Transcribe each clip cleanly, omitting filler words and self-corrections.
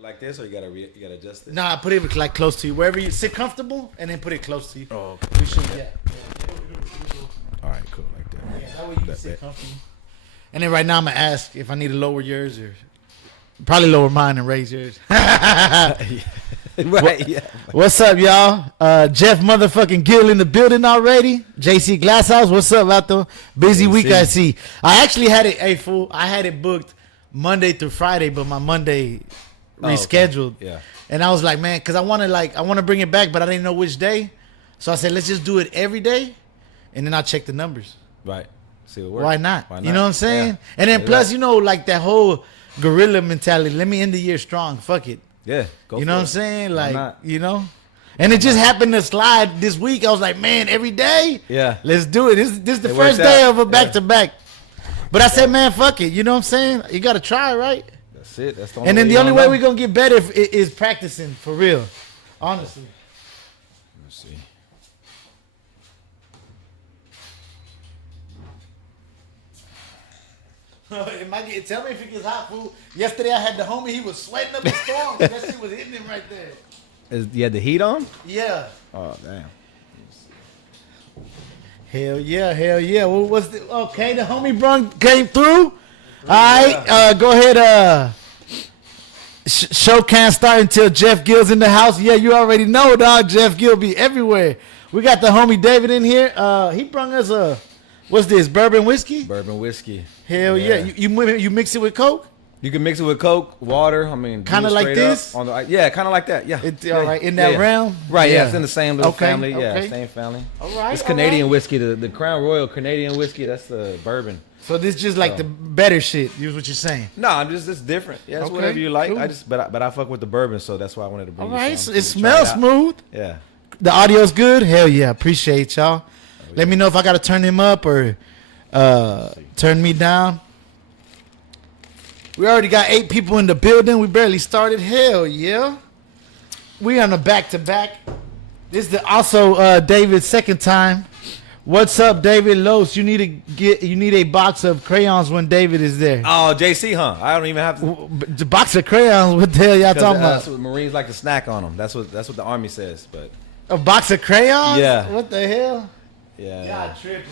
Like this, or you gotta adjust it. Nah, put it like close to you, wherever you sit comfortable, and then put it close to you. Oh, okay. We should, yeah. All right, cool, like that. Yeah, that way you can sit comfortable. And then right now I'm gonna ask if I need to lower yours or probably lower mine and raise yours. Right, yeah. What's up, y'all? Jeff motherfucking Gill in the building already. JC Glasshouse, what's up out there? Busy week, I see. I actually had it, fool. I had it booked Monday through Friday, but my Monday rescheduled. Okay. Yeah. And I was like, man, because I want to bring it back, but I didn't know which day. So I said, let's just do it every day, and then I'll check the numbers. Right. See what works. Why not? You know what I'm saying? Yeah. And then plus, you know, like that whole gorilla mentality. Let me end the year strong. Fuck it. Yeah. Go. You know what I'm saying? Like, you know. And it just happened to slide this week. I was like, man, every day. Yeah. Let's do it. This is the first day of a back to back. But I said, man, fuck it. You know what I'm saying? You got to try, right? That's it. That's the only and then the only way we're going to get better is practicing for real. Honestly. Let's see. Tell me if it gets hot, fool. Yesterday I had the homie. He was sweating up a storm. That shit was hitting him right there. You had the heat on? Yeah. Oh, damn. Hell yeah. What was the okay? The homie brung came through. All right, go ahead. Show can't start until Jeff Gill's in the house. Yeah, you already know, dog. Jeff Gill be everywhere. We got the homie David in here. He brung us what's this? Bourbon whiskey. Bourbon whiskey. Hell yeah. You mix it with Coke. You can mix it with Coke, water. I mean, kind of like this. Kind of like that. Yeah. All right, in that realm. Right. Yeah. It's in the same little family. Okay. Yeah, same family. All right. It's Canadian whiskey, the Crown Royal Canadian whiskey. That's the bourbon. So this just like the better shit. Is what you're saying? No, it's different. Yeah, it's whatever you like. Cool. But I fuck with the bourbon, so that's why I wanted to bring. All right. So it smells smooth. Yeah. The audio's good. Hell yeah. Appreciate y'all. Let me know if I got to turn him up or turn me down. We already got 8 people in the building. We barely started. Hell yeah. We on a back-to-back. This is also David's second time. What's up, David Los? You need a box of crayons when David is there. Oh, JC, huh? I don't even have to. The box of crayons? What the hell y'all talking about? That's what Marines like to snack on them. That's what the Army says. But a box of crayons? Yeah. What the hell? Yeah. Y'all tripping.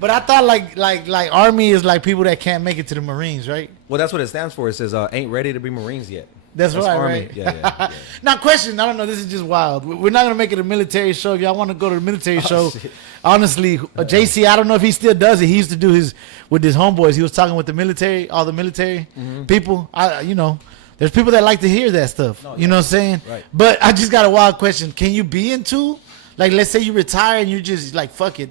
But I thought like Army is like people that can't make it to the Marines, right? Well, that's what it stands for. It says ain't ready to be Marines yet. That's right, Army. Right? Yeah. Now, question. I don't know. This is just wild. We're not gonna make it a military show. If y'all want to go to the military show, honestly, JC, I don't know if he still does it. He used to do with his homeboys. He was talking with the military, all the military people. There's people that like to hear that stuff. You know what I'm saying? Right. But I just got a wild question. Can you be into, like, let's say you retire and you're just like, fuck it,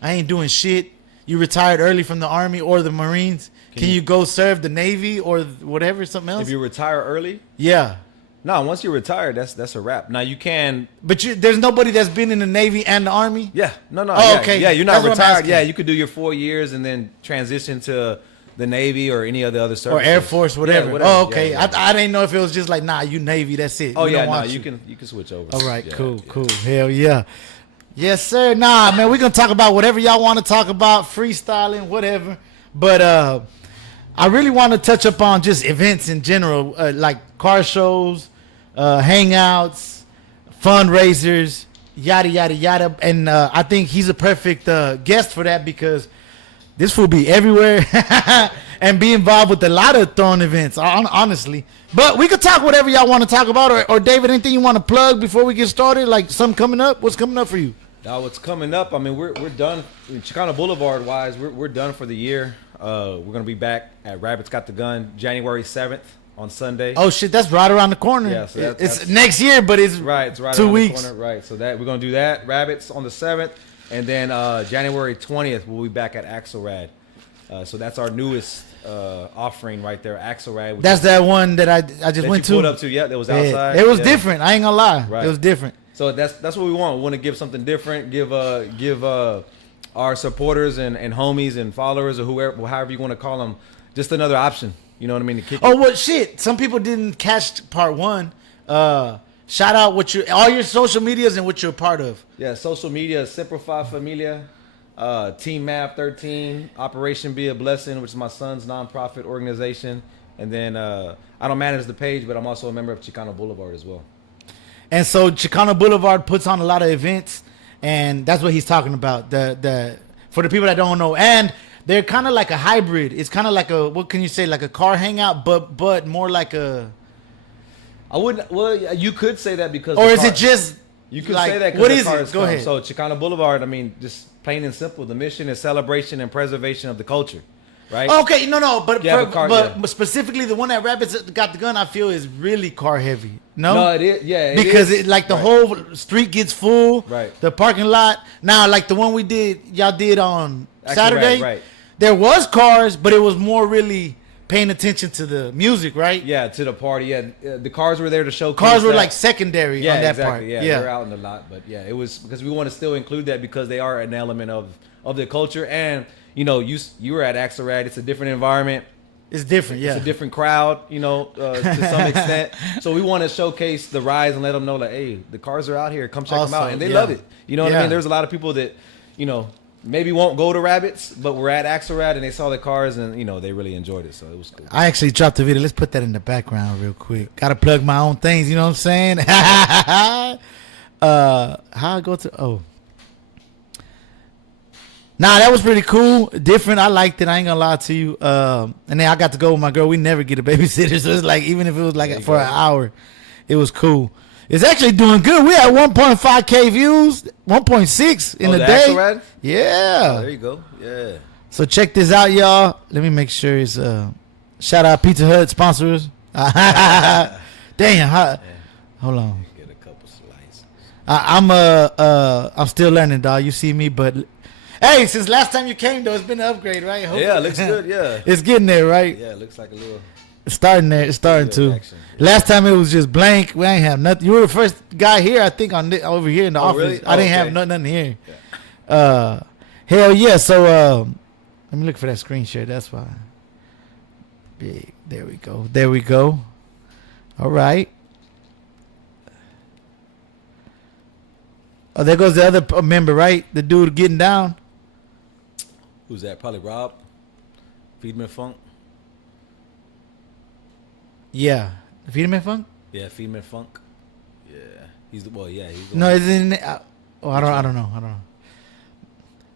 I ain't doing shit. You retired early from the Army or the Marines. Can you go serve the Navy or whatever, something else? If you retire early? Yeah. No, once you're retired, that's a wrap. Now you can. But there's nobody that's been in the Navy and the Army? Yeah. No. Oh, yeah, okay. Yeah, you're not That's retired. Yeah, you could do your 4 years and then transition to the Navy or any of the other services. Or Air Force, whatever. Yeah, whatever. Oh, okay. Yeah. I didn't know if it was just like, nah, you Navy, that's it. Oh, you you can switch over. All right, cool. Hell yeah. Yes, sir. Nah, man, we're going to talk about whatever y'all want to talk about, freestyling, whatever. But I really want to touch up on just events in general, like car shows, hangouts, fundraisers, yada, yada, yada. And I think he's a perfect guest for that because this fool be everywhere and be involved with a lot of throwing events, honestly. But we could talk whatever y'all want to talk about. Or David, anything you want to plug before we get started? Like something coming up? What's coming up for you? Now, what's coming up, I mean, we're done. Chicano Boulevard-wise, we're done for the year. We're going to be back at Rabbit's Got the Gun January 7th on Sunday. Oh, shit, that's right around the corner. Yeah, so it's next year, but it's right 2 weeks. The corner, right, so we're going to do that. Rabbit's on the 7th. And then January 20th, we'll be back at Axelrad. So that's our newest offering right there, Axelrad. That's that one that I just went to. Pulled up to, yeah, that was outside. It was different. I ain't gonna lie. Right. It was different. So that's what we want. We want to give something different. Give our supporters and homies and followers or whoever, however you want to call them, just another option. You know what I mean? To kick Oh, well, shit. Some people didn't catch part 1. Shout out all your social medias and what you're a part of. Yeah, social media, Simplify Familia. Team Mav 13, Operation Be a Blessing, which is my son's nonprofit organization. And then I don't manage the page, but I'm also a member of Chicano Boulevard as well. And so Chicano Boulevard puts on a lot of events, and that's what he's talking about. The for the people that don't know, and they're kind of like a hybrid. It's kind of like a, what can you say, like a car hangout, but more like a. I wouldn't. Well, you could say that because. Or is it just? You could like, say that. What the is cars it? Go come. ahead. So Chicano Boulevard. I mean, just plain and simple. The mission is celebration and preservation of the culture, right? Okay, no, but Yeah, the car- but specifically the one that Rabbits got the gun, I feel is really car heavy. No, No, it is. Yeah, because is. it like the Right. whole street gets full. Right. The parking lot. Now, like the one y'all did on Actually, Saturday. right. There was cars, but it was more really paying attention to the music, right? Yeah, to the party. Yeah, the cars were there to show. Cars were like secondary Yeah, on that exactly. part. Yeah, they're out in the lot, but yeah, it was because we want to still include that because they are an element of the culture. And you know, you were at Axelrad. It's a different environment. It's different. Yeah. It's a different crowd, you know, to some extent. So we want to showcase the rise and let them know, like, hey, the cars are out here. Come check them out, Also, and they yeah. love it. You know what I Yeah. mean? There's a lot of people that, you know, maybe won't go to Rabbits, but were at Axelrad and they saw the cars and you know they really enjoyed it. So it was cool. I actually dropped the video. Let's put that in the background real quick. Got to plug my own things. You know what I'm saying? How I go to? Oh. Nah, that was pretty cool. Different. I liked it. I ain't gonna lie to you. And then I got to go with my girl. We never get a babysitter, so it's like even if it was like There you for go. an hour, it was cool. It's actually doing good. We had 1.5K views, 1.6 in Oh, a the day. Axelrad? Oh, Yeah. there you go. Yeah. So check this out, y'all. Let me make sure it's shout out Pizza Hut sponsors. Damn, hold on. Get a couple slices. I'm still learning, dog. You see me, but hey, since last time you came though, it's been an upgrade, right? Hopefully- Yeah, it looks good. Yeah. It's getting there, right? Yeah, it looks like a little. It's starting there. It's starting Good to. action. Last time it was just blank. We ain't have nothing. You were the first guy here, I think, over here in the Oh, office. really? I didn't Oh, have okay. nothing here. Hell yeah. So let me look for that screen share. That's why. Big. There we go. There we go. All right. Oh, there goes the other member, right? The dude getting down. Who's that? Probably Rob. Feedman Funk. Yeah. Feedman Funk? Yeah, Feedman Funk. Yeah, he's the boy. Yeah, he's the No, one. it's in. I don't know.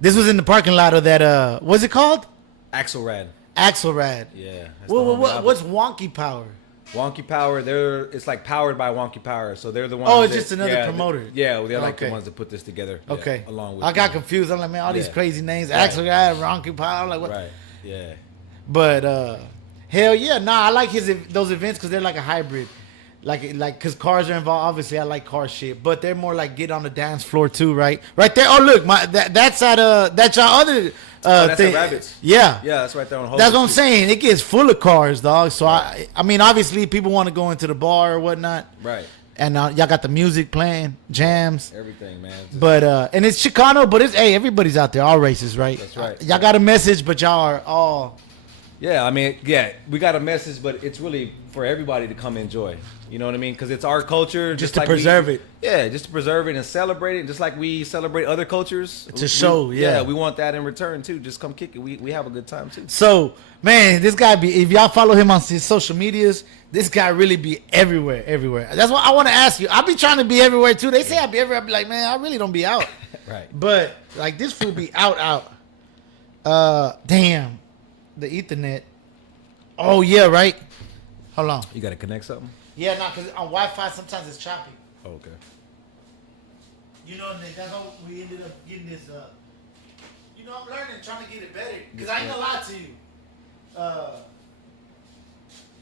This was in the parking lot of that. What's it called? Axelrad. Axelrad. Yeah. that's the homie Albert. What's Wonky Power? Wonky Power? It's like powered by Wonky Power, so they're the ones. Oh, it's that- just another yeah, promoter. Yeah, well, they're like Okay. the ones that put this together. yeah, Okay. along with. I got confused. I'm like, man, all these Yeah. crazy names. Right. Axelrad, Wonky Power. I'm like, what? Right. Yeah. But hell yeah, I like those events because they're like a hybrid. Like because cars are involved. Obviously, I like car shit, but they're more like get on the dance floor too, right? Right there. Oh look, that's at that's our other that's thing. at Rabbits. Yeah, Yeah, that's right there on. that's what I'm Holden Street. saying. It gets full of cars, dog. So I mean, obviously, people want to go into the bar or whatnot, Right. and y'all got the music playing, jams. Everything, man. Just- But and it's Chicano, but it's everybody's out there, all races, right? That's right. Y'all got a message, but y'all are all. Yeah, I mean, yeah, we got a message, but it's really for everybody to come enjoy. You know what I mean? Because it's our culture. Just to like preserve it. Yeah, just to preserve it and celebrate it, just like we celebrate other cultures. To show, yeah. we want that in return too. Just come kick it. We have a good time too. So, man, this guy if y'all follow him on his social medias, this guy really be everywhere. That's what I want to ask you. I be trying to be everywhere too. They say I be everywhere. I be like, man, I really don't be out. Right. But like this fool be out. Damn, the Ethernet. Oh yeah, right. Hold on. You got to connect something. Yeah, no, because on Wi-Fi sometimes it's choppy. Oh, okay. You know, that's how we ended up getting this. You know, I'm learning, trying to get it better. Because I ain't gonna lie to you.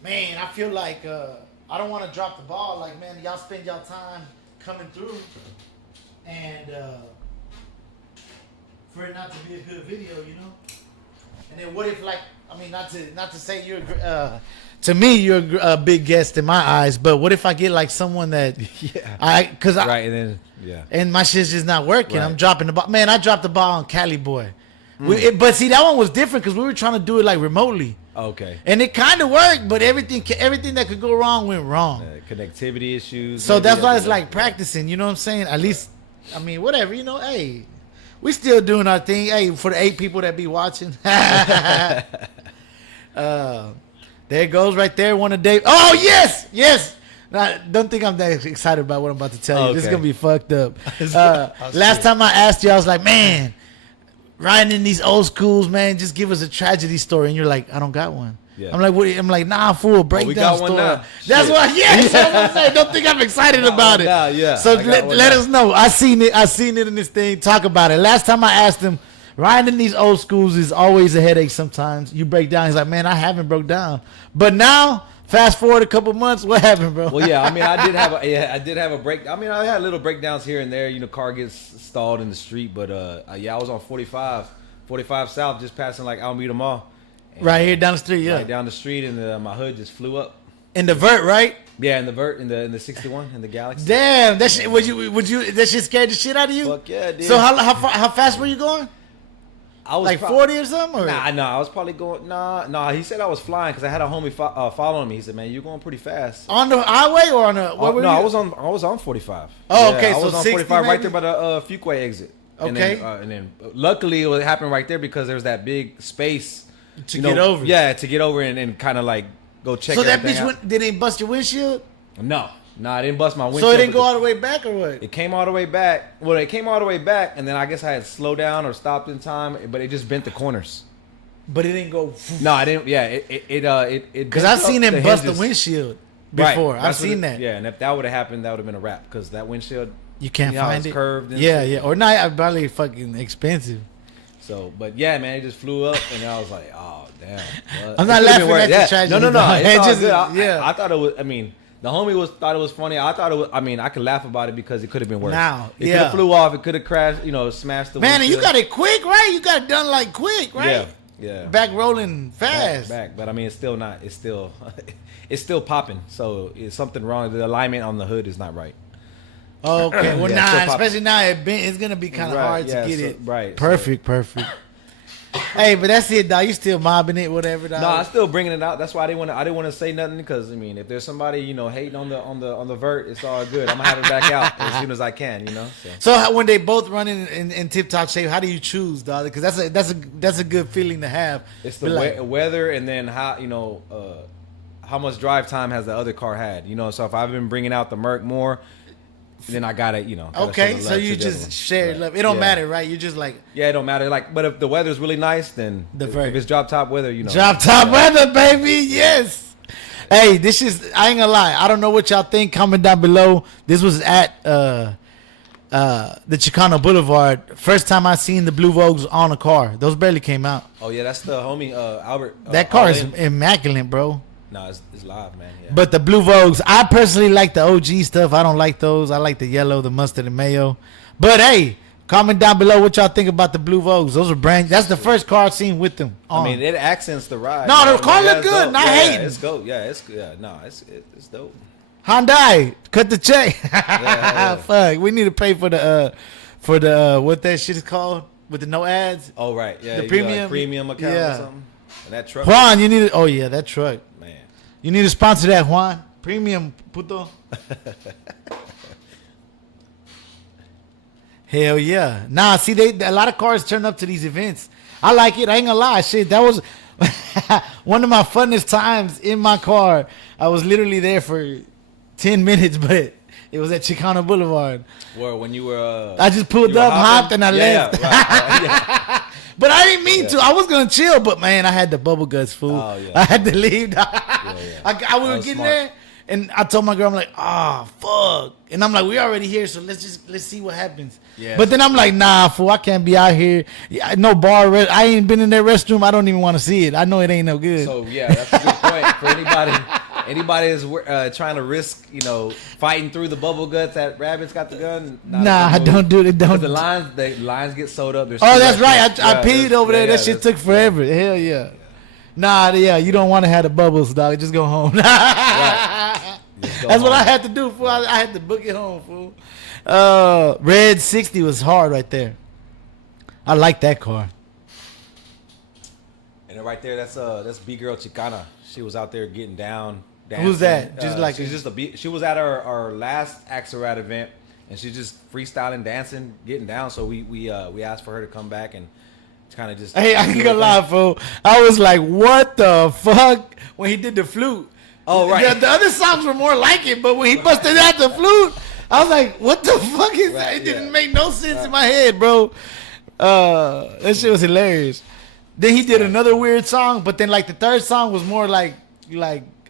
Man, I feel like I don't want to drop the ball. Like, man, y'all spend y'all time coming through, and for it not to be a good video, you know. And then what if, like, I mean, not to say you're to me you're a big guest in my eyes, but what if I get like someone that Yeah. because I Right, and then yeah. and my shit's just not working. Right. I'm dropping the ball. Man, I dropped the ball on Cali Boy. But see, that one was different because we were trying to do it like remotely. Okay. And it kind of worked, but everything that could go wrong went wrong. Connectivity issues. So maybe, that's why yeah, it's like practicing. You know what I'm saying? At least, I mean, whatever. You know, hey, We still doing our thing. Hey, for the 8 people that be watching. There it goes right there. One of Dave. Oh, yes. Yes. Now, don't think I'm that excited about what I'm about to tell you. This is Okay. going to be fucked up. Last time I asked you, I was like, man, riding in these old schools, man, just give us a tragedy story. And you're like, I don't got one. Yeah. I'm like, what? I'm like, nah, fool, breakdown we got story. one now. That's Shit. what. Yes, that's what I'm saying. Don't think I'm excited about it. Now, yeah. So I got let one let now. us know. I seen it in this thing. Talk about it. Last time I asked him, riding in these old schools is always a headache. Sometimes you break down. He's like, man, I haven't broke down. But now, fast forward a couple months, what happened, bro? Well, yeah, I mean, I did have a break. I mean, I had little breakdowns here and there. You know, car gets stalled in the street, but yeah, I was on 45 South, just passing like Alameda Mall. And, Right here down the street, yeah. right down the street, and my hood just flew up. In the vert, right? Yeah, in the vert, in the 61, in the Galaxy. Damn, that shit. Would you? That shit scared the shit out of you? Fuck yeah, dude. So how fast were you going? I was Like pro- 40 or something? Or? Nah, I was probably going. Nah. He said I was flying because I had a homie following me. He said, "Man, you're going pretty fast." On the highway or on the? Where were No, you? I was on 45. Oh, okay, I so was on 60 45 right maybe? there by the Fuquay exit. Okay. And then luckily it happened right there because there was that big space To get over. Yeah, to get over and kind of like go check. So that everything bitch out. went, did it bust your windshield? No, I didn't bust my windshield. So it didn't but go all the way back or what? It came all the way back. Well, it came all the way back, and then I guess I had slowed down or stopped in time, but it just bent the corners. But it didn't go. No, I didn't. Yeah, it. Because I've seen him bust the windshield before. Right, I've seen that. Yeah, and if that would have happened, that would have been a wrap because that windshield. You can't You know how find it's it. curved and Yeah, shit? yeah. Or not, probably fucking expensive. So, but yeah, man, it just flew up, and I was like, oh damn. Well, I'm it not could've laughing been worse. at the Yeah. tragedy, No. though. It's It all just- good. yeah. I thought it was. I mean, the homie thought it was funny. I thought it was. I mean, I could laugh about it because it could have been worse. Now, it yeah. could have flew off. It could have crashed. You know, smashed the. Man, and you windshield. got it quick, right? You got it done like quick, right? Yeah. Back rolling fast. Back. But I mean, it's still not. It's still. It's still popping. So it's something wrong. The alignment on the hood is not right. Okay, well, Yeah, still popping. especially now, it's gonna be kind of Right, hard yeah, to get so- it right, perfect. Hey, but that's it, dog. You still mobbing it, whatever, dog. No, I'm still bringing it out. That's why I didn't want to say nothing because I mean, if there's somebody hating on the vert, it's all good. I'm gonna have it back out as soon as I can. So when they both run in tip top shape, how do you choose, dog? Because that's a good feeling to have. It's the Be like, weather and then how much drive time has the other car had. So if I've been bringing out the Merc more, then I gotta gotta okay, show the so love you to the other just one. share Right. love. It don't Yeah. matter, right? You just like Yeah, it don't matter. Like, but if the weather's really nice, then The if Vert. it's drop top weather, drop top weather, baby. Yes. Hey, this is, I ain't gonna lie. I don't know what y'all think. Comment down below. This was at the Chicano Boulevard. First time I seen the Blue Vogues on a car. Those barely came out. Oh yeah, that's the homie Albert. That car is Allen. immaculate, bro. No, it's live, man. Yeah. But the Blue Vogues, I personally like the OG stuff. I don't like those. I like the yellow, the mustard, and mayo. But hey, comment down below what y'all think about the Blue Vogues. Those are brand. That's the first car I've seen with them. I mean, it accents the ride. No, the man. car look it's good, dope. not yeah, hating. It's dope. Yeah, it's dope. Hyundai, cut the check. yeah. Fuck, we need to pay for the what that shit is called with the no ads. Oh right, yeah. The you got premium- a premium account yeah. or something. And that truck, Juan, you need to, oh yeah, that truck. man. You need to sponsor that, Juan. Premium, puto. Hell yeah. Nah, see, a lot of cars turn up to these events. I like it. I ain't gonna lie. Shit, that was one of my funnest times in my car. I was literally there for 10 minutes, but it was at Chicano Boulevard. Where when you were, I just pulled you were up, hopping? hopped, and I Yeah, left. right, yeah. But I didn't mean Yeah. to. I was gonna chill, but man, I had the bubble guts, fool. Oh, yeah. I had to leave. yeah. I That we were was getting smart. there, and I told my girl, I'm like, fuck, and I'm like, we already here, so let's see what happens. Yeah, But so- then I'm like, nah, fool, I can't be out here. Yeah, no bar. I ain't been in that restroom. I don't even want to see it. I know it ain't no good. So yeah, that's a good point for anybody. Anybody is trying to risk, fighting through the bubble guts that Rabbit's got the gun. not a Nah, good move. don't do it. 'Cause Don't. the lines get sewed up. There's Oh, too that's much- right. I yeah, peed there's- over there. yeah, That shit there's- took forever. Hell yeah. Nah, yeah, you don't want to have the bubbles, dog. Just go home. Just go That's what I home. had to do, fool. I had to book it home, fool. Red 60 was hard right there. I like that car. And then right there, that's B girl Chicana. She was out there getting down. Who's dancing. that? Just like she's just she was at our last Axelrad event, and she's just freestyling, dancing, getting down. So we asked for her to come back and kind of just. Hey, I ain't gonna lie, fool. I was like, what the fuck when he did the flute. Oh, right. The other songs were more like it, but when he busted out the flute, I was like, what the fuck is that? It didn't make no sense in my head, bro. That shit was hilarious. Then he did another weird song, but then like the third song was more like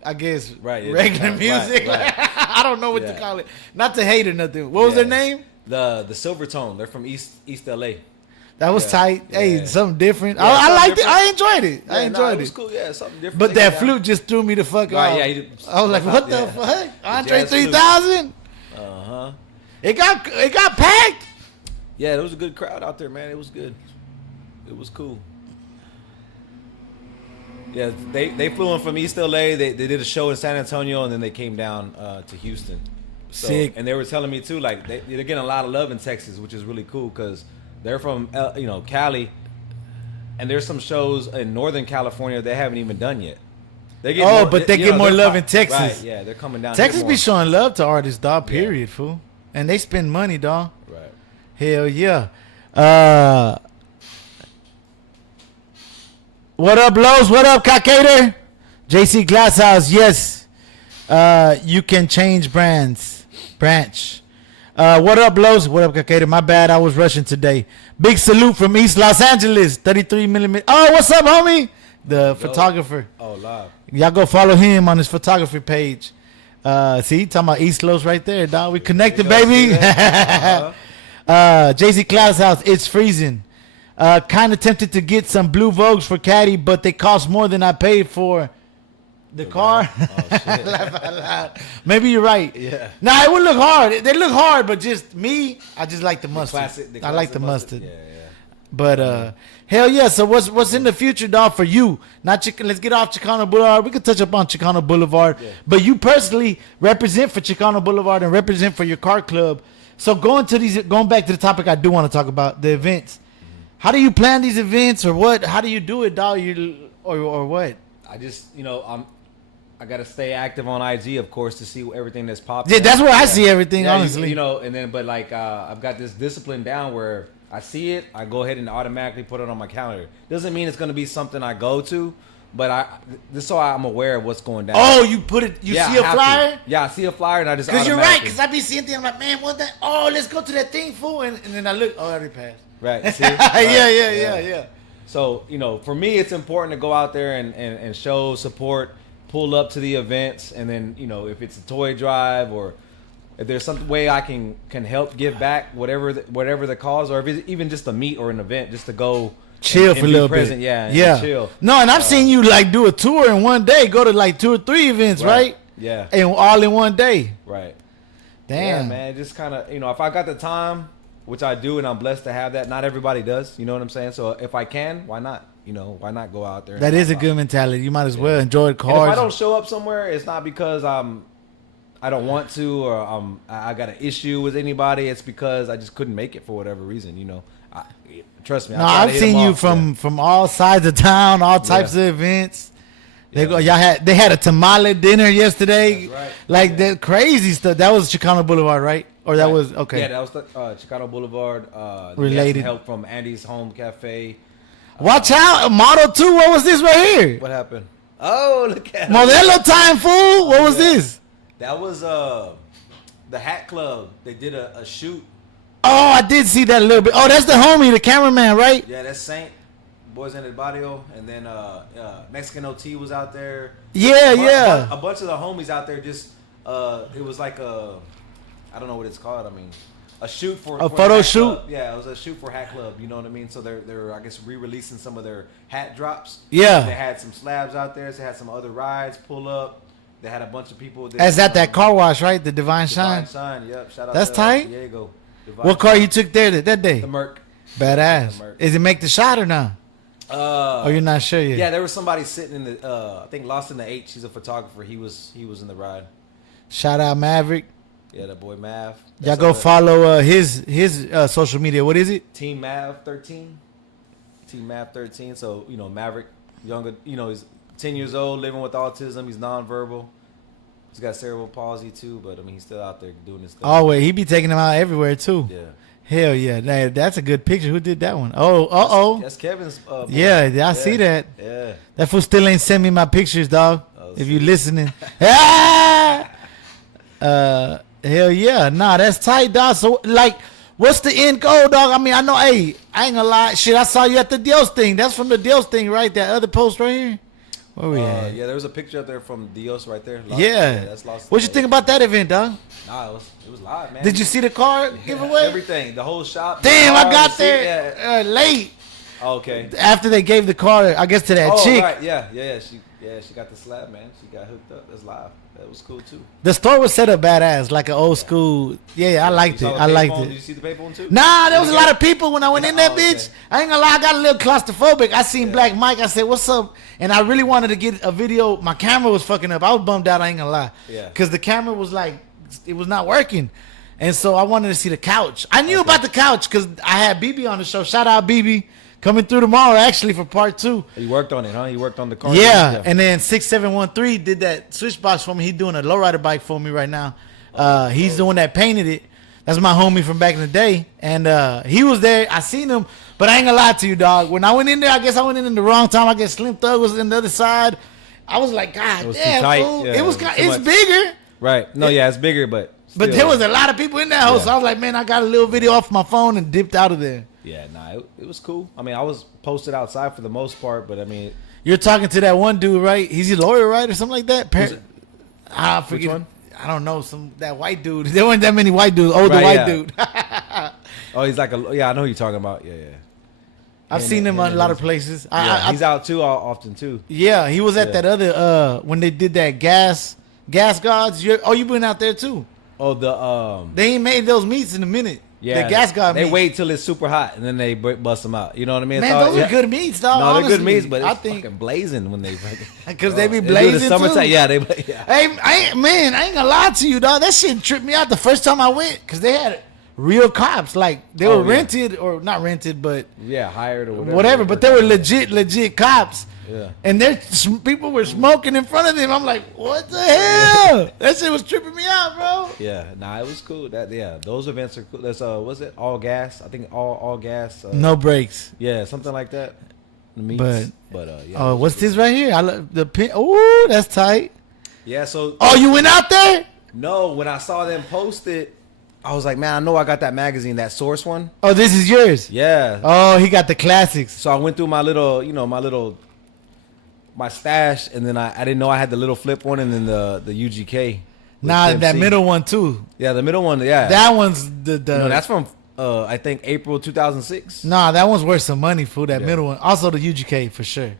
I guess regular music. Right. I don't know what to call it. Not to hate or nothing. What was their name? The Silvertone. They're from East LA. That was tight. Yeah. Hey, something different. Yeah, I liked different. it. I enjoyed it. I enjoyed it. was cool. Yeah, something different. But that flute just threw me the fuck off. Yeah, I was like, what the fuck? Andre 3000? Uh-huh. It got packed. Yeah, there was a good crowd out there, man. It was good. It was cool. Yeah, they flew in from East LA. They did a show in San Antonio, and then they came down to Houston. So, Sick. And they were telling me too, like they're getting a lot of love in Texas, which is really cool because they're from Cali, and there's some shows in Northern California they haven't even done yet. They get but they get more love in Texas. Right, yeah, they're coming down. Texas here be more. showing love to artists, dog. Period, fool. And they spend money, dog. Right. Hell yeah. What up, Lowe's? What up, Cockgator? JC Glasshouse, yes. You can change branch. What up, Lowe's? What up, Cockgator? My bad, I was rushing today. Big salute from East Los Angeles, 33 millimeter. Oh, what's up, homie? The photographer. Oh, live. Y'all go follow him on his photography page. See, talking about East Los right there, dog. We connected, baby. JC Cloud's house, it's freezing. Kind of tempted to get some blue Vogues for Caddy, but they cost more than I paid for the car. Oh, shit. Laugh out loud. Maybe you're right. Yeah. Nah, it would look hard. They look hard, but just me, I just like the mustard. The I like the classic mustard. Yeah. But hell yeah. So what's in the future, dog, for you? Let's get off Chicano Boulevard. We could touch up on Chicano Boulevard, but you personally represent for Chicano Boulevard and represent for your car club. So going back to the topic, I do want to talk about the events. How do you plan these events, or what? How do you do it, dog? Or what? I just I gotta stay active on IG, of course, to see everything that's popping. Yeah, that's where I see everything, honestly. And then but like I've got this discipline down where I see it, I go ahead and automatically put it on my calendar. Doesn't mean it's gonna be something I go to, but just so I'm aware of what's going down. Oh, you put it. You see a flyer? Yeah, I see a flyer and I just. Because you're right. Because I be seeing things. I'm like, man, what that? Oh, let's go to that thing, fool. And then I look. Oh, I already passed. Right. See? Yeah. So for me, it's important to go out there and show support, pull up to the events, and then if it's a toy drive or if there's some way I can help give back, whatever the cause, or if it's even just a meet or an event, just to go chill for a little bit. Yeah. Chill. No, and I've seen you like do a tour in one day, go to like 2 or 3 events, right? Yeah. And all in one day. Right. Damn. Yeah, man. Just kind of if I got the time, which I do, and I'm blessed to have that. Not everybody does. You know what I'm saying? So if I can, why not? Why not go out there? That is a good mentality. You might as well enjoy the cars. And if I don't show up somewhere, it's not because I don't want to, or I got an issue with anybody. It's because I just couldn't make it for whatever reason. Trust me. No, I've seen you from all sides of town, all types of events. They had a tamale dinner yesterday. That's right. Like that crazy stuff. That was Chicano Boulevard, right? Or that was okay. Yeah, that was the Chicano Boulevard. Related. We had some help from Andy's Home Cafe. Watch out, Model 2. What was this right here? What happened? Oh, look at Modelo time, fool. What was this? That was the Hat Club. They did a shoot. Oh, I did see that a little bit. Oh, that's the homie, the cameraman, right? Yeah, that's Saint. Boys in el Barrio. And then Mexican OT was out there. Yeah. A bunch of the homies out there just, it was like I don't know what it's called. I mean, a shoot for a photo shoot. Club. Yeah, it was a shoot for Hat Club. You know what I mean? So they're I guess re-releasing some of their hat drops. Yeah. They had some slabs out there. They had some other rides pull up. They had a bunch of people. As at that car wash, right? The Divine Shine. Divine Shine. Yep. Shout out. That's to tight. Diego. What car you took there that day? The Merc. Badass. The Merc. Is it make the shot or not? Or you're not sure yet? Yeah, there was somebody sitting in the. I think Lost in the H. He's a photographer. He was in the ride. Shout out Maverick. Yeah, that boy Mav. Y'all go follow his social media. What is it? Team Mav 13. Team Mav 13. So Maverick, younger. He's 10 years old, living with autism. He's nonverbal. He's got cerebral palsy too, but I mean, he's still out there doing his thing. Always, he be taking them out everywhere too. Yeah. Hell yeah, that's a good picture. Who did that one? Oh. That's Kevin's. Boy. Yeah, I see that. Yeah. That fool still ain't send me my pictures, dog. Oh, if you listening. Ah! Hell yeah. Nah, that's tight, dog. So, like, what's the end goal, dog? I mean, I know, hey, I ain't gonna lie. Shit, I saw you at the Dios thing. That's from the Dios thing, right? That other post right here. Where we at? Yeah, there was a picture up there from Dios right there. Yeah. That's Lost. What you think about that event, dog? Nah, it was live, man. Did you see the car giveaway? Everything, the whole shop. Damn, the I car, got the seat, there late. Oh, okay. After they gave the car, I guess, to that chick. Right. Yeah. She got the slab, man. She got hooked up. That's live. That was cool too. The store was set up badass, like an old school. Yeah, I liked it. I liked it. Did you see the payphone too? Nah, there was a lot of people when I went in that bitch. Okay. I ain't gonna lie, I got a little claustrophobic. I seen Black Mike. I said, "What's up?" And I really wanted to get a video. My camera was fucking up. I was bummed out. I ain't gonna lie. Yeah. Cause the camera was like, it was not working, and so I wanted to see the couch. I knew about the couch because I had BB on the show. Shout out BB. Coming through tomorrow, actually, for part 2. You worked on it, huh? You worked on the car. Yeah, and then 6713 did that switch box for me. He's doing a lowrider bike for me right now. He's the one that painted it. That's my homie from back in the day, and he was there. I seen him, but I ain't gonna lie to you, dog. When I went in there, I guess I went in the wrong time. I guess Slim Thug was on the other side. I was like, God was damn, too tight. fool. Yeah, It was it was kind. too It's much. bigger, Right. No, yeah, it's bigger, but but still. there was a lot of people in that house. Yeah. So I was like, man, I got a little video off my phone and dipped out of there. Yeah, nah, it was cool. I mean, I was posted outside for the most part, but I mean, You're talking to that one dude, right? He's a lawyer, right, or something like that. Who's it? I forget. one? I don't know. That white dude. There weren't that many white dudes. Older Right, white yeah. dude. oh, he's like I know who you're talking about. Yeah. I've Him seen and- him him on a and lot of his- places. Yeah, he's out too often too. Yeah, he was at Yeah. that other when they did that gas gods. You been out there too? Oh, the They ain't made those meats in a minute. yeah, the gas god. They meats. wait till it's super hot and then they bust them out. You know what I mean? It's Man, all- those yeah. are good meats, dog. No, they're good honestly. meats, but it's I think fucking blazing when they fucking because they be do the blazing summertime. too. Yeah, yeah. Hey, I ain't gonna lie to you, dog. That shit tripped me out the first time I went because they had real cops. Like they were yeah. rented or not rented, but Yeah, hired or whatever. whatever. But they were legit cops. Yeah. And people were smoking in front of them. I'm like, what the hell? That shit was tripping me out, bro. Yeah, nah, it was cool. Those events are cool. That's was it all gas? I think all gas. No brakes. Yeah, something like that. The meats. But yeah. Oh, what's this right here? I love the pin. Oh, that's tight. Yeah, so Oh, you went out there? no, when I saw them post it, I was like, man, I know I got that magazine, that Source one. Oh, this is yours. Yeah. Oh, he got the classics. So I went through my stash, and then I didn't know I had the little flip one, and then the UGK. with Nah, Pimp that C. middle one too. Yeah, the middle one. Yeah. That one's the. No, that's from I think April 2006. Nah, that one's worth some money for that Yeah. middle one. Also the UGK for sure.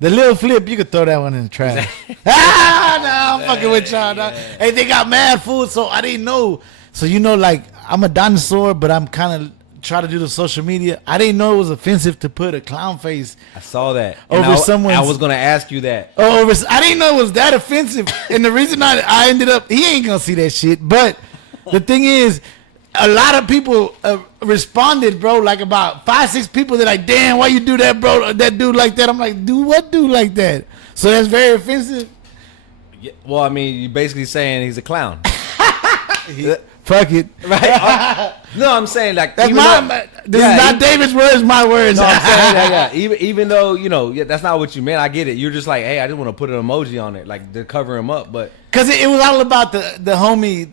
The little flip, you could throw that one in the trash. I'm fucking with y'all. Dog. Hey, they got mad food, so I didn't know. So like I'm a dinosaur, but I'm kind of try to do the social media. I didn't know it was offensive to put a clown face I saw that. Over And someone's- I was gonna ask you that. over. I didn't know it was that offensive. And the reason I ended up, he ain't gonna see that shit. But the thing is, a lot of people responded, bro. Like about 5-6 people. They're like, "Damn, why you do that, bro? That dude like that." I'm like, "Do what? Do like that?" So that's very offensive. Yeah, well, I mean, you're basically saying he's a clown, Fuck it. right? No, I'm saying like That's even my. though- This Yeah, is not even- David's words. My words. No, I'm saying that, yeah. Even though that's not what you meant. I get it. You're just like, hey, I just want to put an emoji on it, like to cover him up. But Because it was all about the homie,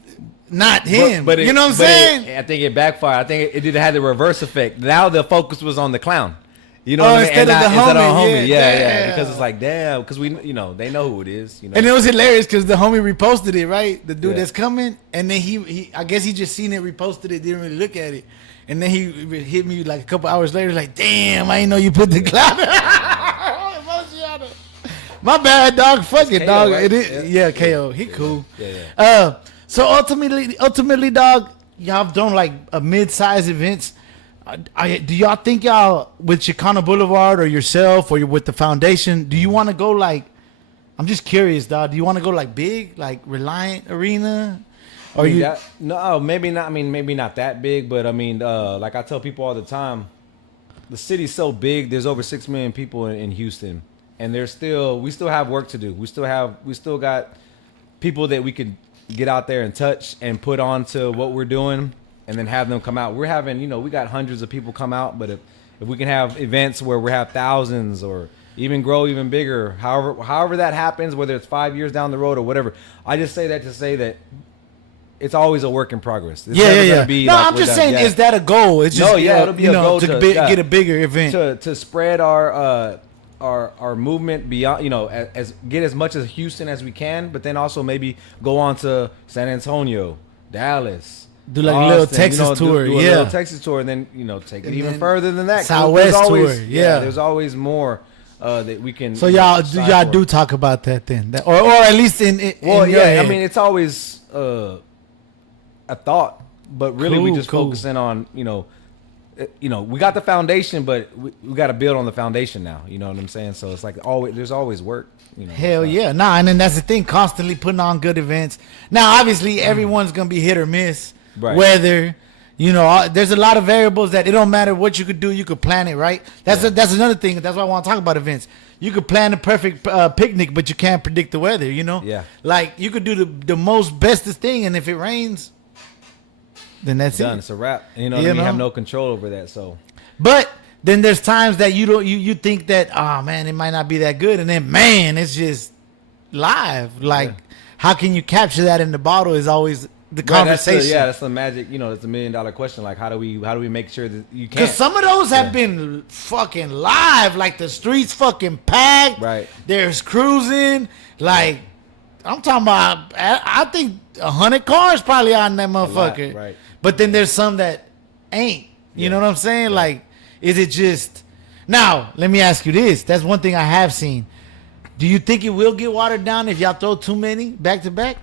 not him. But you know what I'm but saying? I think it backfired. I think it did have the reverse effect. Now the focus was on the clown. You know Oh, what I mean? instead of the instead homie, of homie. yeah, Yeah. yeah. Because it's like, damn, because we, they know who it is. And it was hilarious because the homie reposted it, right? The dude Yeah. that's coming, and then he I guess he just seen it, reposted it, didn't really look at it, and then he hit me like a couple hours later, like, "Damn, I didn't know you put the cloud." My bad, dog. Fuck it, KO, dog. right? It is, Yeah. yeah, KO. He cool. Yeah. So ultimately, dog, y'all have done like a mid-size events. Do y'all think y'all with Chicano Boulevard or yourself or with the foundation? Do you want to go like? I'm just curious, dog. Do you want to go like big, like Reliant Arena, or you? No, maybe not. I mean, maybe not that big, but I mean, like I tell people all the time, the city's so big. There's over 6 million people in Houston, and we still have work to do. We still got people that we could get out there and touch and put onto what we're doing, and then have them come out. We're having, we got hundreds of people come out, but if we can have events where we have thousands or even grow even bigger, however that happens, whether it's 5 years down the road or whatever, I just say that to say that it's always a work in progress. It's never gonna be No, like I'm we're just done. saying, Yeah. is that a goal? It's just, it'll be a goal to get a bigger event. to spread our movement beyond, as get as much as Houston as we can, but then also maybe go on to San Antonio, Dallas, Do like a little Austin, Texas tour, do a yeah. little Texas tour, and then take it And even then further than that. 'cause Southwest there's always, tour, yeah. there's always more that we can. So y'all strive for. do talk about that then, or at least in Well, in your yeah, head. I mean it's always a thought, but really we Cool, just cool. focusing on we got the foundation, but we got to build on the foundation now. You know what I'm saying? So it's like always there's always work. Hell yeah, nah, and then that's the thing, constantly putting on good events. Now, obviously, everyone's gonna be hit or miss. Right. Whether there's a lot of variables that it don't matter what you could do, you could plan it, right? That's another thing. That's why I want to talk about events. You could plan a perfect picnic, but you can't predict the weather. Yeah. Like you could do the most bestest thing, and if it rains, then that's Done. it. It's a wrap. You You have know? no control over that. So But then there's times that you think that, oh man, it might not be that good, and then man, it's just live. Like, how can you capture that in the bottle? Is always the conversation. That's the magic. It's a $1 million question. Like, how do we make sure that you Because can't? some of those have been fucking live, like the streets fucking packed. Right. There's cruising. Like, I'm talking about, I think 100 cars probably out in that motherfucker. right. But then there's some that ain't. You know what I'm saying? Like, is it just... Now, let me ask you this. That's one thing I have seen. Do you think it will get watered down if y'all throw too many back to back?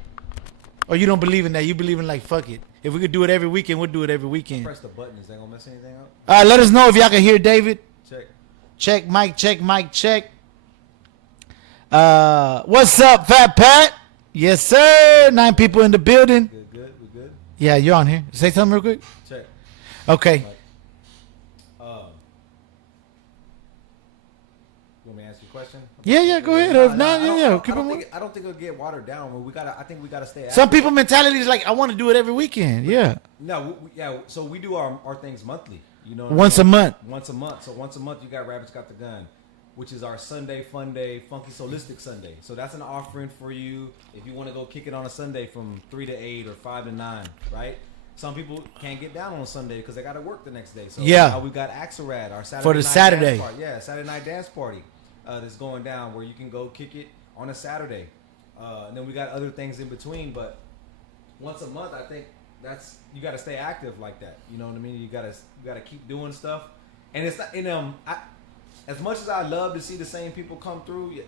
Or you don't believe in that? You believe in like, fuck it. If we could do it every weekend, we'll do it every weekend. Press the button. Is that gonna mess anything up? All right, let us know if y'all can hear David. Check. Check, mic, check, mic, check. What's up, Fat Pat? Yes, sir. 9 people in the building. Good. We good. Yeah, you're on here. Say something real quick. Check. Okay. You want me to ask you a question? Yeah, go ahead. If not, keep it moving. I don't think it'll get watered down. I think we gotta stay. Some active. people mentality is like, I want to do it every weekend. Yeah. No, So we do our things monthly. Once a month. Once a month. So once a month, you got Rabbits Got the Gun, which is our Sunday Fun Day, Funky Solistic Sunday. So that's an offering for you if you want to go kick it on a Sunday from 3 to 8 or 5 to 9, right? Some people can't get down on a Sunday because they got to work the next day. So Yeah. we got Axelrad, our Saturday For the night Saturday. dance party. Yeah, Saturday night dance party that's going down where you can go kick it on a Saturday. And then we got other things in between, but once a month, I think you got to stay active like that. You know what I mean? You got to keep doing stuff. And it's not as much as I love to see the same people come through,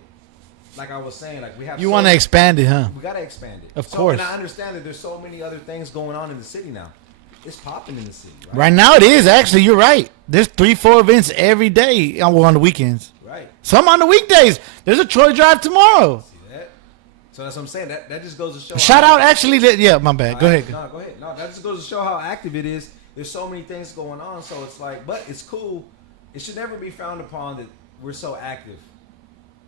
like I was saying, like we have. You want to expand it, huh? We got to expand it. Of course. And I understand that there's so many other things going on in the city now. It's popping in the city, right? Right now it is, actually. You're right. There's 3-4 events every day on the weekends. Right. Some on the weekdays. There's a Troy Drive tomorrow. See that? So that's what I'm saying. That just goes to show. Shout out, actually. Yeah, my bad. Go ahead. No, go ahead. No, that just goes to show how active it is. There's so many things going on. So it's like, but it's cool. It should never be frowned upon that we're so active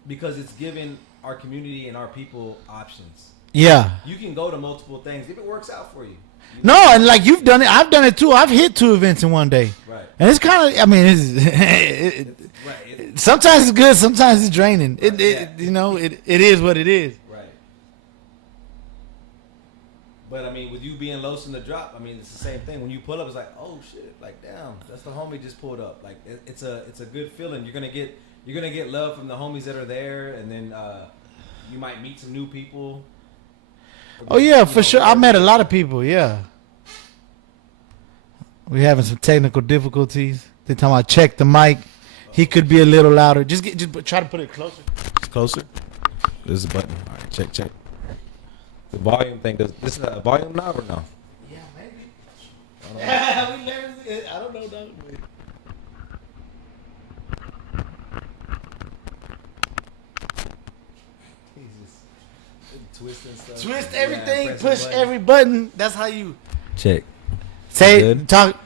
because it's giving our community and our people options. Yeah. You can go to multiple things if it works out for you. No, and like you've done it. I've done it too. I've hit 2 events in one day. Right. And it's kind of, I mean, sometimes it's good, sometimes it's draining. It is what it is. Right. But I mean, with you being Los in the drop, I mean, it's the same thing. When you pull up, it's like, oh shit, like damn, that's the homie just pulled up. Like it's a good feeling. You're gonna get love from the homies that are there, and then you might meet some new people. Oh yeah, for sure. I met a lot of people. Yeah. We're having some technical difficulties. They're talking about check the mic. He could be a little louder. Just try to put it closer. It's closer. This is a button. All right, check. The volume thing. This is a volume knob or no? Yeah, maybe. I don't know. Dog. Twisting stuff. Twist everything, press push the button. every button. That's how you Check. say Good. it. Talk.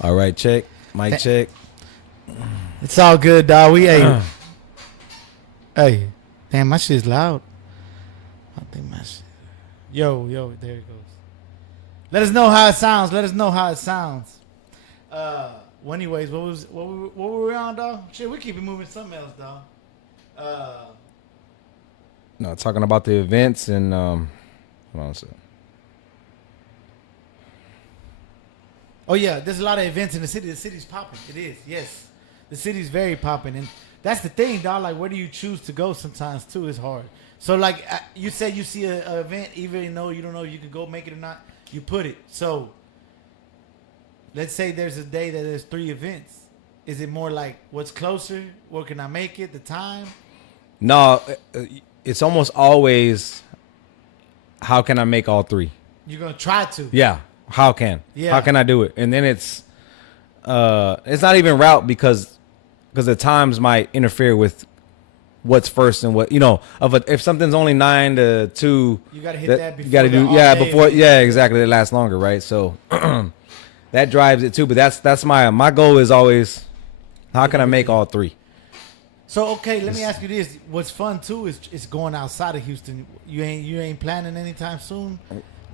All right, check. Mic check. It's all good, dog. We hey, damn, my shit's loud. I think my shit. Yo, there it goes. Let us know how it sounds. Well, anyways, what were we on, dog? Shit, we keep it moving. Something else, dog. No, talking about the events and hold on a second. Oh yeah, there's a lot of events in the city. The city's popping. It is, yes. The city's very popping, and that's the thing, dog. Like, where do you choose to go? Sometimes too, it's hard. So, like, you said, you see a event, even though you don't know if you can go make it or not, you put it. So, let's say there's a day that there's 3 events. Is it more like what's closer? Where can I make it? The time? No, it's almost always how can I make all 3? You're gonna try to. Yeah. How can I do it? And then it's not even route because the times might interfere with what's first and what, you know, if something's only 9 to 2, you gotta hit that before. You gotta do before exactly, it lasts longer, right? So that drives it too. But that's my goal is always how can I make all 3? So okay, let me ask you this: what's fun too is going outside of Houston. You ain't planning anytime soon.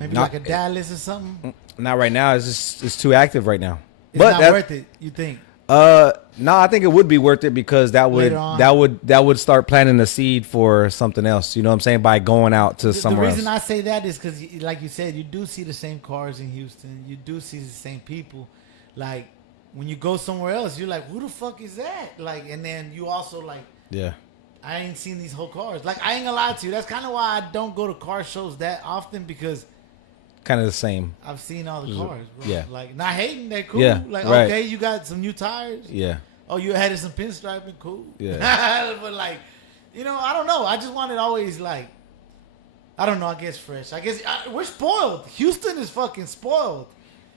Maybe like a Dallas or something. Not right now. It's too active right now. It's not worth it. You think? No, I think it would be worth it because that would start planting the seed for something else. You know what I'm saying? By going out to somewhere else. The reason I say that is because, like you said, you do see the same cars in Houston. You do see the same people. Like when you go somewhere else, you're like, who the fuck is that? Like, and then you also like, yeah. I ain't seen these whole cars. Like, I ain't gonna lie to you. That's kind of why I don't go to car shows that often because kind of the same. I've seen all the cars, bro. Yeah. Like, not hating, they're cool. Yeah, like, right. okay, you got some new tires. Yeah. Oh, you added some pinstriping, cool. Yeah. But like, you know, I don't know. I just wanted always like, I don't know. I guess fresh. I guess we're spoiled. Houston is fucking spoiled.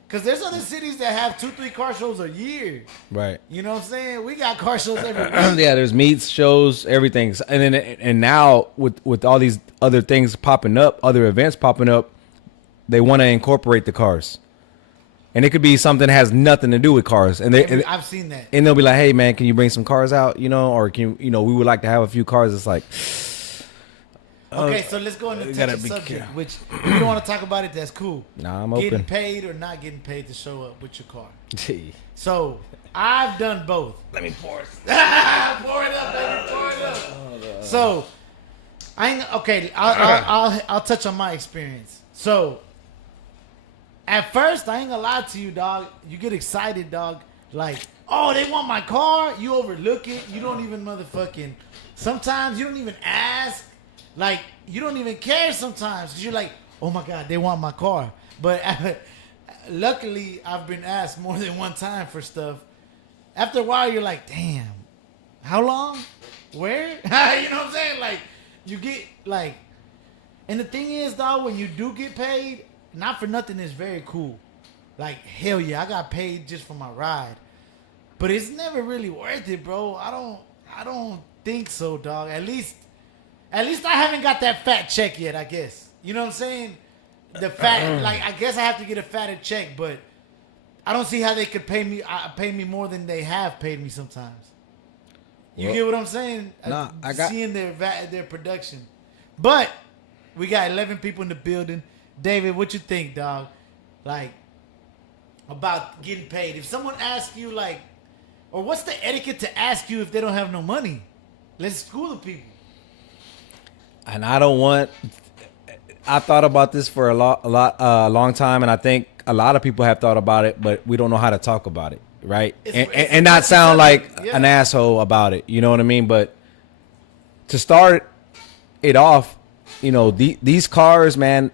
Cause there's other cities that have 2-3 car shows a year. Right. You know what I'm saying? We got car shows every week. Yeah, there's meets, shows, everything. And now with all these other things popping up, other events popping up, they want to incorporate the cars. And it could be something that has nothing to do with cars. And I've seen that. And they'll be like, "Hey man, can you bring some cars out, you know, or can you know, we would like to have a few cars." It's like okay, so let's go into the subject, which if you don't want to talk about it, that's cool. Nah, I'm getting open. paid or not getting paid to show up with your car. So I've done both. Let me pour it. Pour it up, baby. Pour it up. So I'll touch on my experience. So at first, I ain't gonna lie to you, dog. You get excited, dog. Like, oh, they want my car. You overlook it. You don't even motherfucking. Sometimes you don't even ask. Like, you don't even care sometimes because you're like, oh my God, they want my car. But luckily, I've been asked more than one time for stuff. After a while, you're like, damn, how long? Where? You know what I'm saying? Like, you get, like, and the thing is, dog, when you do get paid, not for nothing, it's very cool. Like, hell yeah, I got paid just for my ride. But it's never really worth it, bro. I don't think so, dog. At least I haven't got that fat check yet, I guess. You know what I'm saying? The fat, like, I guess I have to get a fatter check, but I don't see how they could pay me more than they have paid me sometimes. You get what I'm saying? Nah, seeing their production. But we got 11 people in the building. David, what you think, dog? Like, about getting paid. If someone asks you, like, or what's the etiquette to ask you if they don't have no money? Let's school the people. And I thought about this for a long time, and I think a lot of people have thought about it, but we don't know how to talk about it, right? And not sound like an asshole about it. You know what I mean? But to start it off, you know, these cars, man,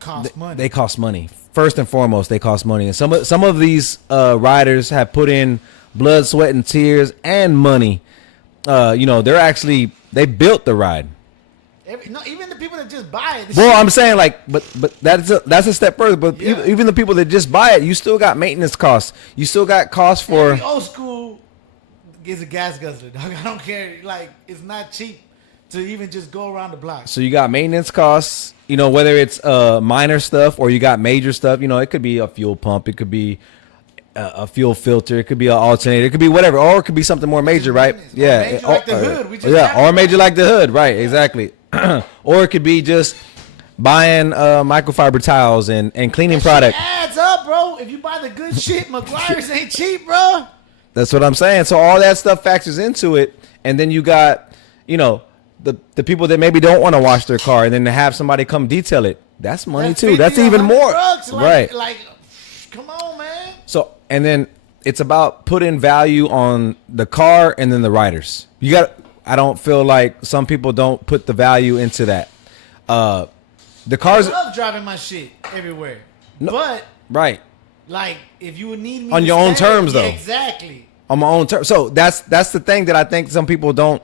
cost money. They cost money. First and foremost, they cost money. And some of these riders have put in blood, sweat, and tears and money. You know, they built the ride. Even the people that just buy it. Well, I'm saying, like, but that's a step further. But even the people that just buy it, you still got maintenance costs. You still got costs for. Every old school gets a gas guzzler, dog. I don't care. Like, it's not cheap to even just go around the block. So you got maintenance costs. You know, whether it's minor stuff or you got major stuff. You know, it could be a fuel pump. It could be a fuel filter. It could be an alternator. It could be whatever, or it could be something more major, right? Yeah, major like the hood. Or major like the hood, right? Exactly. Or it could be just buying microfiber tiles and cleaning That product. shit adds up, bro. If you buy the good shit, McGuire's ain't cheap, bro. That's what I'm saying. So all that stuff factors into it, and then you got, you know, the people that maybe don't want to wash their car, and then to have somebody come detail it. That's money too. That's even more, right? Like, come on, man. So, and then it's about putting value on the car and then the riders. You got. I don't feel like some people don't put the value into that. The cars. I love driving my shit everywhere, but right. like if you would need me On to your own stay, terms, yeah, though. exactly. On my own terms. So that's the thing that I think some people don't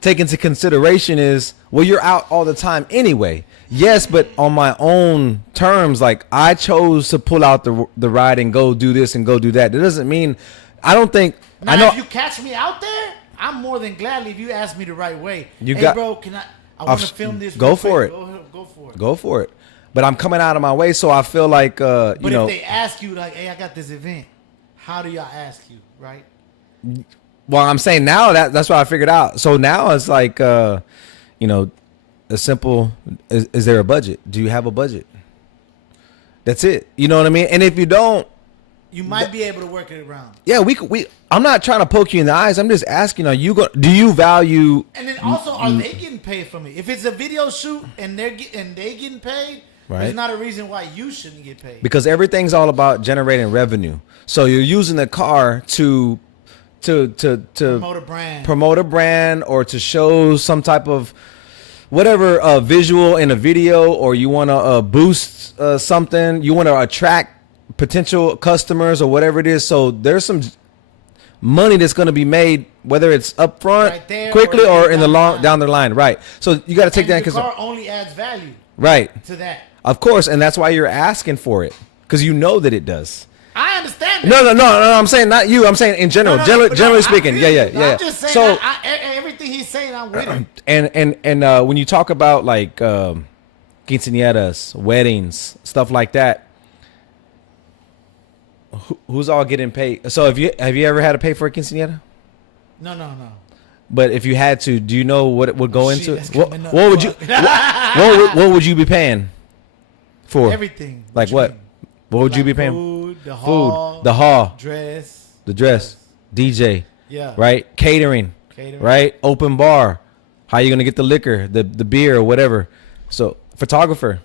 take into consideration is, well, you're out all the time anyway. Yes, but on my own terms, like I chose to pull out the ride and go do this and go do that. That doesn't mean I don't think Now, I know if you catch me out there, I'm more than gladly if you ask me the right way. You hey, got- bro, can I want to film this? go real for quick. it. Go for it. go for it. But I'm coming out of my way, so I feel like you But know. if they ask you, like, hey, I got this event, how do y'all ask you, right? Well, I'm saying now that's what I figured out. So now it's like, you know, a simple, is there a budget? Do you have a budget? That's it. You know what I mean? And if you don't, You might be able to work it around. yeah, I'm not trying to poke you in the eyes. I'm just asking, do you value? And then also, are they getting paid for me? If it's a video shoot and they getting paid, Right. there's not a reason why you shouldn't get paid. Because everything's all about generating revenue. So you're using the car to Promote a brand. or to show some type of whatever visual in a video, or you want to boost something, you want to attract potential customers or whatever it is. So there's some money that's going to be made, whether it's up front Right there quickly or or in the down the long line. down the line. Right. So you got to take And that the into car consideration. only adds value Right. to that. Of course. And that's why you're asking for it, because you know that it does. I understand that. No. I'm saying not you. I'm saying in general. No, generally I speaking. feel Yeah. you. I'm just saying So everything he's saying, I'm with him. and when you talk about like quinceañeras, weddings, stuff like that, who's all getting paid? So have you ever had to pay for a quinceañera? No. But if you had to, do you know what it would go Shit, into? that's What, coming up. what would you what would you be paying for? Everything. Like you what? mean? What would you Like be paying? Food, the hall, Food, the hall, dress, the dress, DJ, yeah, right? Catering. Catering. Right? Open bar. How you gonna get the liquor, the beer or whatever? So photographer,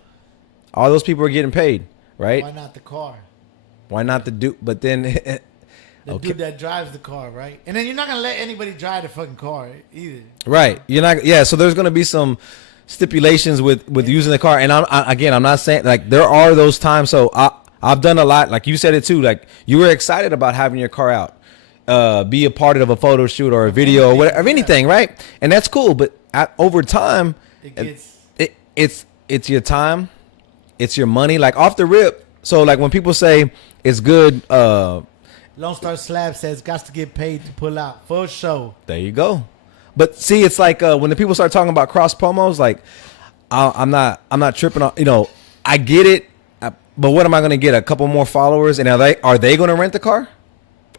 all those people are getting paid, right? Why not the car? Why not the dude? But then, The okay, dude that drives the car, right? And then you're not gonna let anybody drive the fucking car either. right? You're not. Yeah. So there's gonna be some stipulations with using the car. And I'm not saying like there are those times. So I've done a lot. Like you said it too. Like you were excited about having your car out. Be a part of a photo shoot or a video or whatever, anything, right? And that's cool. But over time, It gets it's your time, it's your money. Like off the rip. So like when people say it's good, Lone Star Slab says got to get paid to pull out for show. there you go. But see, it's like when the people start talking about cross promos, like I'm not tripping on. I get it, but what am I going to get? A couple more followers, and are they going to rent the car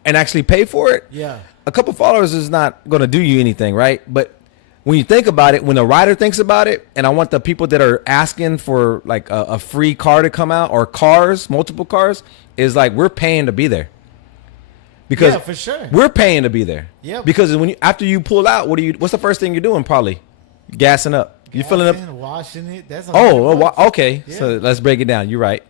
and actually pay for it? Yeah. A couple followers is not going to do you anything, right? But when you think about it, when the rider thinks about it, and I want the people that are asking for like a free car to come out, or cars, multiple cars, is like we're paying to be there. Because Yeah, for sure. we're paying to be there. Yeah. Because after you pull out, what's the first thing you're doing? Probably gassing up. You filling up. washing it. That's Okay. Yeah. So let's break it down. You're right.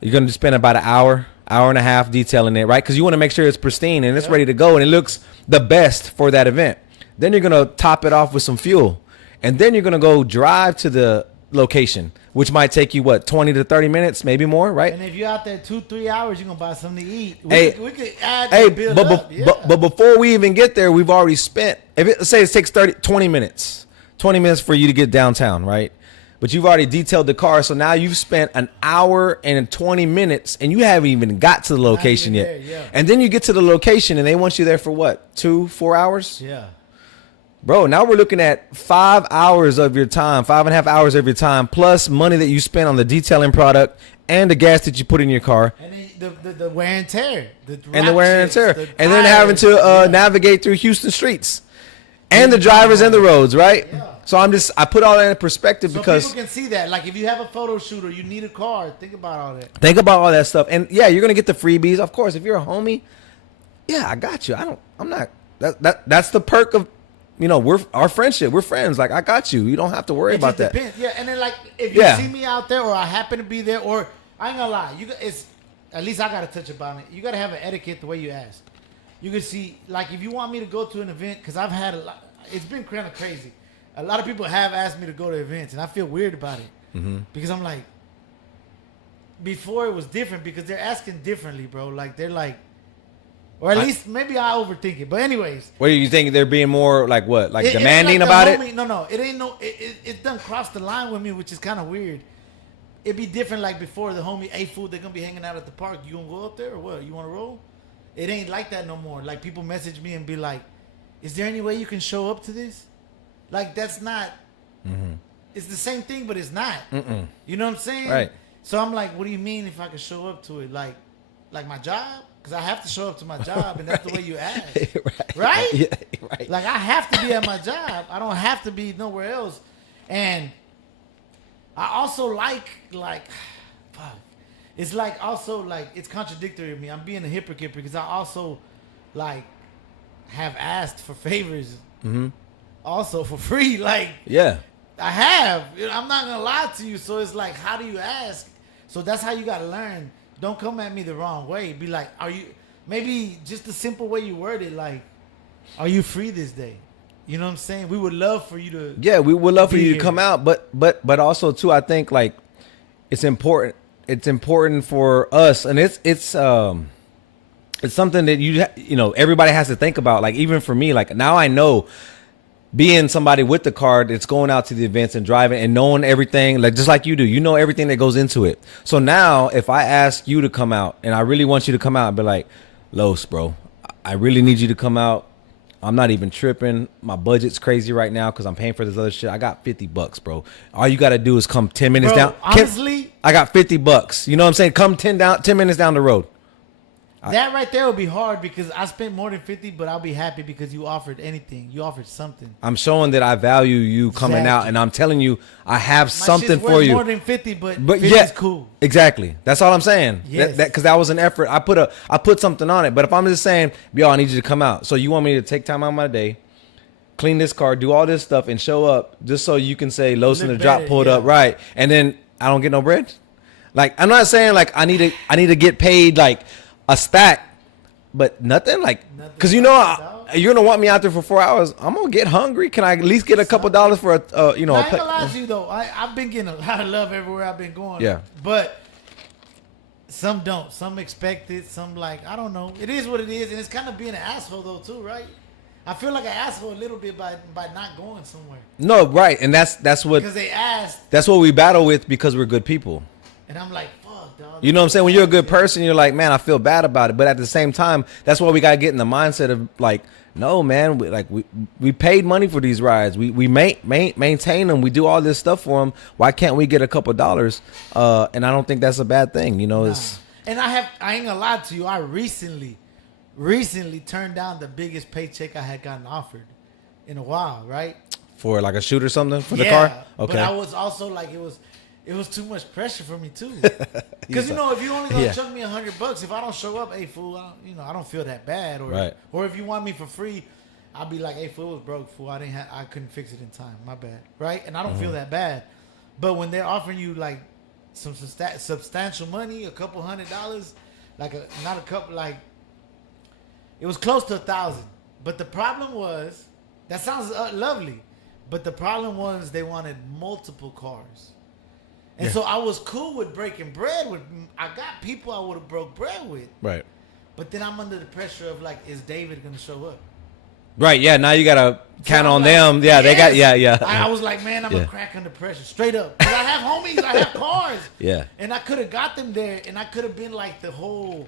You're going to spend about an hour and a half detailing it, right? Because you want to make sure it's pristine and it's Yeah. ready to go and it looks the best for that event. Then you're going to top it off with some fuel. And then you're going to go drive to the location, which might take you, 20 to 30 minutes, maybe more, right? And if you're out there 2-3 hours, you're gonna buy something to eat. We could add Hey, and build but, up. but before we even get there, we've already spent, say it takes 20 minutes for you to get downtown, right? But you've already detailed the car. So now you've spent an hour and 20 minutes and you haven't even got to the location yet. there, yeah. And then you get to the location and they want you there for what? 2-4 hours? Yeah. Bro, now we're looking at 5 hours of your time, 5.5 hours of your time, plus money that you spent on the detailing product and the gas that you put in your car. And then the wear and tear. And the wear and tear. the And then having tires, to navigate through Houston streets. And the drivers and the roads, right? Yeah. So I put all that in perspective So because people can see that. Like if you have a photo shoot or you need a car, think about all that. think about all that stuff. And yeah, you're gonna get the freebies. Of course, if you're a homie, yeah, I got you. I'm not that's the perk of, you know, we're our friendship. We're friends. Like I got you. You don't have to worry It about just that. depends. Yeah, and then like if you Yeah. see me out there or I happen to be there, or I ain't gonna lie, it's at least I gotta touch upon it. You gotta have an etiquette the way you ask. You can see, like if you want me to go to an event, because I've had a lot. It's been kind of crazy. A lot of people have asked me to go to events, and I feel weird about it because I'm like, before it was different because they're asking differently, bro. Like they're like, or at least maybe I overthink it. But anyways, What do you think they're being more like what? Like it ain't demanding like about the it? homie- No, it ain't no. It done crossed the line with me, which is kind of weird. It'd be different like before the homie, hey fool, they're gonna be hanging out at the park. You gonna go up there or what? You wanna roll? It ain't like that no more. Like people message me and be like, is there any way you can show up to this? Like that's not. It's the same thing, but it's not. You know what I'm saying? Right. So I'm like, what do you mean if I can show up to it? Like my job? Because I have to show up to my job, and that's the way you ask. Right? Yeah, right. Like I have to be at my job. I don't have to be nowhere else. And I also like fuck. It's like also like it's contradictory of me. I'm being a hypocrite because I also like have asked for favors also for free. Like Yeah. I have. I'm not gonna lie to you. So it's like, how do you ask? So that's how you gotta learn. Don't come at me the wrong way. Be like, are you? Maybe just the simple way you word it, like, are you free this day? You know what I'm saying? We would love for you to. Yeah, we would love for be you to here. come out, but also too, I think like it's important. It's important for us, and it's something that you know everybody has to think about. Like even for me, like now I know being somebody with the card that's going out to the events and driving and knowing everything, like just like you do, you know everything that goes into it. So now if I ask you to come out and I really want you to come out and be like, Los, bro, I really need you to come out. I'm not even tripping. My budget's crazy right now because I'm paying for this other shit. I got $50, bro. All you got to do is come 10 minutes Bro, down. honestly, I got $50. You know what I'm saying? Come 10 minutes down the road. that right there would be hard because I spent more than 50, but I'll be happy because you offered anything. You offered something. I'm showing that I value you coming out, Exactly. and I'm telling you I have My something shit's for worth you. more than 50, but 50 yeah, is cool. Exactly. That's all I'm saying. Yes. Because that was an effort. I put something on it. But if I'm just saying, yo, I need you to come out. So you want me to take time out of my day, clean this car, do all this stuff, and show up just so you can say Los in the Look drop better, pulled yeah. up, right? And then I don't get no bread. Like I'm not saying like I need to get paid like a stack. But nothing like, Nothing because you know like that, dog. you're gonna want me out there for 4 hours. I'm gonna get hungry. Can I at least get a couple dollars for a you know? I A ain't gonna lie to you though. I've been getting a lot of love everywhere I've been going. Yeah. But some don't. Some expect it. Some like, I don't know. It is what it is. And it's kind of being an asshole though too, right? I feel like an asshole a little bit by not going somewhere. No, right, and that's what Because they asked we battle with because we're good people. and I'm like, fuck, dog. You know what I'm saying? When you're a good person, you're like, man, I feel bad about it. But at the same time, that's why we gotta get in the mindset of like, no, man, we paid money for these rides. We maintain them. We do all this stuff for them. Why can't we get a couple dollars? And I don't think that's a bad thing. You know, it's And I ain't gonna lie to you, I recently turned down the biggest paycheck I had gotten offered in a while, right? for like a shoot or something for the Yeah, car. But I Okay. was also like, it was too much pressure for me too. Because you know, if you only gonna Yeah. chuck me $100, if I don't show up, hey fool, I don't feel that bad. Or Right. or if you want me for free, I'll be like, hey fool, it was broke, fool. I couldn't fix it in time. My bad, right? And I don't feel that bad. But when they're offering you like some substantial money, a couple $100, like not a couple, like it was close to 1,000. But the problem was, that sounds lovely, but the problem was they wanted multiple cars. And Yeah. so I was cool with breaking bread with. I got people I would have broke bread with, Right. but then I'm under the pressure of like, is David gonna show up? Right. Yeah. Now you gotta count So I'm on like, them. Yeah. They got. yes. Yeah. I was like, man, I'm Yeah. a crack under pressure, straight up. 'Cause I have homies, I have cars, Yeah. and I could have got them there, and I could have been like the whole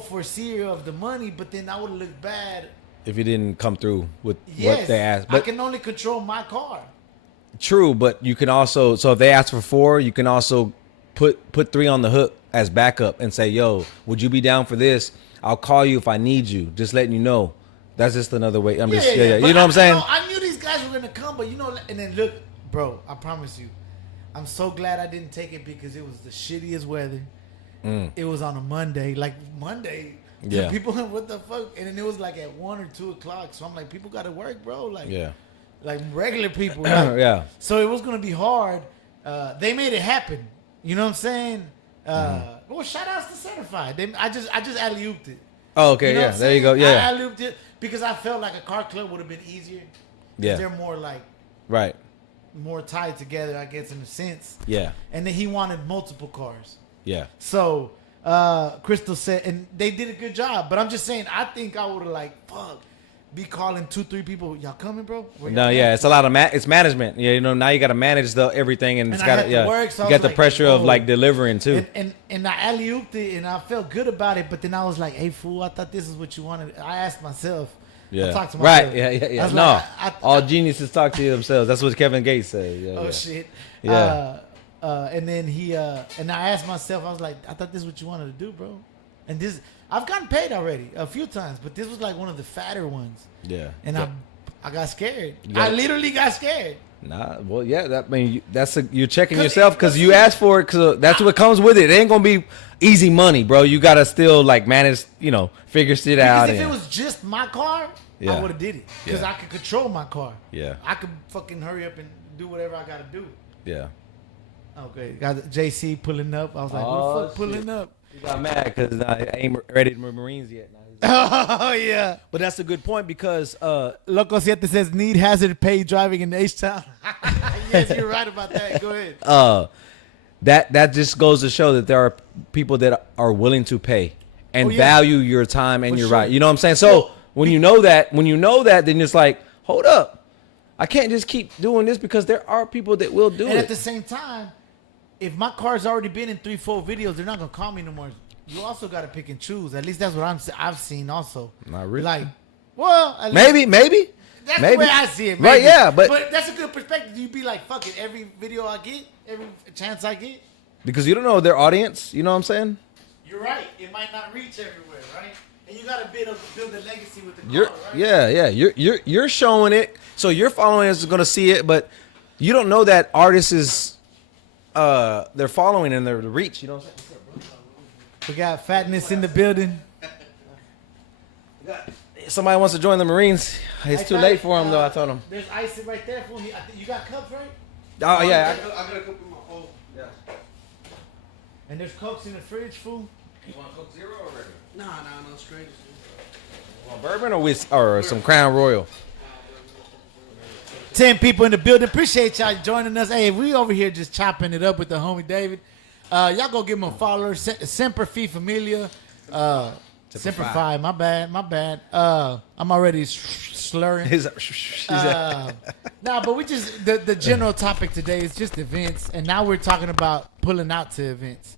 foreseer of the money, but then I would have looked bad. If you didn't come through with Yes, what they asked, I but can only control my car. true. But you can also. So if they ask for 4, you can also put 3 on the hook as backup and say, yo, would you be down for this? I'll call you if I need you. Just letting you know. That's just another way. I'm just. Yeah. But You know what I'm saying? I knew these guys were finna come, but you know, and then look, bro, I promise you, I'm so glad I didn't take it because it was the shittiest weather. It was on a Monday, like Monday. Yeah. People, what the fuck? And then it was like at 1 or 2 o'clock. So I'm like, people got to work, bro. Like, Yeah. like regular people. Like, Yeah. So it was gonna be hard. They made it happen. You know what I'm saying? Well, shout outs to Certified. I just alley-ooped it. Oh, okay. You know Yeah. what I'm There you saying? go. Yeah. I alley-ooped it because I felt like a car club would have been easier. Yeah. They're more like Right. more tied together, I guess, in a sense. Yeah. And then he wanted multiple cars. Yeah. So Crystal said, and they did a good job. But I'm just saying, I think I would have be calling 2-3 people. Y'all coming, bro? Where No, y'all yeah, at? it's a lot of it's management. Yeah, you know, now you got to manage everything, and it's I got had to work, so I you got was the like, pressure of oh. like delivering too. And I alley-ooped it, and I felt good about it. But then I was like, hey, fool, I thought this is what you wanted. I asked myself. I talked to myself. Right. Yeah. I was No, like, all geniuses talk to themselves. That's what Kevin Gates said. Yeah, oh, yeah. shit. Yeah. And then and I asked myself, I was like, I thought this is what you wanted to do, bro. And this, I've gotten paid already a few times, but this was like one of the fatter ones. Yeah. And Yeah. I got scared. got I it. literally got scared. Nah, well, yeah. That I mean, you're checking 'Cause yourself because you see- asked for it. Because that's what comes with it. It ain't gonna be easy money, bro. You gotta still like manage, figure shit out. Because if and- it was just my car, Yeah. I would have did it. Because Yeah. I could control my car. Yeah. I could fucking hurry up and do whatever I got to do. yeah. Okay, got JC pulling up. I was like, Oh, what the fuck pulling shit. up? He got mad because I ain't ready to Marines yet. Oh, yeah. But that's a good point because Loco Siete says, need hazard pay driving in H-Town. Yes, you're right about that. Go ahead. that just goes to show that there are people that are willing to pay and Oh, yeah. value your time and For your sure. right. You know what I'm saying? So when you know that, then it's like, hold up. I can't just keep doing this because there are people that will do And it. at the same time, if my car's already been in 3-4 videos, they're not going to call me no more. You also got to pick and choose. At least that's what I've seen also. Not really. Like, well, at least Maybe. that's maybe. the way I see it. Right, maybe. yeah, but that's a good perspective. You'd be like, fuck it. Every video I get, every chance I get. because you don't know their audience, you know what I'm saying? You're right. It might not reach everywhere, right? And you got to build a legacy with the car, You're right? yeah. You're showing it, so your followers are gonna see it, but you don't know that artists is their following and their reach. You know what I'm saying? We got fatness in the building. Somebody wants to join the Marines. It's too late for him though. I told him. There's ice right there for me. I think you got cups, right? Oh yeah. I got a couple in my phone. Yeah. And there's Cokes in the fridge, fool. You want Coke Zero or regular? Nah, no strangers. Want bourbon or whiskey or some Crown Royal? 10 people in the building. Appreciate y'all joining us. Hey, we over here just chopping it up with the homie David. Y'all go give him a follower. Semper Fi Familia. Semper Fi. My bad. I'm already slurring. Nah, but we just the general topic today is just events, and now we're talking about pulling out to events.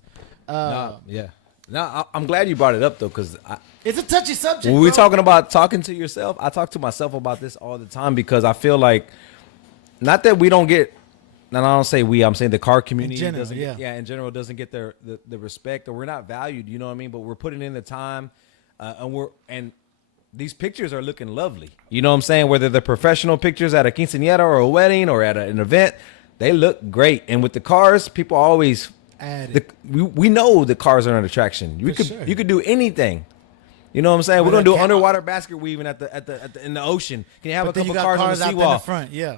Yeah. No, I'm glad you brought it up though, because It's a touchy subject. when we're bro. talking about talking to yourself, I talk to myself about this all the time because I feel like, not that we don't get, and I don't say we, I'm saying the car community general, doesn't yeah. get, in general doesn't get the respect, or we're not valued, you know what I mean? But we're putting in the time, and these pictures are looking lovely. You know what I'm saying? Whether they're professional pictures at a quinceañera or a wedding or at an event, they look great. And with the cars, people always we know the cars are an attraction. You could do anything. You know what I'm saying? We're gonna do underwater basket weaving at the in the ocean. Can you have But a then you couple got cars on cars the out there in the seawall? front, yeah.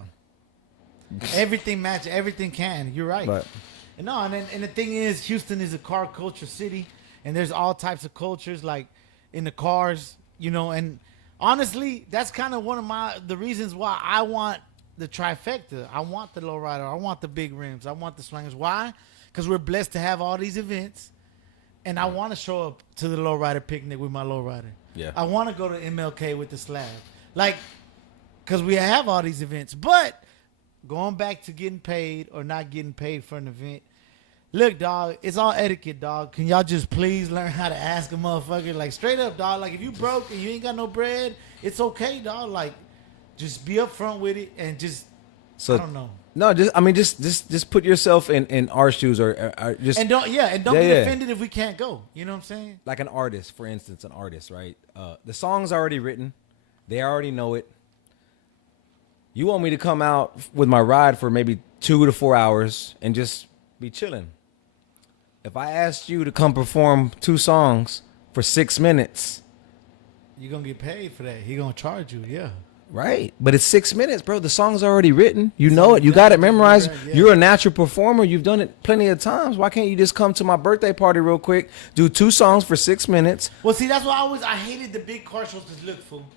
Everything match, everything can. You're right. Right. And no, and the thing is, Houston is a car culture city, and there's all types of cultures like in the cars, you know. And honestly, that's kind of one of the reasons why I want the trifecta. I want the lowrider. I want the big rims. I want the swingers. Why? Because we're blessed to have all these events, and I want to show up to the lowrider picnic with my lowrider. Yeah. I want to go to MLK with the slab, like, because we have all these events. But going back to getting paid or not getting paid for an event, look, dog, it's all etiquette, dog. Can y'all just please learn how to ask a motherfucker, like, straight up, dog? Like, if you broke and you ain't got no bread, it's okay, dog. Like, just be upfront with it and just, I don't know. No, just put yourself in our shoes, or just And don't be offended if we can't go. You know what I'm saying? like an artist, for instance, right? The song's already written, they already know it. You want me to come out with my ride for maybe 2 to 4 hours and just be chilling. If I asked you to come perform 2 songs for 6 minutes, You're gonna get paid for that. He gonna charge you, yeah. right? But it's 6 minutes, bro. The song's already written. You know it. You got it memorized. Yeah. You're a natural performer. You've done it plenty of times. Why can't you just come to my birthday party real quick, do 2 songs for 6 minutes? Well, see, that's why I hated the big car shows. Cause look, fool,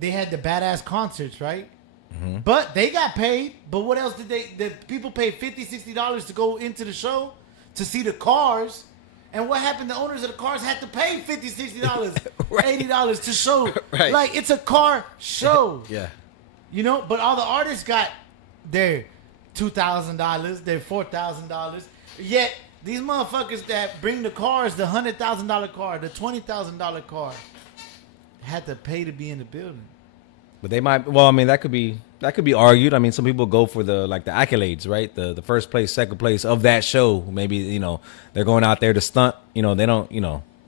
they had the badass concerts, right? But they got paid. But what else did they? The people paid $50, $60 to go into the show to see the cars. And what happened? The owners of the cars had to pay $50, $60, Right. $80 to show. Right. Like, it's a car show. Yeah. You know, but all the artists got their $2,000, their $4,000. Yet these motherfuckers that bring the cars, the $100,000 car, the $20,000 car, had to pay to be in the building. But they might. Well, I mean, that could be argued. I mean, some people go for the accolades, right? The first place, second place of that show. Maybe they're going out there to stunt. They don't.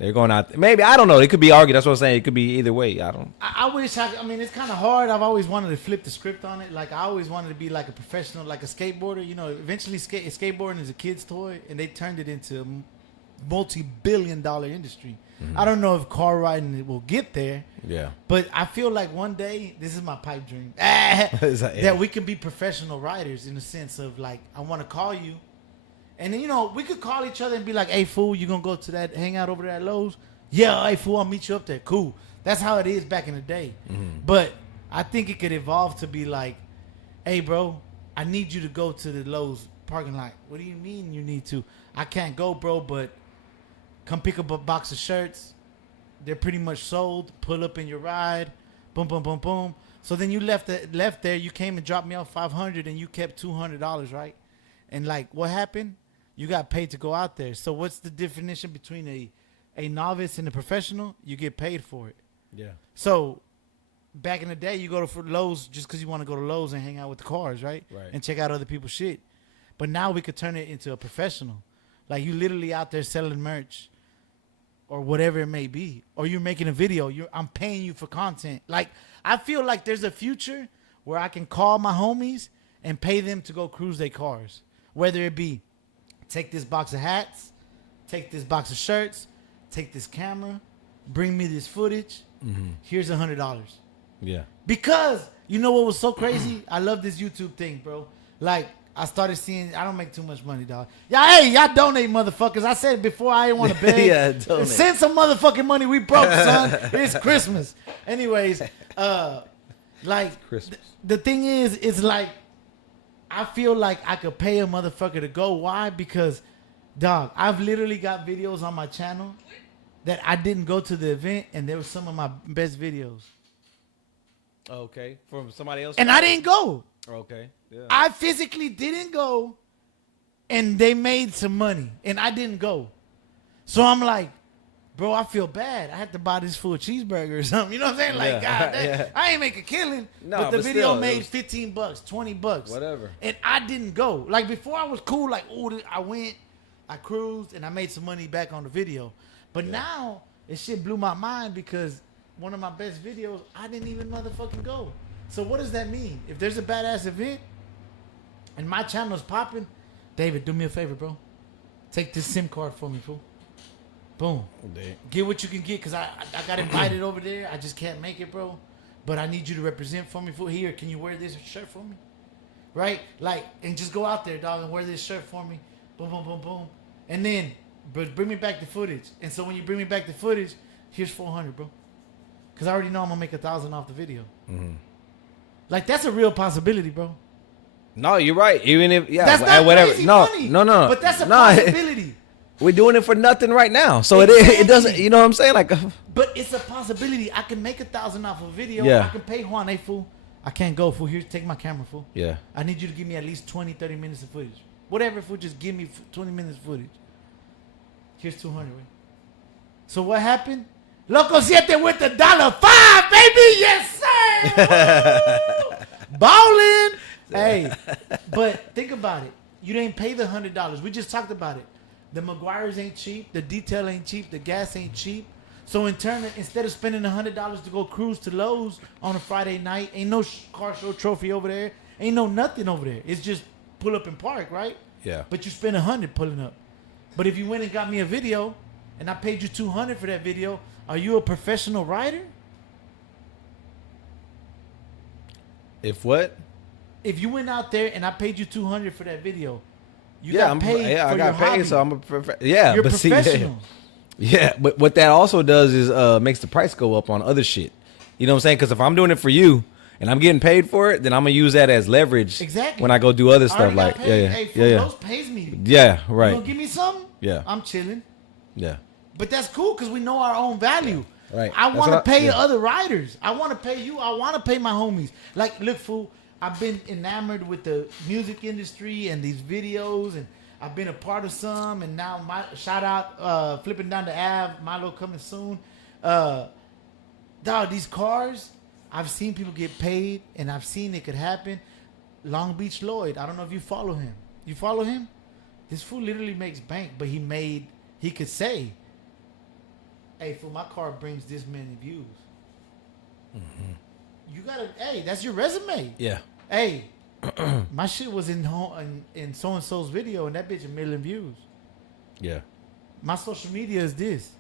They're going out. Maybe I don't know. It could be argued. That's what I'm saying. It could be either way. I don't. I wish I mean, it's kind of hard. I've always wanted to flip the script on it. Like, I always wanted to be like a professional, like a skateboarder. Eventually skateboarding is a kid's toy, and they turned it into a multi-billion-dollar industry. I don't know if car riding will get there. Yeah. But I feel like one day, this is my pipe dream, Is that- that we can be professional riders in the sense of, like, I want to call you. And then, we could call each other and be like, hey, fool, you going to go to that hangout over there at Lowe's? Yeah, hey, fool, I'll meet you up there. Cool. That's how it is back in the day. But I think it could evolve to be like, hey, bro, I need you to go to the Lowe's parking lot. What do you mean you need to? I can't go, bro, but come pick up a box of shirts. They're pretty much sold. Pull up in your ride. Boom, boom, boom, boom. So then you left there. You came and dropped me off $500, and you kept $200, right? And like, what happened? You got paid to go out there. So what's the definition between a novice and a professional? You get paid for it. Yeah. So back in the day, you go to Lowe's just because you want to go to Lowe's and hang out with the cars, right? Right. And check out other people's shit. But now we could turn it into a professional. Like, you literally out there selling merch or whatever it may be. Or you're making a video. I'm paying you for content. Like, I feel like there's a future where I can call my homies and pay them to go cruise their cars. Whether it be take this box of hats, take this box of shirts, take this camera, bring me this footage. Here's $100. Yeah. Because you know what was so crazy? I love this YouTube thing, bro. Like, I started seeing, I don't make too much money, dog. Y'all donate, motherfuckers. I said before, I didn't want to beg. Yeah, donate. Send some motherfucking money. We broke, son. It's Christmas. Anyways, like, Christmas. the thing is, it's like, I feel like I could pay a motherfucker to go. Why? Because, dog, I've literally got videos on my channel that I didn't go to the event, and they were some of my best videos. Okay. From somebody else. And I didn't go. Okay. Yeah. I physically didn't go, and they made some money, and I didn't go. So I'm like, bro, I feel bad. I had to buy this fool a cheeseburger or something. You know what I'm saying? Like, Yeah. God, Yeah. I ain't make a killing, No, but the but video still, it made was- $15, $20. Whatever. And I didn't go. Like, before I was cool, like, oh, I went, I cruised, and I made some money back on the video. But now, it shit blew my mind because one of my best videos, I didn't even motherfucking go. So what does that mean? If there's a badass event and my channel's popping, David, do me a favor, bro. Take this SIM card for me, fool. Boom. Get what you can get, because I got invited over there. I just can't make it, bro. But I need you to represent for me, fool. Here, can you wear this shirt for me? Right? Like, and just go out there, dog, and wear this shirt for me. Boom, boom, boom, boom. And then, but bring me back the footage. And so when you bring me back the footage, here's $400, bro. Because I already know I'm going to make $1,000 off the video. Like, that's a real possibility, bro. No, you're right. Even if That's not whatever. crazy No, money. no. But that's a no. possibility. We're doing it for nothing right now, so Exactly. it doesn't. You know what I'm saying? Like, But it's a possibility. I can make $1,000 off a video. Yeah. I can pay Juan, hey, fool. I can't go, fool. Here, take my camera, fool. yeah. I need you to give me at least 20, 30 minutes of footage. Whatever, fool, just give me 20 minutes of footage. Here's 200, right? So what happened? Loco Siete with the $5, baby. Yes, sir. Ballin'. Hey, but think about it. You didn't pay the $100. We just talked about it. The McGuire's ain't cheap. The detail ain't cheap. The gas ain't cheap. So in turn, instead of spending $100 to go cruise to Lowe's on a Friday night, ain't no car show trophy over there. Ain't no nothing over there. It's just pull up and park, right? Yeah. But you spend $100 pulling up. But if you went and got me a video, and I paid you $200 for that video, are you a professional rider? If what? If you went out there and I paid you $200 for that video, you Yeah, got paid. I for got your paid, hobby. so I'm a yeah. You're but see, professional. yeah, but what that also does is makes the price go up on other shit. You know what I'm saying? Because if I'm doing it for you and I'm getting paid for it, then I'm gonna use that as leverage. Exactly. When I go do other I stuff already got like paid. Hey, Lowe's pays me. yeah, You right, gonna give me something? Yeah. I'm chilling. yeah, But that's cool because we know our own value. Right. I That's want to what I- pay yeah. other riders. I want to pay you. I want to pay my homies. Like, look, fool, I've been enamored with the music industry and these videos, and I've been a part of some. And now, my shout out, flipping down the Ave, Milo coming soon. Dog, these cars, I've seen people get paid, and I've seen it could happen. Long Beach Lloyd, I don't know if you follow him. You follow him? This fool literally makes bank, but he could say, hey, fool, my car brings this many views. You gotta, hey, that's your resume. yeah. Hey, my shit was in so and so's video, and that bitch 1 million views. Yeah. My social media is this.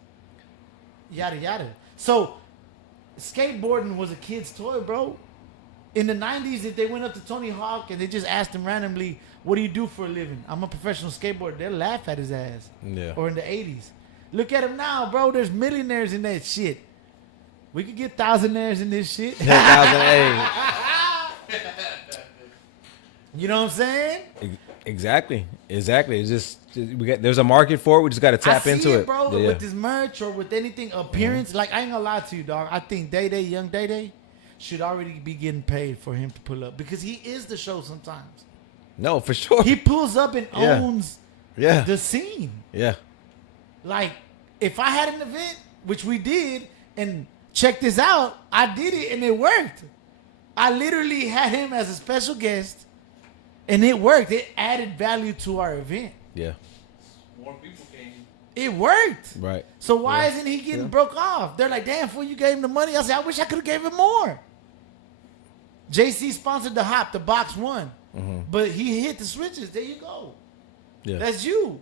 Yada yada. So, skateboarding was a kid's toy, bro. In the 90s, if they went up to Tony Hawk and they just asked him randomly, what do you do for a living? I'm a professional skateboarder. They'll laugh at his ass. Yeah. Or in the 80s. Look at him now, bro. There's millionaires in that shit. We could get thousandaires in this shit. 10,000. You know what I'm saying? Exactly. It's just there's a market for it. We just got to tap I see into it, bro. Yeah. With this merch or with anything appearance, like I ain't gonna lie to you, dog. I think Young Day Day, should already be getting paid for him to pull up because he is the show sometimes. No, for sure. He pulls up and Yeah. owns yeah. the scene. Yeah. Like, if I had an event, which we did, and check this out, I did it and it worked. I literally had him as a special guest, and it worked. It added value to our event. Yeah. More people came. It worked. Right. So why Yeah. isn't he getting broke off? They're like, damn, fool, you gave him the money. I said, I wish I could have gave him more. JC sponsored the hop, the box one. But he hit the switches. There you go. Yeah. That's you.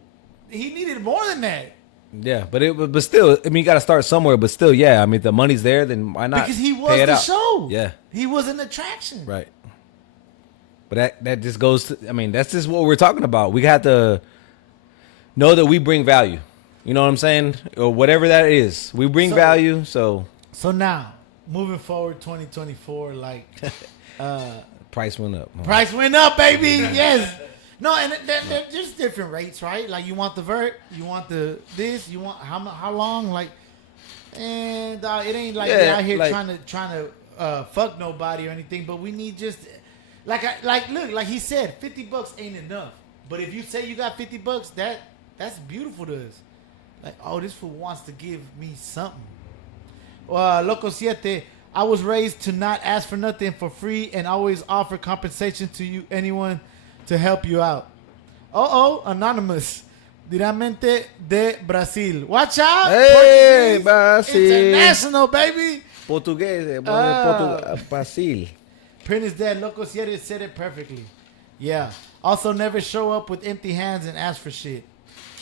He needed more than that. Yeah, but still, I mean, you got to start somewhere. But still, yeah, I mean, the money's there, then why not? Because he was pay it the out? show. Yeah, He was an attraction. right. But that just goes to, I mean, that's just what we're talking about. We got to know that we bring value. You know what I'm saying? Or whatever that is. We bring So- value, so So now, moving forward, 2024, like, price went up. price went up, baby. Yes. No, and they're just different rates, right? Like, you want the vert, you want the this, you want how long? Like, and it ain't like Yeah, we're out here like- trying to fuck nobody or anything. But we need just look, like he said, $50 ain't enough. But if you say you got $50, that's beautiful to us. Like, oh, this fool wants to give me something. Loco Siete, I was raised to not ask for nothing for free and always offer compensation to anyone to help you out. Anonymous. Directamente de Brazil. Watch out. Hey, Portuguese, Brazil. International, baby. Portugués, Brasil. Print is dead. Loco Siete said it perfectly. Yeah. Also, never show up with empty hands and ask for shit.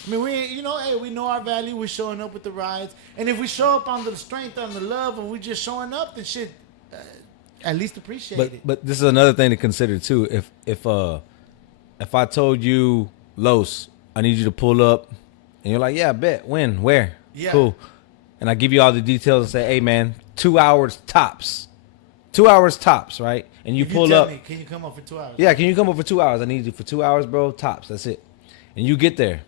I mean, we know our value. We're showing up with the rides. And if we show up on the strength, on the love, and we just showing up, then shit, at least appreciate it. But this is another thing to consider too. If I told you, Los, I need you to pull up, and you're like, yeah, bet, when, where, Yeah. cool, and I give you all the details and say, hey man, 2 hours tops, 2 hours tops, right? And you If pull tell up, me, can you come up for 2 hours? yeah, can you come up for 2 hours? I need you for 2 hours, bro, tops, that's it. And you get there,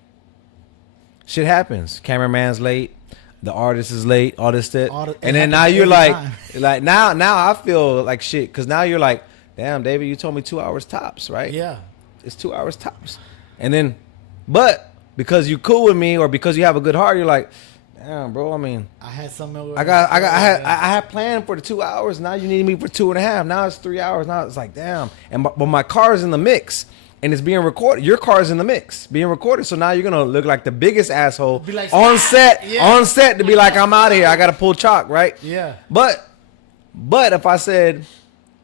shit happens. Cameraman's late, the artist is late, all this shit, It and then happens now you're every like, time. now I feel like shit because now you're like, damn, David, you told me 2 hours tops, right? Yeah. It's 2 hours tops. And then, but because you cool with me or because you have a good heart, you're like, damn, bro. I mean, I had something. I had planned for the 2 hours. Now you need me for 2.5. Now it's 3 hours. Now it's like, damn. But my car is in the mix. and it's being recorded. Your car's in the mix, being recorded. So now you're gonna look like the biggest asshole Be like, on set. yeah. On set to be like, I'm out of here. I gotta pull chalk, right? Yeah. But if I said,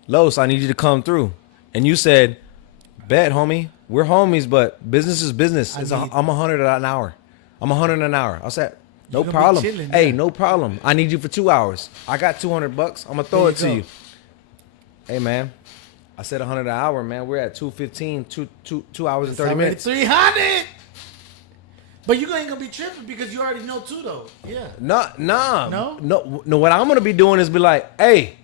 Los, I need you to come through, and you said, bet, homie, we're homies, but business is business. I'm 100 an hour. I'm 100 an hour. I said, no You're gonna be problem. chilling, Hey, yeah. no problem. I need you for 2 hours. I got $200. I'm gonna throw There it to you go. you. Hey, man. I said 100 an hour, man. We're at 215, 2 hours and 30 Already minutes. 300. But you ain't gonna be tripping because you already know too, though. Yeah. No. What I'm gonna be doing is be like, hey,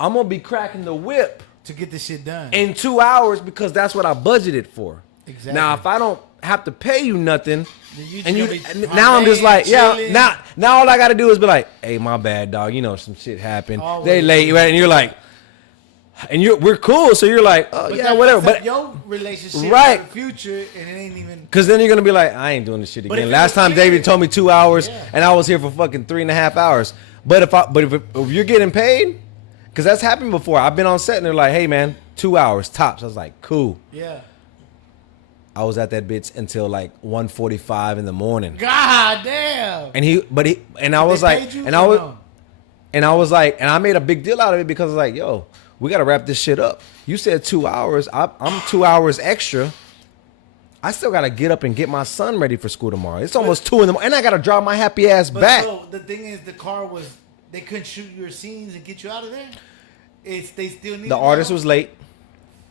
I'm gonna be cracking the whip To get this shit done. in 2 hours because that's what I budgeted for. Exactly. Now, if I don't have to pay you nothing, Then you and just you gonna be now I'm just like, yeah. chilling. Now all I got to do is be like, hey, my bad, dog. You know some shit happened. Always. They late, right? And you're like, and we're cool. So you're like, oh yeah, that whatever. fucks up But your relationship Right. for the future, and it ain't even. because then you're gonna be like, I ain't doing this shit But if again. it Last was time clear- David told me 2 hours, Yeah. and I was here for fucking 3.5 hours. But if you're getting paid, because that's happened before. I've been on set and they're like, hey man, 2 hours tops. I was like, cool. Yeah. I was at that bitch until like 1:45 in the morning. God damn. And I was They like, paid you and or I was, no? and I was like, and I made a big deal out of it because I was like, yo, we gotta wrap this shit up. You said 2 hours. I'm 2 hours extra. I still gotta get up and get my son ready for school tomorrow. It's almost 2 in the morning, and I gotta drive my happy ass But back. so the thing is, the car was. They couldn't shoot your scenes and get you out of there. They still need. The artist was late,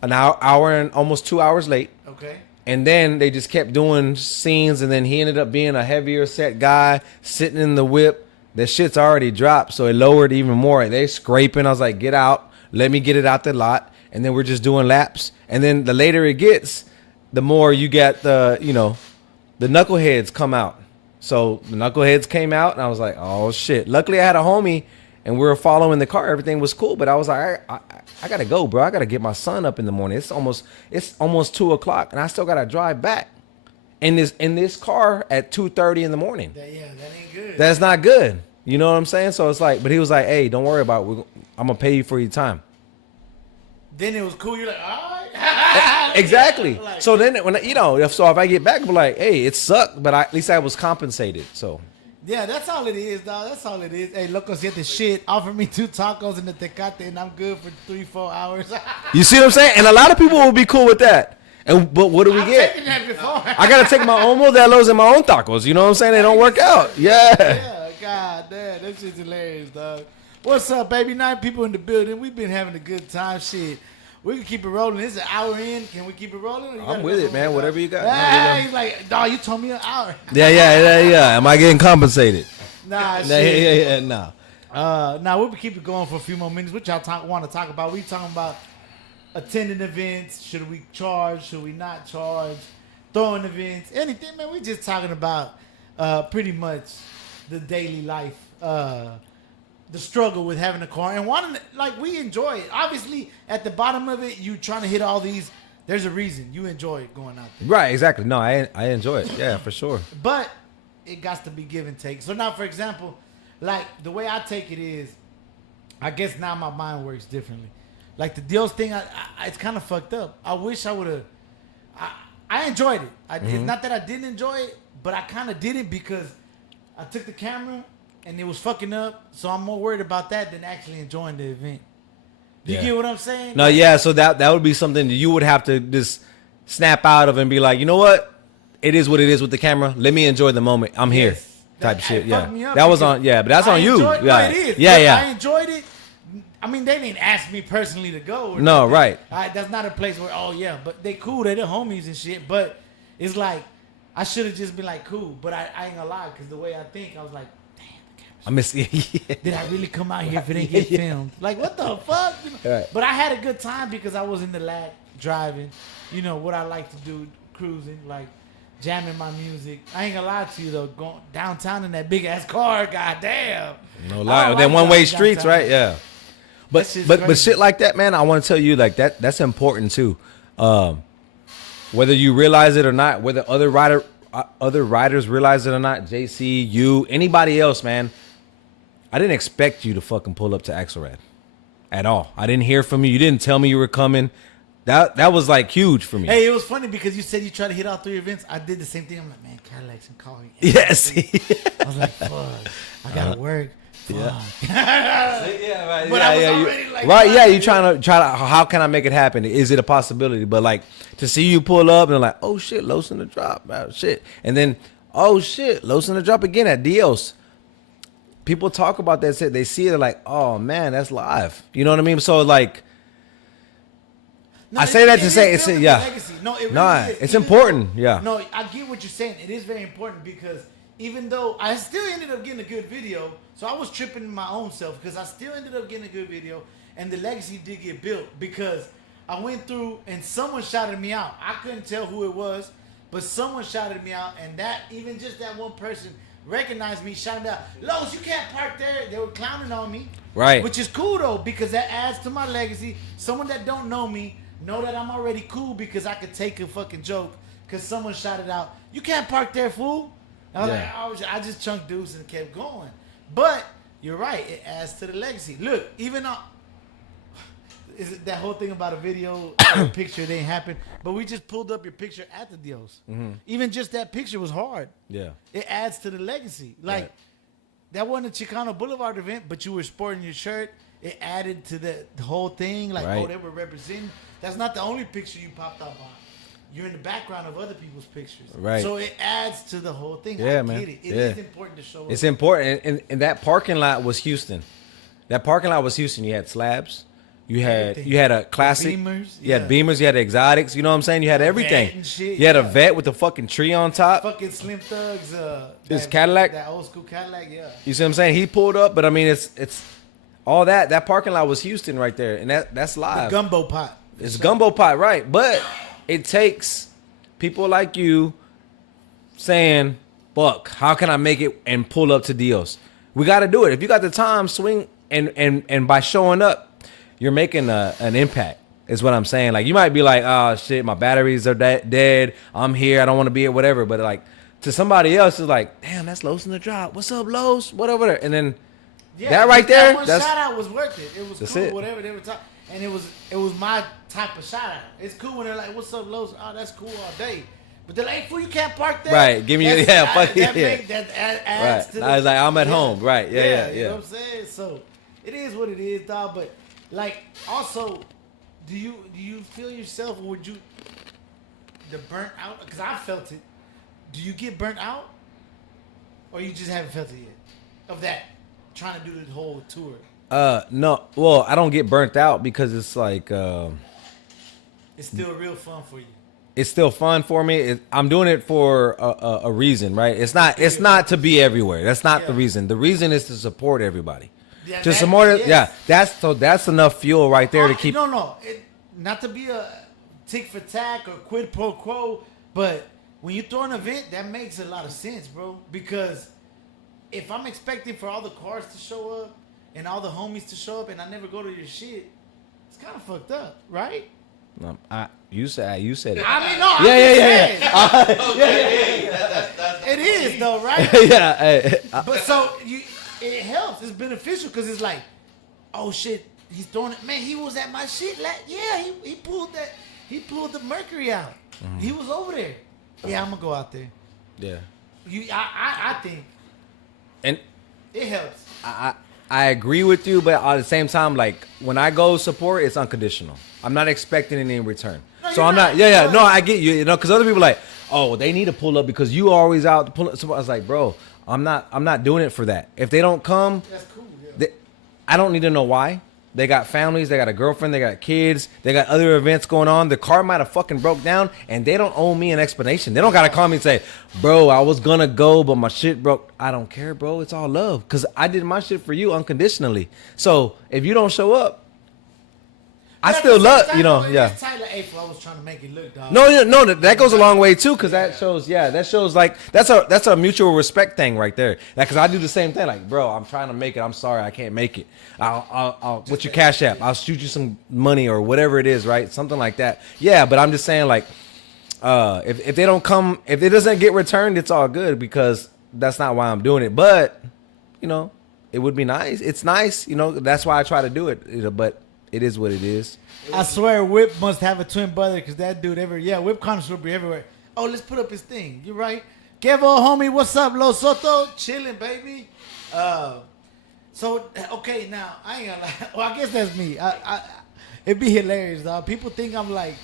an hour and almost 2 hours late. Okay. And then they just kept doing scenes, and then he ended up being a heavier set guy sitting in the whip. The shit's already dropped, so it lowered even more. They scraping. I was like, get out. Let me get it out the lot. And then we're just doing laps. And then the later it gets, the more you get the knuckleheads come out. So the knuckleheads came out, and I was like, oh shit. Luckily I had a homie, and we were following the car. Everything was cool, but I was like, I gotta go, bro. I gotta get my son up in the morning. It's almost 2:00, and I still gotta drive back in this car at 2:30 in the morning. That ain't good. That's not good. You know what I'm saying? So it's like, but he was like, hey, don't worry about it. I'm gonna pay you for your time. Then it was cool. You're like, all right. Exactly. Like- So then when if I get back, I'm like, hey, it sucked, but at least I was compensated. So Yeah, that's all it is, dog. That's all it is. Hey, Loco said the shit. Offer me 2 tacos and the tecate, and I'm good for 3-4 hours. you see what I'm saying? And a lot of people will be cool with that. But what do we I've get? taken that before. I gotta take my own modelos and my own tacos. You know what I'm saying? They don't work out. Yeah. Yeah, god damn, that shit's hilarious, dog. What's up, baby? 9 people in the building. We've been having a good time. Shit, we can keep it rolling. It's an hour in. Can we keep it rolling? Or you I'm got with another it, man. one? Whatever you got. Hey, he's like, dog, you told me an hour. Yeah. Am I getting compensated? Nah, Nah, shit. nah. Now we'll keep it going for a few more minutes. What y'all want to talk about? We talking about attending events. Should we charge? Should we not charge? Throwing events, anything, man. We just talking about pretty much the daily life, the struggle with having a car and wanting to, like, we enjoy it. Obviously, at the bottom of it, you trying to hit all these. There's a reason you enjoy it going out there, Right, exactly. No, I enjoy it. Yeah, for sure. but it got to be give and take. So now, for example, like the way I take it is, I guess now my mind works differently. Like the deals thing, it's kind of fucked up. I wish I would have. I enjoyed it. It's not that I didn't enjoy it, but I kind of didn't because I took the camera and it was fucking up. So I'm more worried about that than actually enjoying the event. You Yeah. get what I'm saying? No, yeah. So that would be something that you would have to just snap out of and be like, you know what? It is what it is with the camera. Let me enjoy the moment. I'm here. Yes. Type That shit. fucked Yeah. me up That was because on. Yeah, but that's I on you. enjoyed- Yeah. No, it is. Yeah. But Yeah. I enjoyed it. I mean, they didn't ask me personally to go. Or No, nothing. right. That's not a place where, oh yeah, but they cool. They the homies and shit. But it's like I should have just been like cool. But I ain't gonna lie, because the way I think, I was like, I miss. Yeah. did I really come out here if it didn't get filmed? Like, what the fuck? Right. But I had a good time because I was in the lab driving. You know what I like to do, cruising, like jamming my music. I ain't gonna lie to you though, going downtown in that big ass car, goddamn. No I lie. don't Then like one way driving streets, downtown. right? Yeah. But shit's but crazy. shit like that, man. I want to tell you like that. That's important too. Whether you realize it or not, whether other riders realize it or not, JC, you, anybody else, man. I didn't expect you to fucking pull up to Axelrad at all. I didn't hear from you. You didn't tell me you were coming. That was like huge for me. Hey, it was funny because you said you tried to hit all 3 events. I did the same thing. I'm like, man, Cadillacs and coffee. Yes. I was like, fuck, I gotta work. Fuck. Yeah, right. But yeah, I was yeah, already like, right. Yeah, you yeah. trying to how can I make it happen? Is it a possibility? But like to see you pull up and like, oh shit, Los in the drop, oh, shit, and then oh shit, Los in the drop again at Dios. People talk about that shit. They see it like, oh man, that's live. You know what I mean? So like, No, I say that to say it's building yeah. the legacy. No, it really Nah, is. it's Even important. though- Yeah. No, I get what you're saying. It is very important because even though I still ended up getting a good video, so I was tripping my own self because I still ended up getting a good video, and the legacy did get built because I went through and someone shouted me out. I couldn't tell who it was, but someone shouted me out, and that even just that one person recognized me, shouted me out. Los, you can't park there. They were clowning on me, Right. Which is cool though because that adds to my legacy. Someone that don't know me know that I'm already cool because I could take a fucking joke because someone shouted out, "You can't park there, fool." And I was Yeah. like, I just chunked dudes and kept going. But you're right, it adds to the legacy. Look, even though is it that whole thing about a video or a picture it ain't happen, but we just pulled up your picture at the deals. Even just that picture was hard. Yeah. It adds to the legacy. Like Right. that wasn't a Chicano Boulevard event, but you were sporting your shirt. It added to the whole thing. Like, Right. oh, they were representing. That's not the only picture you popped up on. You're in the background of other people's pictures. Right. So it adds to the whole thing. Yeah, I man. get it. It Yeah. is important to show up. It's important, and that parking lot was Houston. That parking lot was Houston. You had slabs, you had Everything. a classic, Beamers, you had yeah. Beamers, you had exotics. You know what I'm saying? You had everything. and shit, you had a yeah. vet with the fucking tree on top. Fucking Slim Thugs. His that- Cadillac? That old school Cadillac, yeah. You see what I'm saying? He pulled up, but I mean, it's all that. That parking lot was Houston right there, and that's The live. gumbo pot. It's gumbo pot, right? But it takes people like you saying, "Fuck, how can I make it and pull up to Dios?" We got to do it. If you got the time, swing and by showing up, you're making an impact. Is what I'm saying. Like you might be like, "Oh shit, my batteries are dead. I'm here. I don't want to be at whatever." But like to somebody else, it's like, "Damn, that's Los in the drop. What's up, Los? Whatever." And then Yeah, that right just there, That one that's- shout out was worth it. It was That's cool, it. whatever they were talking. And it was my type of shout out. It's cool when they're like, "What's up, Los?" Oh, that's cool all day. But they're like, "Hey, fool, you can't park there." Right, give me your- That's- yeah, fuck that yeah. That adds Right. to the, I was like, I'm at home. Right. Yeah. You know what I'm saying? So it is what it is, dog. But like, also, do you feel yourself, or would you the burnt out? Because I felt it. Do you get burnt out, or you just haven't felt it yet? Of that trying to do the whole tour. No. Well, I don't get burnt out because it's like It's still real fun for you. it's still fun for me. I'm doing it for a reason, right? It's not to be everywhere. That's not the Yeah. reason. The reason is to support everybody. Yeah, To that- support, yes. yeah. That's enough fuel right there to keep. No. Not to be a tick for tack or quid pro quo, but when you throw an event, that makes a lot of sense, bro. Because if I'm expecting for all the cars to show up and all the homies to show up, and I never go to your shit, it's kind of fucked up, right? You said it. I mean, no. Yeah. It is though, right? Yeah. Hey, But so it helps. It's beneficial because it's like, oh shit, he's throwing it. Man, he was at my shit. Yeah, he pulled that. He pulled the Mercury out. He was over there. Yeah, I'm gonna go out there. yeah. I think And it helps. I agree with you, but at the same time, like when I go support, it's unconditional. I'm not expecting any in return. No, So you're I'm not. not. Yeah. You're No, not. I get you. You know, because other people are like, oh, they need to pull up because you always out to pull up. So I was like, bro, I'm not doing it for that. If they don't come, That's cool. Yeah. I don't need to know why. They got families, they got a girlfriend, they got kids, they got other events going on. The car might have fucking broke down, and they don't owe me an explanation. They don't gotta call me and say, bro, I was gonna go, but my shit broke. I don't care, bro. It's all love. Because I did my shit for you unconditionally. So if you don't show up, I But at still the same love, time, you know, though, yeah. It's tight, like, hey, fool, I was trying to make it look, dog. No, that goes a long way too, because that shows like that's a mutual respect thing right there. Like, cause I do the same thing. Like, bro, I'm trying to make it. I'm sorry, I can't make it. I'll what's your cash app? I'll shoot you some money or whatever it is, right? Something like that. Yeah, but I'm just saying, like, if they don't come, if it doesn't get returned, it's all good because that's not why I'm doing it. But you know, it would be nice. It's nice, you know. That's why I try to do it. You know, but it is what it is. I swear Whip must have a twin brother because that dude Whip Connoisseur will be everywhere. Oh, let's put up his thing. You're right. Kevo, homie, what's up, Los Soto? Chilling, baby. So, okay, now, I ain't gonna lie. Well, I guess that's me. It'd be hilarious, dog. People think I'm like,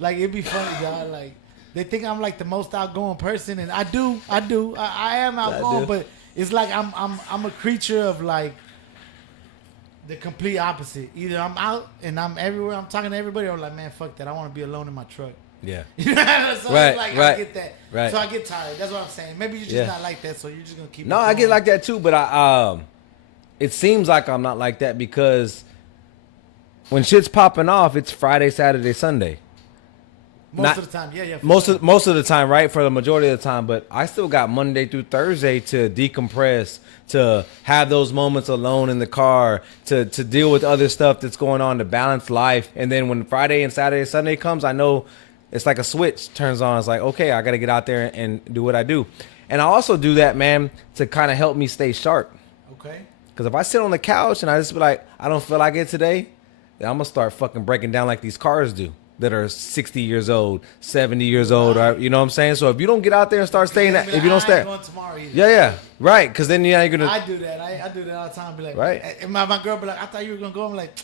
it'd be funny, dog. Like, they think I'm like the most outgoing person, and I do. I am outgoing, but it's like I'm a creature of like the complete opposite. Either I'm out and I'm everywhere, I'm talking to everybody, or I'm like, man, fuck that. I want to be alone in my truck. Yeah. So Right, it's like, right, I get that. right. So I get tired. That's what I'm saying. Maybe you're just not like that, so you're just gonna keep. No, I get like that too, but it seems like I'm not like that because when shit's popping off, it's Friday, Saturday, Sunday. Most of the time, yeah. Most of the time, right? For the majority of the time, but I still got Monday through Thursday to decompress, to have those moments alone in the car, to deal with other stuff that's going on, to balance life. And then when Friday and Saturday, Sunday comes, I know it's like a switch turns on. It's like, okay, I got to get out there and do what I do. And I also do that, man, to kind of help me stay sharp. Okay. Because if I sit on the couch and I just be like, I don't feel like it today, then I'm going to start fucking breaking down like these cars do that are 60 years old, 70 years old. Or, you know what I'm saying? So if you don't get out there and start staying, if you don't stay. Yeah, right. Because then you're going to. I do that. I do that all the time. Be like, right. And my girl be like, I thought you were going to go. I'm like,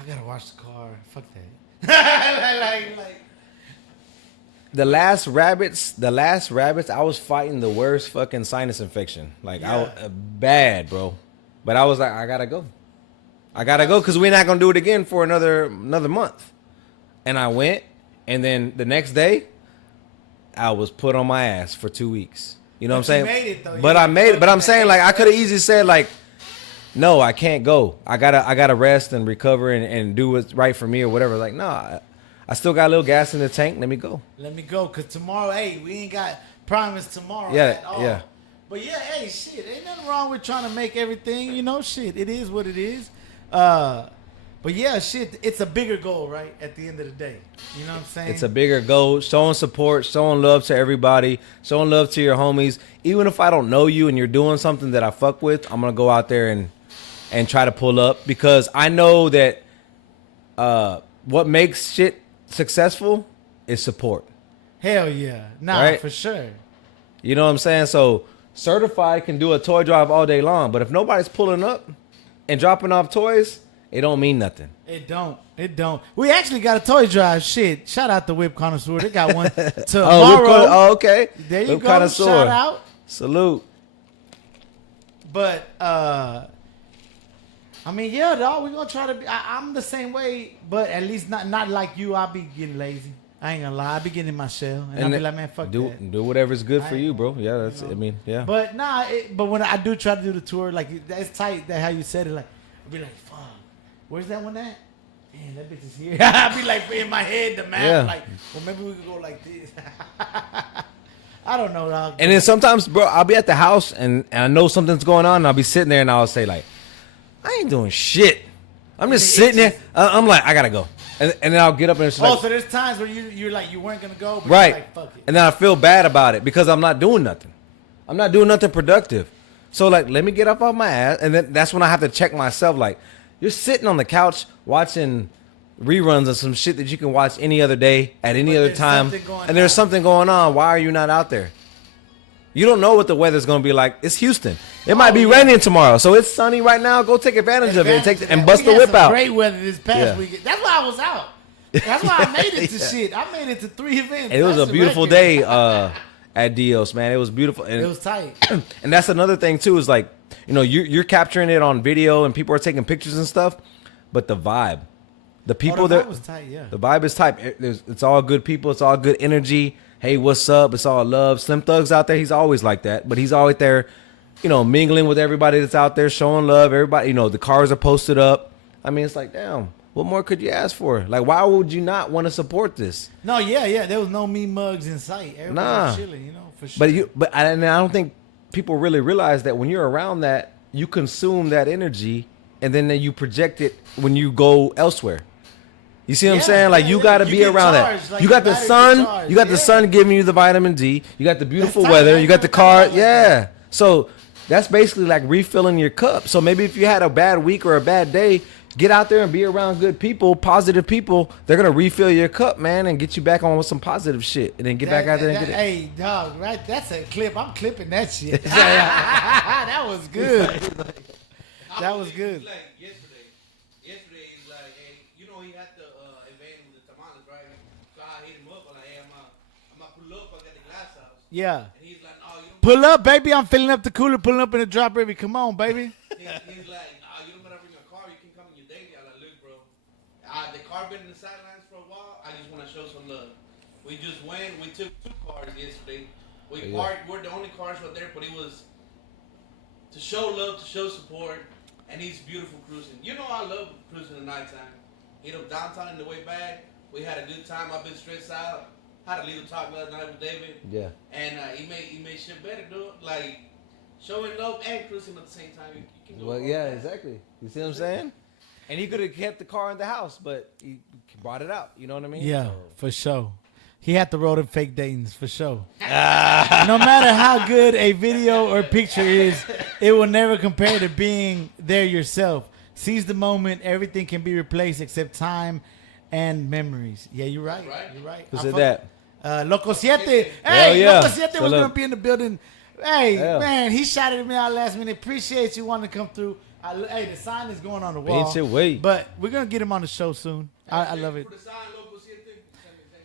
I got to wash the car. Fuck that. like. The last rabbits, I was fighting the worst fucking sinus infection. Like, bad, bro. But I was like, I gotta go because we're not gonna do it again for another month. And I went, and then the next day, I was put on my ass for 2 weeks. You know what I'm saying? Made it, though. But I made it. But I'm saying, like, I could have easily said, like, no, I can't go. I gotta rest and recover and do what's right for me or whatever. Like, no, I still got a little gas in the tank. Let me go. Because tomorrow, hey, we ain't got promise tomorrow at all. Yeah. But yeah, hey, shit, ain't nothing wrong with trying to make everything, shit, it is what it is. But yeah, shit, it's a bigger goal, right, at the end of the day. You know what I'm saying? It's a bigger goal, showing support, showing love to everybody, showing love to your homies. Even if I don't know you and you're doing something that I fuck with, I'm going to go out there and try to pull up because I know that what makes shit successful is support. Hell yeah. Nah, right? For sure. You know what I'm saying? So Certified can do a toy drive all day long, but if nobody's pulling up and dropping off toys, it don't mean nothing. It don't. We actually got a toy drive. Shit. Shout out to Whip Connoisseur. They got one tomorrow. Okay. There you Whip go. Connoisseur. Shout out. Salute. But I mean, yeah, dog. We're gonna try to be. I'm the same way, but at least not like you. I'll be getting lazy. I ain't gonna lie. I'll be getting in my shell, and I'll be like, man, fuck that. Do whatever's good for you, bro. Yeah, that's. I mean, yeah. But but when I do try to do the tour, like that's tight. That how you said it. Like I'll be like, fuck, where's that one at? Damn, that bitch is here. I'll be like in my head the map. Like, well, maybe we could go like this. I don't know, dog. And then sometimes, bro, I'll be at the house and I know something's going on, and I'll be sitting there and I'll say like, I ain't doing shit. I'm just sitting there. I'm like, I gotta go. And then I'll get up and it's like, so there's times where you're like, you weren't gonna go, but right. You're like, fuck it. And then I feel bad about it because I'm not doing nothing. I'm not doing nothing productive. So like, let me get up off my ass. And then that's when I have to check myself. Like, you're sitting on the couch watching reruns of some shit that you can watch any other day at any other time. And there's something going on. Why are you not out there? You don't know what the weather's going to be like. It's Houston. It might be raining tomorrow. So it's sunny right now. Go take advantage of it and bust the whip out. Great weather this past weekend. That's why I was out. That's why I made it to shit. I made it to 3 events. It was a beautiful day at Dios, man. It was beautiful. And it was tight. And that's another thing too, is like, you're capturing it on video and people are taking pictures and stuff, but the vibe, the people the vibe was tight, yeah. The vibe is tight. It's all good people. It's all good energy. Hey, what's up? It's all love. Slim Thug's out there. He's always like that, but he's always there, mingling with everybody that's out there, showing love. Everybody, the cars are posted up. I mean, it's like, damn, what more could you ask for? Like, why would you not want to support this? No, yeah. There was no mean mugs in sight. Everybody was chilling, for sure. But I don't think people really realize that when you're around that, you consume that energy, and then you project it when you go elsewhere. You see what I'm saying? Like, you got to be around that. Like, you got the sun. You got the sun giving you the vitamin D. You got the beautiful weather. You got the car. Yeah. So that's basically like refilling your cup. So maybe if you had a bad week or a bad day, get out there and be around good people, positive people. They're gonna refill your cup, man, and get you back on with some positive shit, and then get back out there and get it. Hey, dog, right? That's a clip. I'm clipping that shit. That was good. That was good. Like yesterday he's like, hey, you know he had the event with the tamales, right? So I hit him up. I'm like, hey, I'm gonna pull up. I got the glass house. Yeah. And he's like, no, you don't. Pull up, baby. I'm filling up the cooler, pulling up in the drop, baby. Come on, baby. He's like, no, you don't gotta bring a car. You can come in your daily. I'm like, look, bro. The car been in the sidelines for a while. I just want to show some love. We just went. We took 2 cars yesterday. We parked. We're the only cars right there, but it was to show love, to show support. And he's beautiful cruising. You know I love cruising at nighttime. Hit up downtown in the way back. We had a good time. I've been stressed out. Had a little talk last night with David. Yeah. And he made shit better, dude. Like showing love and cruising at the same time. You can do Well, it all yeah, that. exactly. You see what I'm saying? And he could have kept the car in the house, but he brought it out. You know what I mean? Yeah, So- for sure. He had to roll them fake Dayton's for sure. No matter how good a video or picture is, it will never compare to being there yourself. Seize the moment. Everything can be replaced except time and memories. Yeah, you're right. Right. You're right. Who I said fuck- that? Loco Siete. Hey, Hell yeah. Loco Siete was Salute. going to be in the building. Hey, Yeah. man, he shouted me out last minute. Appreciate you wanting to come through. Hey, the sign is going on the wall. Ain't shit, wait. But we're going to get him on the show soon. I love it. For the sign, local shit thing.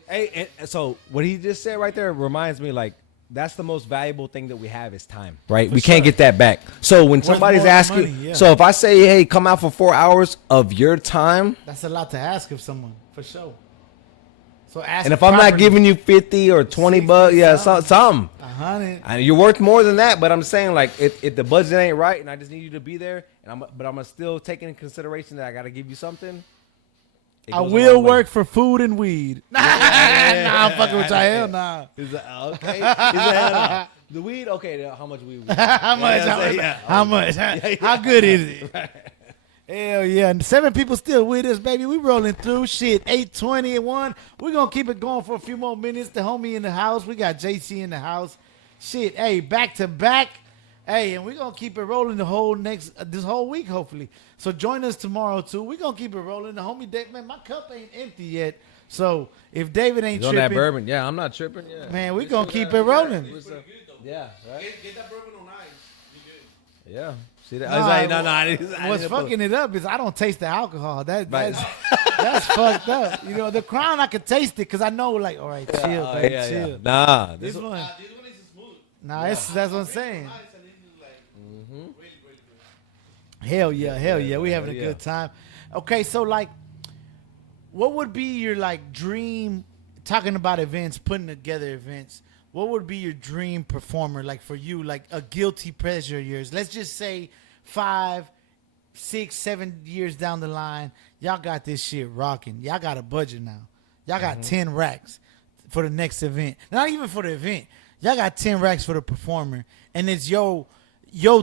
Hey, and so what he just said right there reminds me, like, that's the most valuable thing that we have is time, right? We can't get that back. So when somebody's more than asking, money, yeah. so if I say, hey, come out for 4 hours of your time, That's a lot to ask of someone, for sure. So ask. and if I'm not properly. giving you 50 or 20 60, bucks, yeah, something. something. 100. And you're worth more than that, but I'm saying, like, if the budget ain't right and I just need you to be there, and I'm gonna still take into consideration that I gotta give you something. it I goes a will long way. work for food and weed. Nah, I'm fucking with you. Hell nah. He's like, okay. He's like, hell no. The weed, okay. How much weed? How much? How much? How good is it? Hell yeah. And 7 people still with us, baby. We rolling through shit. 8:21. We're going to keep it going for a few more minutes. The homie in the house. We got JC in the house. Shit. Hey, back to back. Hey, and we're going to keep it rolling this whole week, hopefully. So join us tomorrow, too. We're going to keep it rolling. The homie, man, my cup ain't empty yet. So if David ain't He's on that tripping, bourbon. Yeah, I'm not tripping. Yeah. man, we're going to keep it rolling. It's pretty good though. Yeah, right. Get that bourbon on ice. You good. Yeah. See that? Nah, He's like, no. I What's didn't put- fucking it up is I don't taste the alcohol. Right. That's fucked up. You know, the Crown I could taste it because I know, like, all right, chill, Oh, baby, yeah, chill. yeah. Nah. This one, This one is smooth. nah, that's what I'm saying. Nice and this is like really, really good. Hell yeah, we having a yeah. good time. Okay, so like, what would be your like dream? Talking about events, putting together events. What would be your dream performer like for you? Like a guilty pleasure of yours. Let's just say 5, 6, 7 years down the line, y'all got this shit rocking. Y'all got a budget now. Y'all got 10 racks for the next event. Not even for the event. Y'all got 10 racks for the performer, and it's your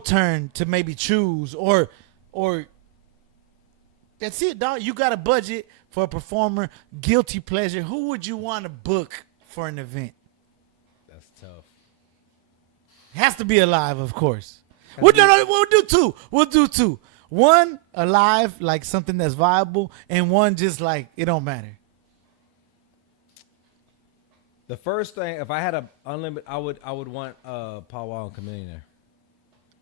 turn to maybe choose or that's it, dog. You got a budget for a performer, guilty pleasure. Who would you want to book for an event? That's tough. Has to be alive, of course. We'll do two. One alive, like something that's viable, and one just like it don't matter. The first thing, if I had a unlimited, I would want Paul Wall and Chameleon there.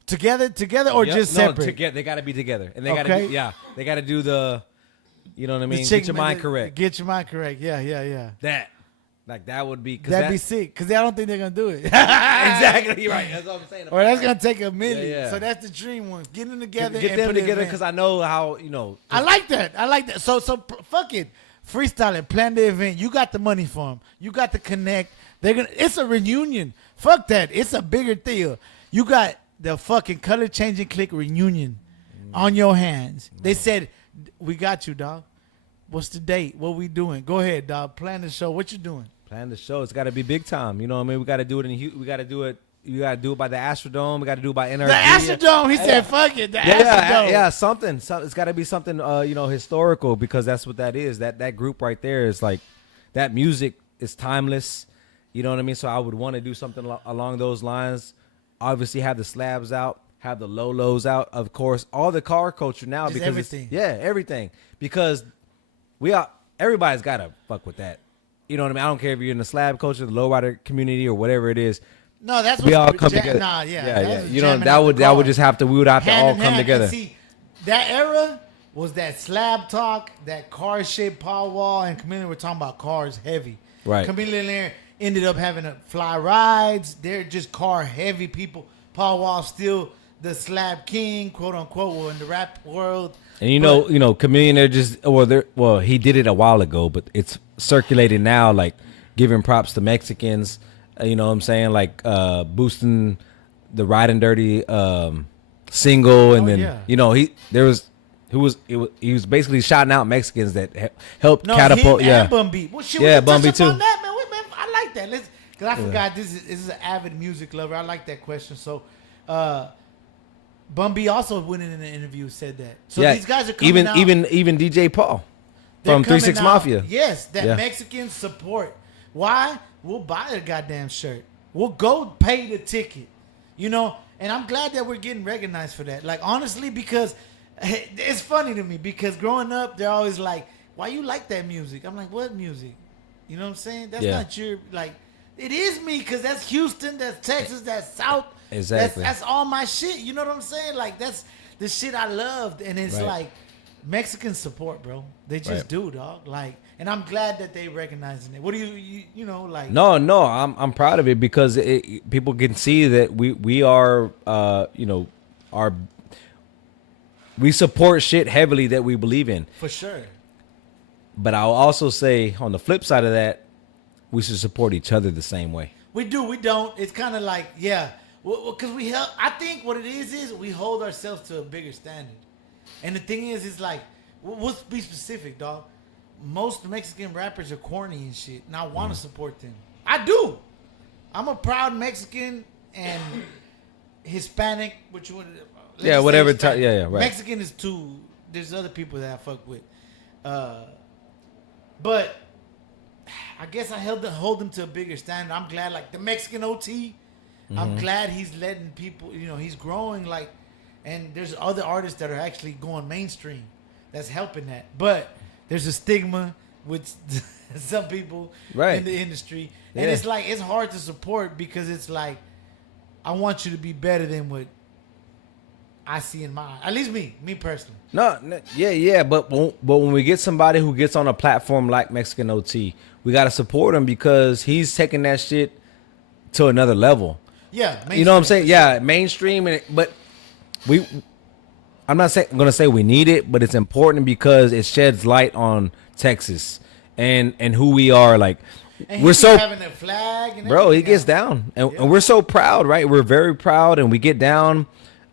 Together, or Yep. just No, separate. together. They got to be together, and they got Okay. to they got to do the, you know what I The mean. chick- Get your mind correct. Get your mind correct. Yeah. That would be. 'cause That'd be that- sick because I don't think they're gonna do it. exactly you're right. That's what I'm saying. Or that's gonna take a minute. Yeah. So that's the dream one. Get them together. Get and them put an together event. because I know how I like that. So fuck it. Freestyle it. Plan the event. You got the money for them. You got the connect. It's a reunion. Fuck that. It's a bigger deal. You got the fucking color changing click reunion on your hands. They said, "We got you, dog. What's the date? What we doing? Go ahead, dog. Plan the show. What you doing?" Plan the show. It's got to be big time. You know what I mean? We got to do it we got to do it. You got to do it by the Astrodome. We got to do it by NRG. The Astrodome. He said, "Fuck it." The Astrodome. Yeah, something. It's got to be something, historical because that's what that is. That group right there is like, that music is timeless. You know what I mean? So I would want to do something along those lines. Obviously, have the slabs out. have the Lolos out, of course, all the car culture now Just because everything. everything because everybody's got to fuck with that. You know what I mean? I don't care if you're in the slab culture, the lowrider community, or whatever it is. No, that's We what all come together. Nah, yeah. that's You know, jamming that out would the car. just have to we would have to Hand all in come hand. together. And see, that era was that slab talk, that car shaped power wall, and Chameleon were talking about cars heavy. Right. Chameleon there ended up having to fly rides. They're just car heavy people. Paul Wall still the slab king, quote unquote, in the rap world. And you know, Chameleon, he did it a while ago, but it's circulating now, like giving props to Mexicans. You know what I'm saying? Like boosting the Ride and Dirty single, and then yeah. you know he was basically shouting out Mexicans that helped No, catapult. him yeah, and Bun B. Well, shit, Yeah, we can Bun B touch up too. on that, man. Wait, man, I like that. Because I forgot this is an avid music lover. I like that question. So, Bun B also went in an interview and said that. So yeah. these guys are coming out. Even DJ Paul they're from coming 3 6 out- Mafia. Yes, that Yeah. Mexican support. Why? We'll buy a goddamn shirt. We'll go pay the ticket. You know, and I'm glad that we're getting recognized for that. Like, honestly, because it's funny to me because growing up, they're always like, why you like that music? I'm like, what music? You know what I'm saying? That's Yeah. not your, like, it is me because that's Houston, that's Texas, that's South. Exactly. That's all my shit. You know what I'm saying? Like, that's the shit I loved. And it's Right. like, Mexican support, bro. They just Right. do, dog. Like, and I'm glad that they recognizing it. What do you know, like? No, I'm proud of it because people can see that we are we support shit heavily that we believe in. For sure. But I'll also say on the flip side of that, we should support each other the same way. We do, we don't. It's kind of like, yeah. Because we help. I think what it is we hold ourselves to a bigger standard. And the thing is, it's like, let's be specific, dog. Most Mexican rappers are corny and shit, and I want to support them. I do. I'm a proud Mexican and Hispanic, which would Yeah, whatever type- yeah, right. Mexican is two. There's other people that I fuck with, but I guess I hold him to a bigger standard. I'm glad, like the Mexican OT. I'm glad he's letting people. You know, he's growing like, and there's other artists that are actually going mainstream. That's helping that, but there's a stigma with some people Right. in the industry, and Yeah. it's like it's hard to support because it's like I want you to be better than what I see in my eye. At least me personally. No, yeah, but when we get somebody who gets on a platform like Mexican OT, we got to support him because he's taking that shit to another level. Yeah, You know what I'm mainstream, saying? for Yeah, sure. mainstream, but I'm not going to say we need it, but it's important because it sheds light on Texas and who we are. Like, And we're he's so having a flag, and bro, he everything gets else. down, and Yeah. we're so proud, right? We're very proud, and we get down.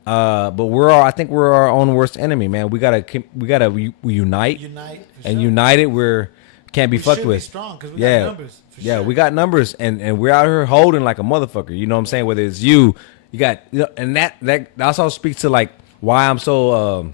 But I think we're our own worst enemy, man. We gotta unite, Unite, for and sure. united can't be We fucked should with. be strong because we Yeah. got numbers. For Yeah, sure. we got numbers, and we're out here holding like a motherfucker. You know what I'm saying? Whether it's you got, and that also speaks to like why I'm so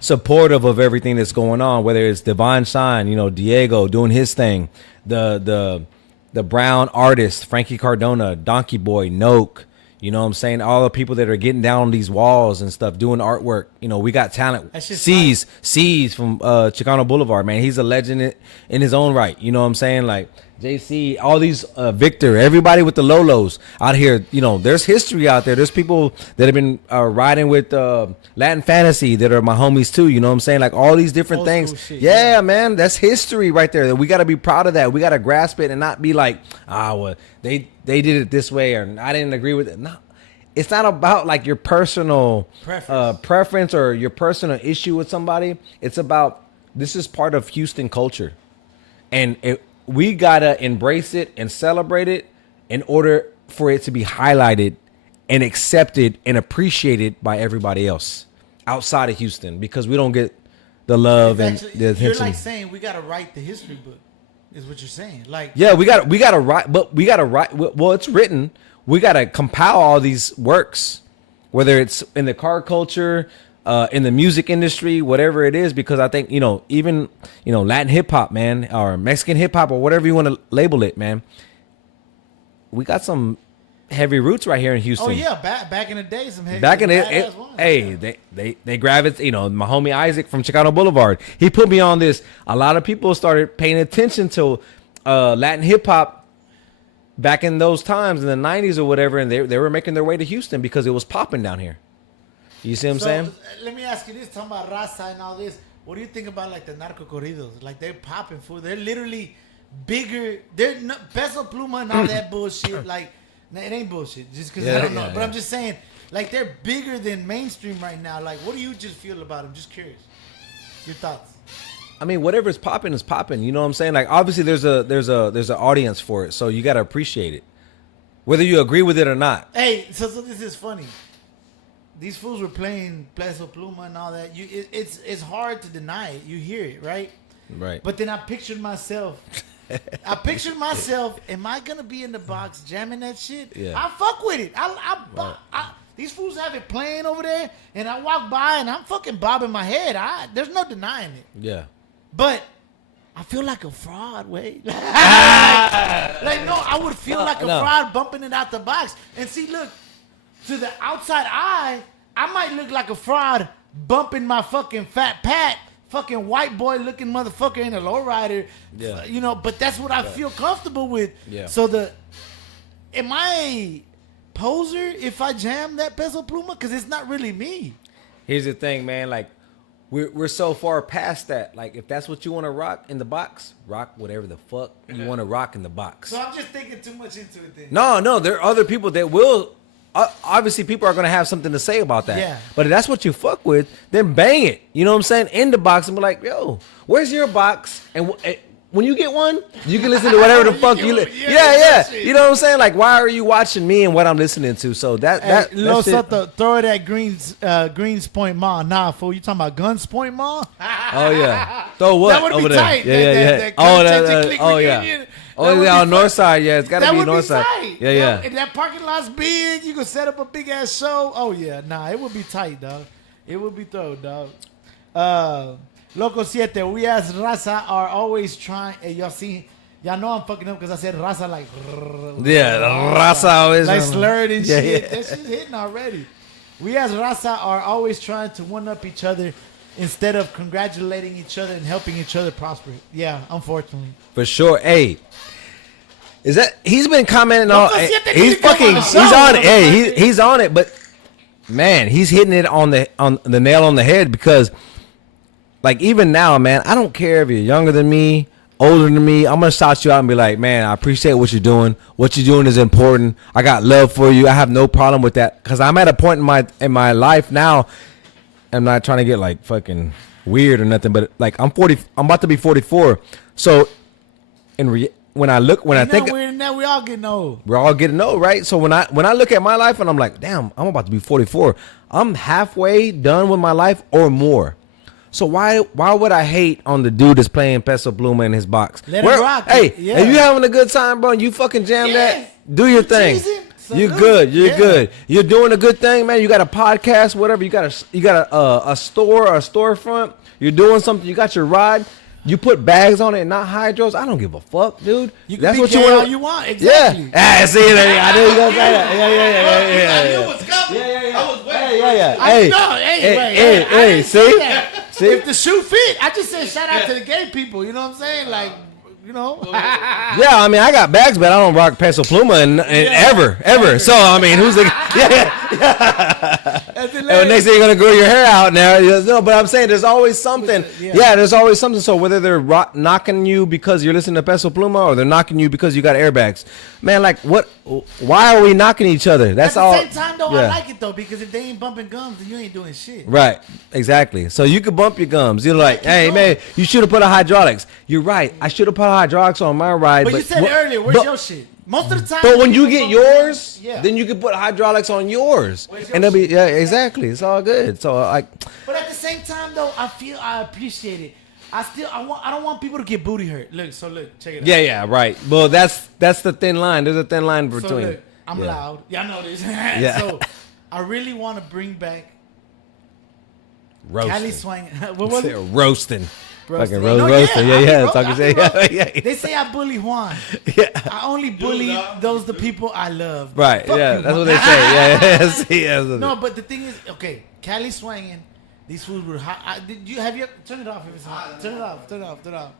supportive of everything that's going on. Whether it's Divine Shine, Diego doing his thing, the Brown artist Frankie Cardona, Donkey Boy, Noke. You know what I'm saying? All the people that are getting down on these walls and stuff, doing artwork. We got talent. That's just C's from Chicano Boulevard, man. He's a legend in his own right. You know what I'm saying? Like JC, all these Victor, everybody with the Lolos out here. There's history out there. There's people that have been riding with Latin Fantasy that are my homies too. You know what I'm saying? Like all these different Old things. school shit, Yeah, man, that's history right there. We got to be proud of that. We got to grasp it and not be like, well, they did it this way or I didn't agree with it. No, it's not about like your personal preference or your personal issue with somebody. It's about this is part of Houston culture, and we gotta embrace it and celebrate it in order for it to be highlighted and accepted and appreciated by everybody else outside of Houston because we don't get the love and Actually, the you're attention. like saying we got to write the history book, is what you're saying. Like, Yeah, we got to write, but we got to write. Well, it's written. We got to compile all these works, whether it's in the car culture, in the music industry, whatever it is, because I think even Latin hip hop, man, or Mexican hip hop, or whatever you want to label it, man. We got some heavy roots right here in Houston. Oh yeah, back in the day, some heavy. Back in it, badass ones. hey, they gravitate. You know, my homie Isaac from Chicano Boulevard. He put me on this. A lot of people started paying attention to Latin hip hop back in those times in the '90s or whatever, and they were making their way to Houston because it was popping down here. You see what I'm saying? Let me ask you this: talking about raza and all this, what do you think about like the narco corridos? Like they're popping, fool. They're literally bigger. They're Peso Pluma and all that bullshit. Like it ain't bullshit. Just because I don't know, but I'm just saying, like they're bigger than mainstream right now. Like, what do you just feel about them? Just curious. Your thoughts. I mean, whatever's popping is popping. You know what I'm saying? Like, obviously, there's an audience for it, so you got to appreciate it, whether you agree with it or not. Hey, so this is funny. These fools were playing Peso Pluma and all that. It's hard to deny it. You hear it, right? Right. But then I pictured myself. Am I gonna be in the box jamming that shit? Yeah. I fuck with it. These fools have it playing over there, and I walk by and I'm fucking bobbing my head. There's no denying it. Yeah. But I feel like a fraud, wait. like no, I would feel like a fraud bumping it out the box. And see, look, to the outside eye, I might look like a fraud bumping my fucking fat Pat, fucking white boy looking motherfucker in a lowrider. Yeah. You know, but that's what I feel comfortable with. Yeah. So am I a poser if I jam that Peso Pluma? Because it's not really me. Here's the thing, man. Like, we're so far past that. Like, if that's what you want to rock in the box, rock whatever the fuck you want to rock in the box. So I'm just thinking too much into it then. No, there are other people that will. Obviously, people are going to have something to say about that. Yeah. But if that's what you fuck with, then bang it. You know what I'm saying? In the box and be like, yo, where's your box? And when you get one, you can listen to whatever the fuck you Yeah. You know what I'm saying? Like, why are you watching me and what I'm listening to? So that Los shit- Soto, throw it at Greens Point Mall. Nah, fool, you talking about Guns Point Mall? Oh yeah. Throw what That would over be there? tight. Yeah. That Oh yeah. reunion. Oh That would yeah. be On north fun. side, yeah. It's got to That be would north be side. tight. Yeah. And that parking lot's big. You can set up a big ass show. Oh yeah, nah, it would be tight, dog. It would be throw, dog. Loco Siete, we as Raza are always trying. Hey, y'all know I'm fucking up because I said Raza like. Yeah, Raza always like slurred and Yeah, shit. yeah. That shit's hitting already. We as Raza are always trying to one up each other instead of congratulating each other and helping each other prosper. Yeah, unfortunately. For sure. Hey, is that he's been commenting on? Loco Siete He's need to come fucking. on the He's show, on it. Hey, motherfucker. he's on it. But man, he's hitting it on the nail on the head because, like, even now, man, I don't care if you're younger than me, older than me. I'm gonna shout you out and be like, man, I appreciate what you're doing. What you're doing is important. I got love for you. I have no problem with that because I'm at a point in my life now. I'm not trying to get like fucking weird or nothing, but like I'm 40. I'm about to be 44. So when I think we're in that, we all getting old. we're all getting old, right? So when I look at my life and I'm like, damn, I'm about to be 44. I'm halfway done with my life or more. So why would I hate on the dude that's playing Peso Pluma in his box? Let it rock. Hey, Yeah. if you having a good time, bro, and you fucking jam Yes. that, do your You thing. cheesing? You're Salute. good. You're Yeah. good. You're doing a good thing, man. You got a podcast, whatever. You got a store or a storefront. You're doing something. You got your ride. You put bags on it, not hydros. I don't give a fuck, dude. You can That's be what gay you all want. you want. Exactly. Yeah. Ah, see, I knew you gonna say that. I Yeah. knew it was coming. I was waiting. Yeah. Hey, Hey, see? See? If the shoe fit, I just said shout out to the gay people. You know what I'm saying? Like, you know. Yeah, I mean, I got bags, but I don't rock Peso Pluma and ever. So, I mean, who's the... That's And next thing you're gonna grow your hair out now. No, but I'm saying there's always something. Yeah. Yeah, there's always something. So whether they're knocking you because you're listening to Peso Pluma or they're knocking you because you got airbags, man, like what? Why are we knocking each other? That's At the all. same time, though, Yeah. I like it though because if they ain't bumping gums, then you ain't doing shit. Right, exactly. So you could bump your gums. You're like, keep hey going. man, you should have put a hydraulics. You're right. I should have put hydraulics on my ride. But you said earlier, where's but- your shit? Most of the time. But when you people get bump gums, yours, yeah. then you can put hydraulics on yours, Where's your and they'll be shit? exactly. It's all good. So like, But at the same time, though, I appreciate it. I don't want people to get booty hurt. Look, check it out. yeah, right. Well, that's the thin line. There's a thin line between. So look, I'm Yeah. loud. Y'all know this. Yeah. So I really want to bring back Roasting. Cali Swang. What was They're it? roasting. Fucking No, Rose Roaster. I Yeah, be yeah. ro- Talking I shit. be ro- Yeah, yeah. They say I bully Juan. Yeah. I only bully no. the people I love. Right. Fuck Yeah. you, That's Juan. what they say. Yeah. See, that's what No, but the thing is, okay, Cali swinging. These foods were hot. Have you turn it off if it's hot? Turn it off. Turn it off. Turn it off.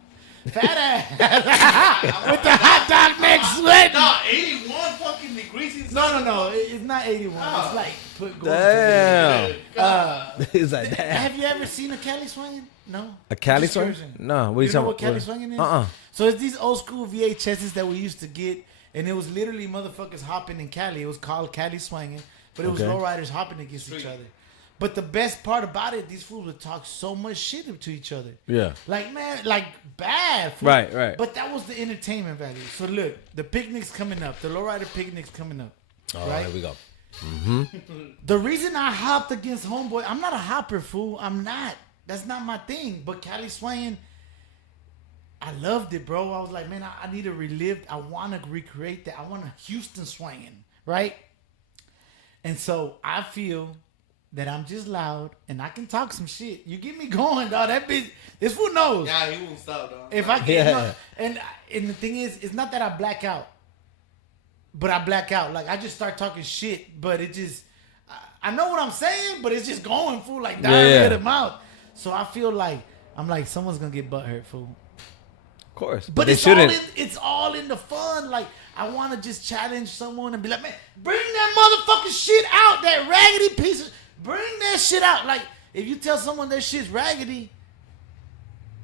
Fat ass with the hot dog neck sweat. No, 81 fucking degrees inside. No. It's not 81. Oh. It's like put gold. Damn. Uh, It's like that. have you ever seen a Cali swinging? No. A Cali Just swing? curious. No. What are you You know talking what Cali about? swinging is? Uh-uh. So it's these old school VHSs that we used to get, and it was literally motherfuckers hopping in Cali. It was called Cali swinging, but it was Okay. lowriders hopping against each other. But the best part about it, these fools would talk so much shit to each other. Yeah. Like, man, like bad. Fool. Right. But that was the entertainment value. So look, the picnic's coming up. The lowrider picnic's coming up. Oh, right? here we go. The reason I hopped against Homeboy, I'm not a hopper, fool. I'm not. That's not my thing. But Cali swinging, I loved it, bro. I was like, man, I need to relive. I want to recreate that. I want a Houston swinging, right? And so I feel that I'm just loud and I can talk some shit. You get me going, dog. That bitch, this fool knows. Yeah, he won't stop, dog. If I get Yeah. and the thing is, it's not that I black out, but I black out. Like I just start talking shit, but it just I know what I'm saying, but it's just going, fool, like diarrhea Yeah. to mouth. So I feel like I'm like someone's gonna get butthurt, fool. Of course. But they it's shouldn't. it's all in the fun. Like I want to just challenge someone and be like, man, bring that motherfucking shit out, that raggedy piece of. Bring that shit out. Like, if you tell someone their shit's raggedy,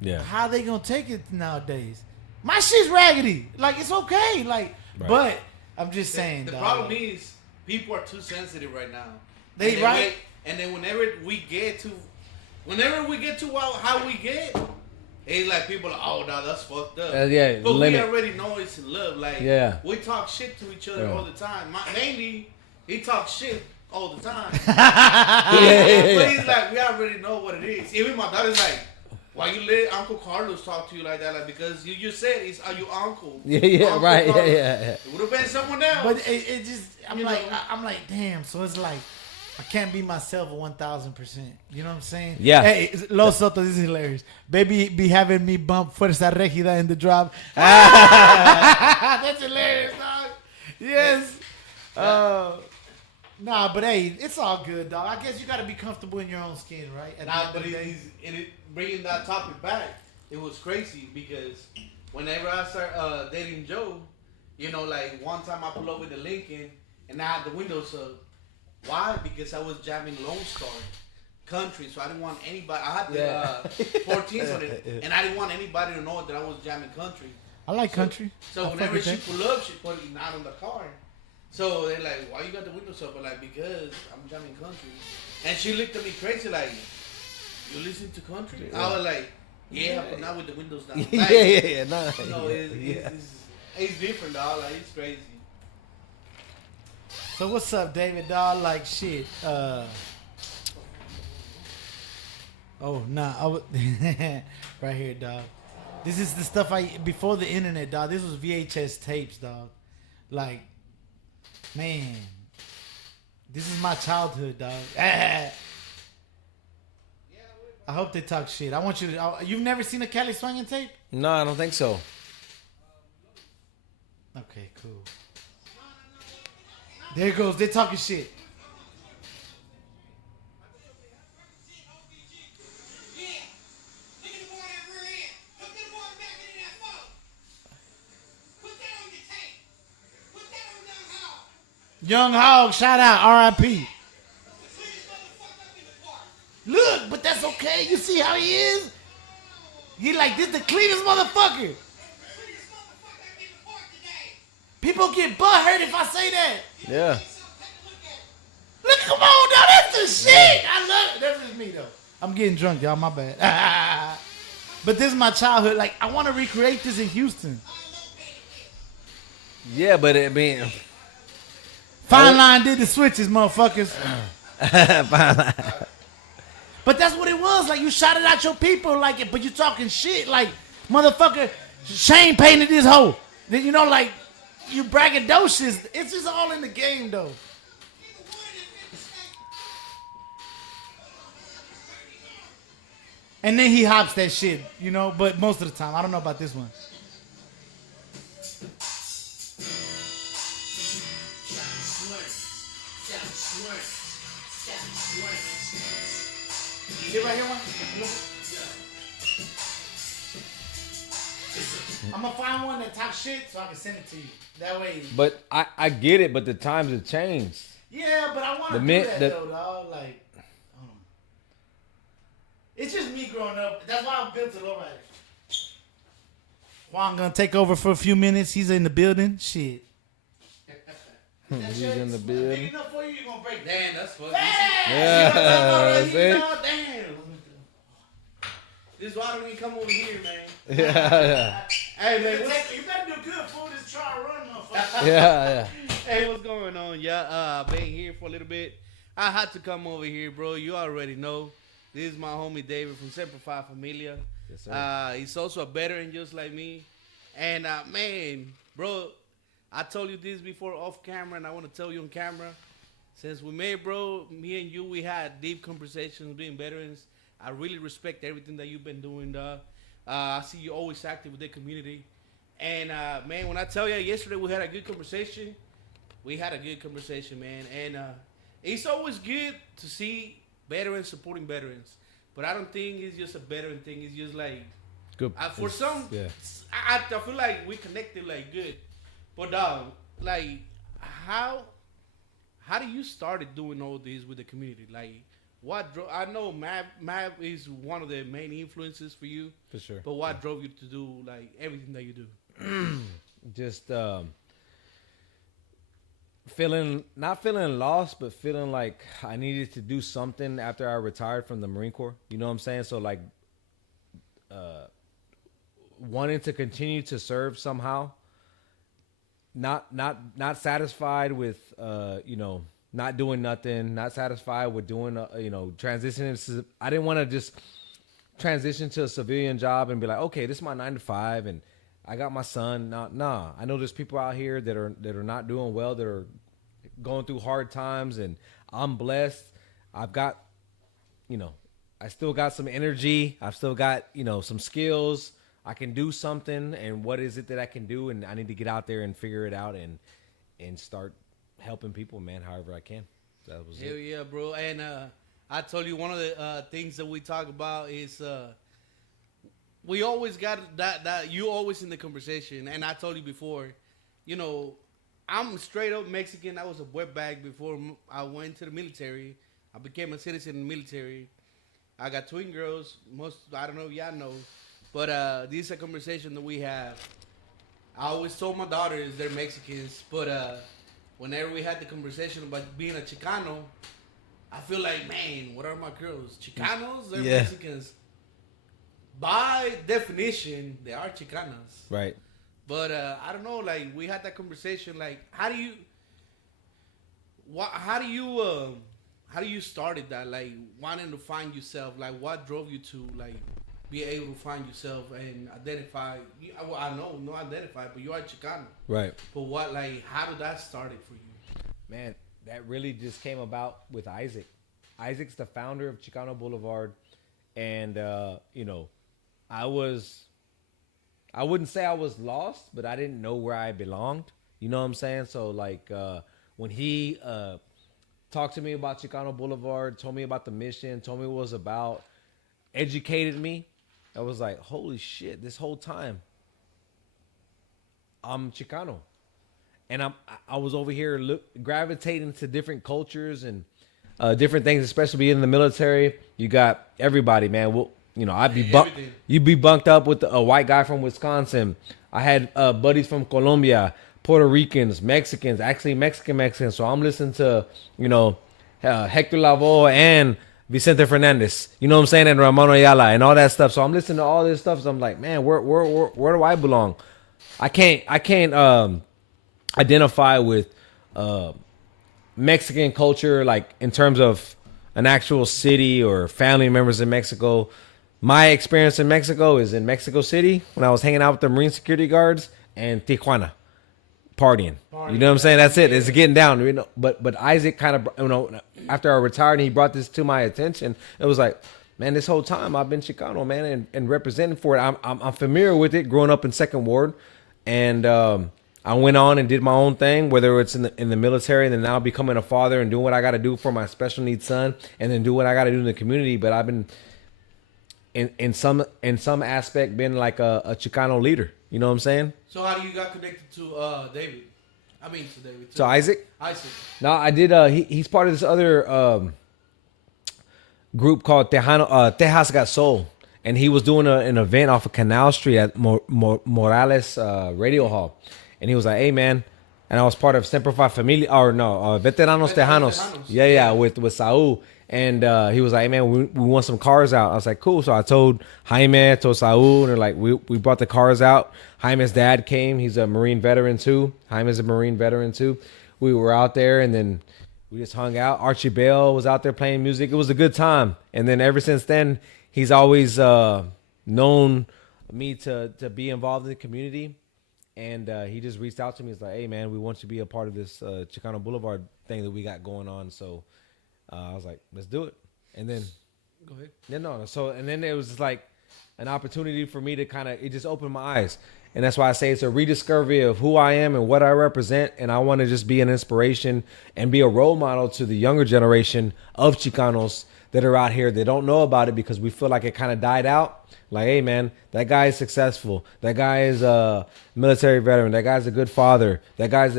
Yeah. how they gonna take it nowadays? My shit's raggedy. Like, it's okay. Like, Right. but I'm just saying. The dog. problem is people are too sensitive right now. They and right. And then whenever we get to how we get, it's like people are, oh, no, that's fucked up. Yeah, But limit. we already know it's in love. Like, Yeah. we talk shit to each other Yeah. all the time. Mainly, he talks shit all the time. Yeah. But he's like, we already know what it is. Even my daughter's like, why you let Uncle Carlos talk to you like that? Like, because you just said, are you uncle? Yeah, Uncle right. Carlos. Yeah. It would have been someone else. But it just, I'm You like, know. I'm like, damn. So it's like, I can't be myself 1,000%. You know what I'm saying? Yeah. Hey, Los Soto, this is hilarious. Baby be having me bump Fuerza Regida in the drop. That's hilarious, dog. Yes. Nah, but hey, it's all good, dog. I guess you got to be comfortable in your own skin, right? At the Nah, end but of the day. bringing that topic back, it was crazy because whenever I start dating Joe, you know, like one time I pull up with the Lincoln and I had the windows up. Why? Because I was jamming Lone Star Country, so I didn't want anybody. I had the 14s on it, and I didn't want anybody to know that I was jamming country. I like country. So I fuck whenever with she that. pull up, she put it not on the car. So they're like, "Why you got the windows up?" But like, because I'm jamming country. And she looked at me crazy, like, "You listen to country?" I was like, "Yeah, but not with the windows down." Like, Yeah. Nah. You know, it's different, dog. Like, it's crazy. So what's up, David, dog? Like shit. Oh nah, right here, dog. This is the stuff before the internet, dog. This was VHS tapes, dog. Like, man, this is my childhood, dog. I hope they talk shit. I want you to. You've never seen a Cali swinging tape? No, I don't think so. Okay, cool. There it goes. They're talking shit. Young Hog, shout out, R.I.P. Look, but that's okay. You see how he is? He like, this the cleanest motherfucker. People get butthurt if I say that. Yeah. Look, come on, dog. That's the shit. I love it. That's just me, though. I'm getting drunk, y'all. My bad. But this is my childhood. Like, I want to recreate this in Houston. Yeah, but I mean, Fine Line did the switches, motherfuckers. But that's what it was. Like, you shouted out your people, like it, but you talking shit. Like, motherfucker, Shane painted this hoe. Then, you know, like, you braggadocious. It's just all in the game, though. And then he hops that shit, you know. But most of the time, I don't know about this one. You right here one? I'm gonna find one that talks shit so I can send it to you. That way. But I get it, but the times have changed. Yeah, but I want to The do min- that the- though, dog. Like, it's just me growing up. That's why I built it over there. Juan gonna take over for a few minutes. He's in the building. Shit. He's in the building. Big enough for you, you're gonna break that. Damn, that's fucking. Yeah, that's it. Damn. This water when you come over here, man. Yeah, Hey, man, You better do good food. Just try to run, motherfucker. yeah. hey, what's going on? Yeah, been here for a little bit. I had to come over here, bro. You already know. This is my homie David from Semper Fi Familia. Yes, sir. He's also a veteran just like me. And, man, bro, I told you this before off camera, and I want to tell you on camera. Since we met, bro, me and you, we had deep conversations being veterans. I really respect everything that you've been doing, dog. I see you always active with the community. And, man, when I tell you yesterday we had a good conversation, man. And it's always good to see veterans supporting veterans. But I don't think it's just a veteran thing. It's just like, Good. for some, yeah. I feel like we connected like good. But, like, how do you started doing all this with the community? Like, I know Mav is one of the main influences for you. For sure. But what drove you to do like everything that you do? Just not feeling lost, but feeling like I needed to do something after I retired from the Marine Corps. You know what I'm saying? So like wanting to continue to serve somehow. Not satisfied with not doing nothing, not satisfied with doing transitioning. I didn't want to just transition to a civilian job and be like, okay, this is my 9 to 5 and I got my son. Nah. I know there's people out here that are not doing well, that are going through hard times, and I'm blessed. I've got, I still got some energy. I've still got, some skills. I can do something, and what is it that I can do? And I need to get out there and figure it out and start helping people, man, however I can. That was Hell it. yeah, bro. And I told you one of the things that we talk about is we always got that you always in the conversation. And I told you before, I'm straight up Mexican. I was a wetback before I went to the military. I became a citizen in the military. I got twin girls. I don't know if y'all know, but this is a conversation that we have. I always told my daughters they're Mexicans, but whenever we had the conversation about being a Chicano, I feel like, man, what are my girls? Chicanos? They're Yeah. Mexicans. By definition, they are Chicanas. Right. But I don't know, like, we had that conversation, like, how do you started that, like, wanting to find yourself? Like, what drove you to, like, be able to find yourself and identify? I know, not identify, but you are Chicano. Right. But what, like, how did that started for you? Man, that really just came about with Isaac. Isaac's the founder of Chicano Boulevard. And, I wouldn't say I was lost, but I didn't know where I belonged. You know what I'm saying? So, like, when he talked to me about Chicano Boulevard, told me about the mission, told me what it was about, educated me, I was like, holy shit, this whole time, I'm Chicano. And I was over here gravitating to different cultures and different things, especially being in the military. You got everybody, man. Well, you'd be bunked up with a white guy from Wisconsin. I had buddies from Colombia, Puerto Ricans, Mexicans, actually Mexican. So I'm listening to, Hector Lavoe and Vicente Fernandez. You know what I'm saying? And Ramon Ayala and all that stuff. So I'm listening to all this stuff. So I'm like, man, where do I belong? I can't identify with Mexican culture, like in terms of an actual city or family members in Mexico. My experience in Mexico is in Mexico City when I was hanging out with the Marine security guards, and Tijuana, partying. You know what I'm saying? That's it. It's getting down. But Isaac kind of, after I retired and he brought this to my attention, it was like, man, this whole time I've been Chicano, man, and representing for it. I'm familiar with it, growing up in Second Ward, and I went on and did my own thing, whether it's in the military, and then now becoming a father and doing what I got to do for my special needs son, and then do what I got to do in the community. But I've been in some aspect been like a Chicano leader. You know what I'm saying? So how do you got connected to David? I mean to David. So Isaac. Isaac. No, I did. He's part of this other group called Tejas Got Soul, and he was doing an event off of Canal Street at Morales Radio Hall, and he was like, "Hey, man," and I was part of Semper Fi Familia, or no, Veteranos Tejanos. Yeah, with Saul, and he was like, "Hey, man, we want some cars out." I was like, "Cool." So I told Jaime, told Saul, and they're like, "We brought the cars out." Jaime's dad came. He's a Marine veteran too. Jaime's a Marine veteran too. We were out there, and then we just hung out. Archie Bell was out there playing music. It was a good time. And then ever since then, he's always known me to be involved in the community. And he just reached out to me. He's like, "Hey, man, we want you to be a part of this Chicano Boulevard thing that we got going on." So I was like, "Let's do it." And then, Go ahead. yeah, no. So, and then it was just like an opportunity for me to it just opened my eyes. And that's why I say it's a rediscovery of who I am and what I represent. And I want to just be an inspiration and be a role model to the younger generation of Chicanos that are out here that don't know about it, because we feel like it kind of died out. Like, hey, man, that guy is successful. That guy is a military veteran. That guy's a good father. That guy's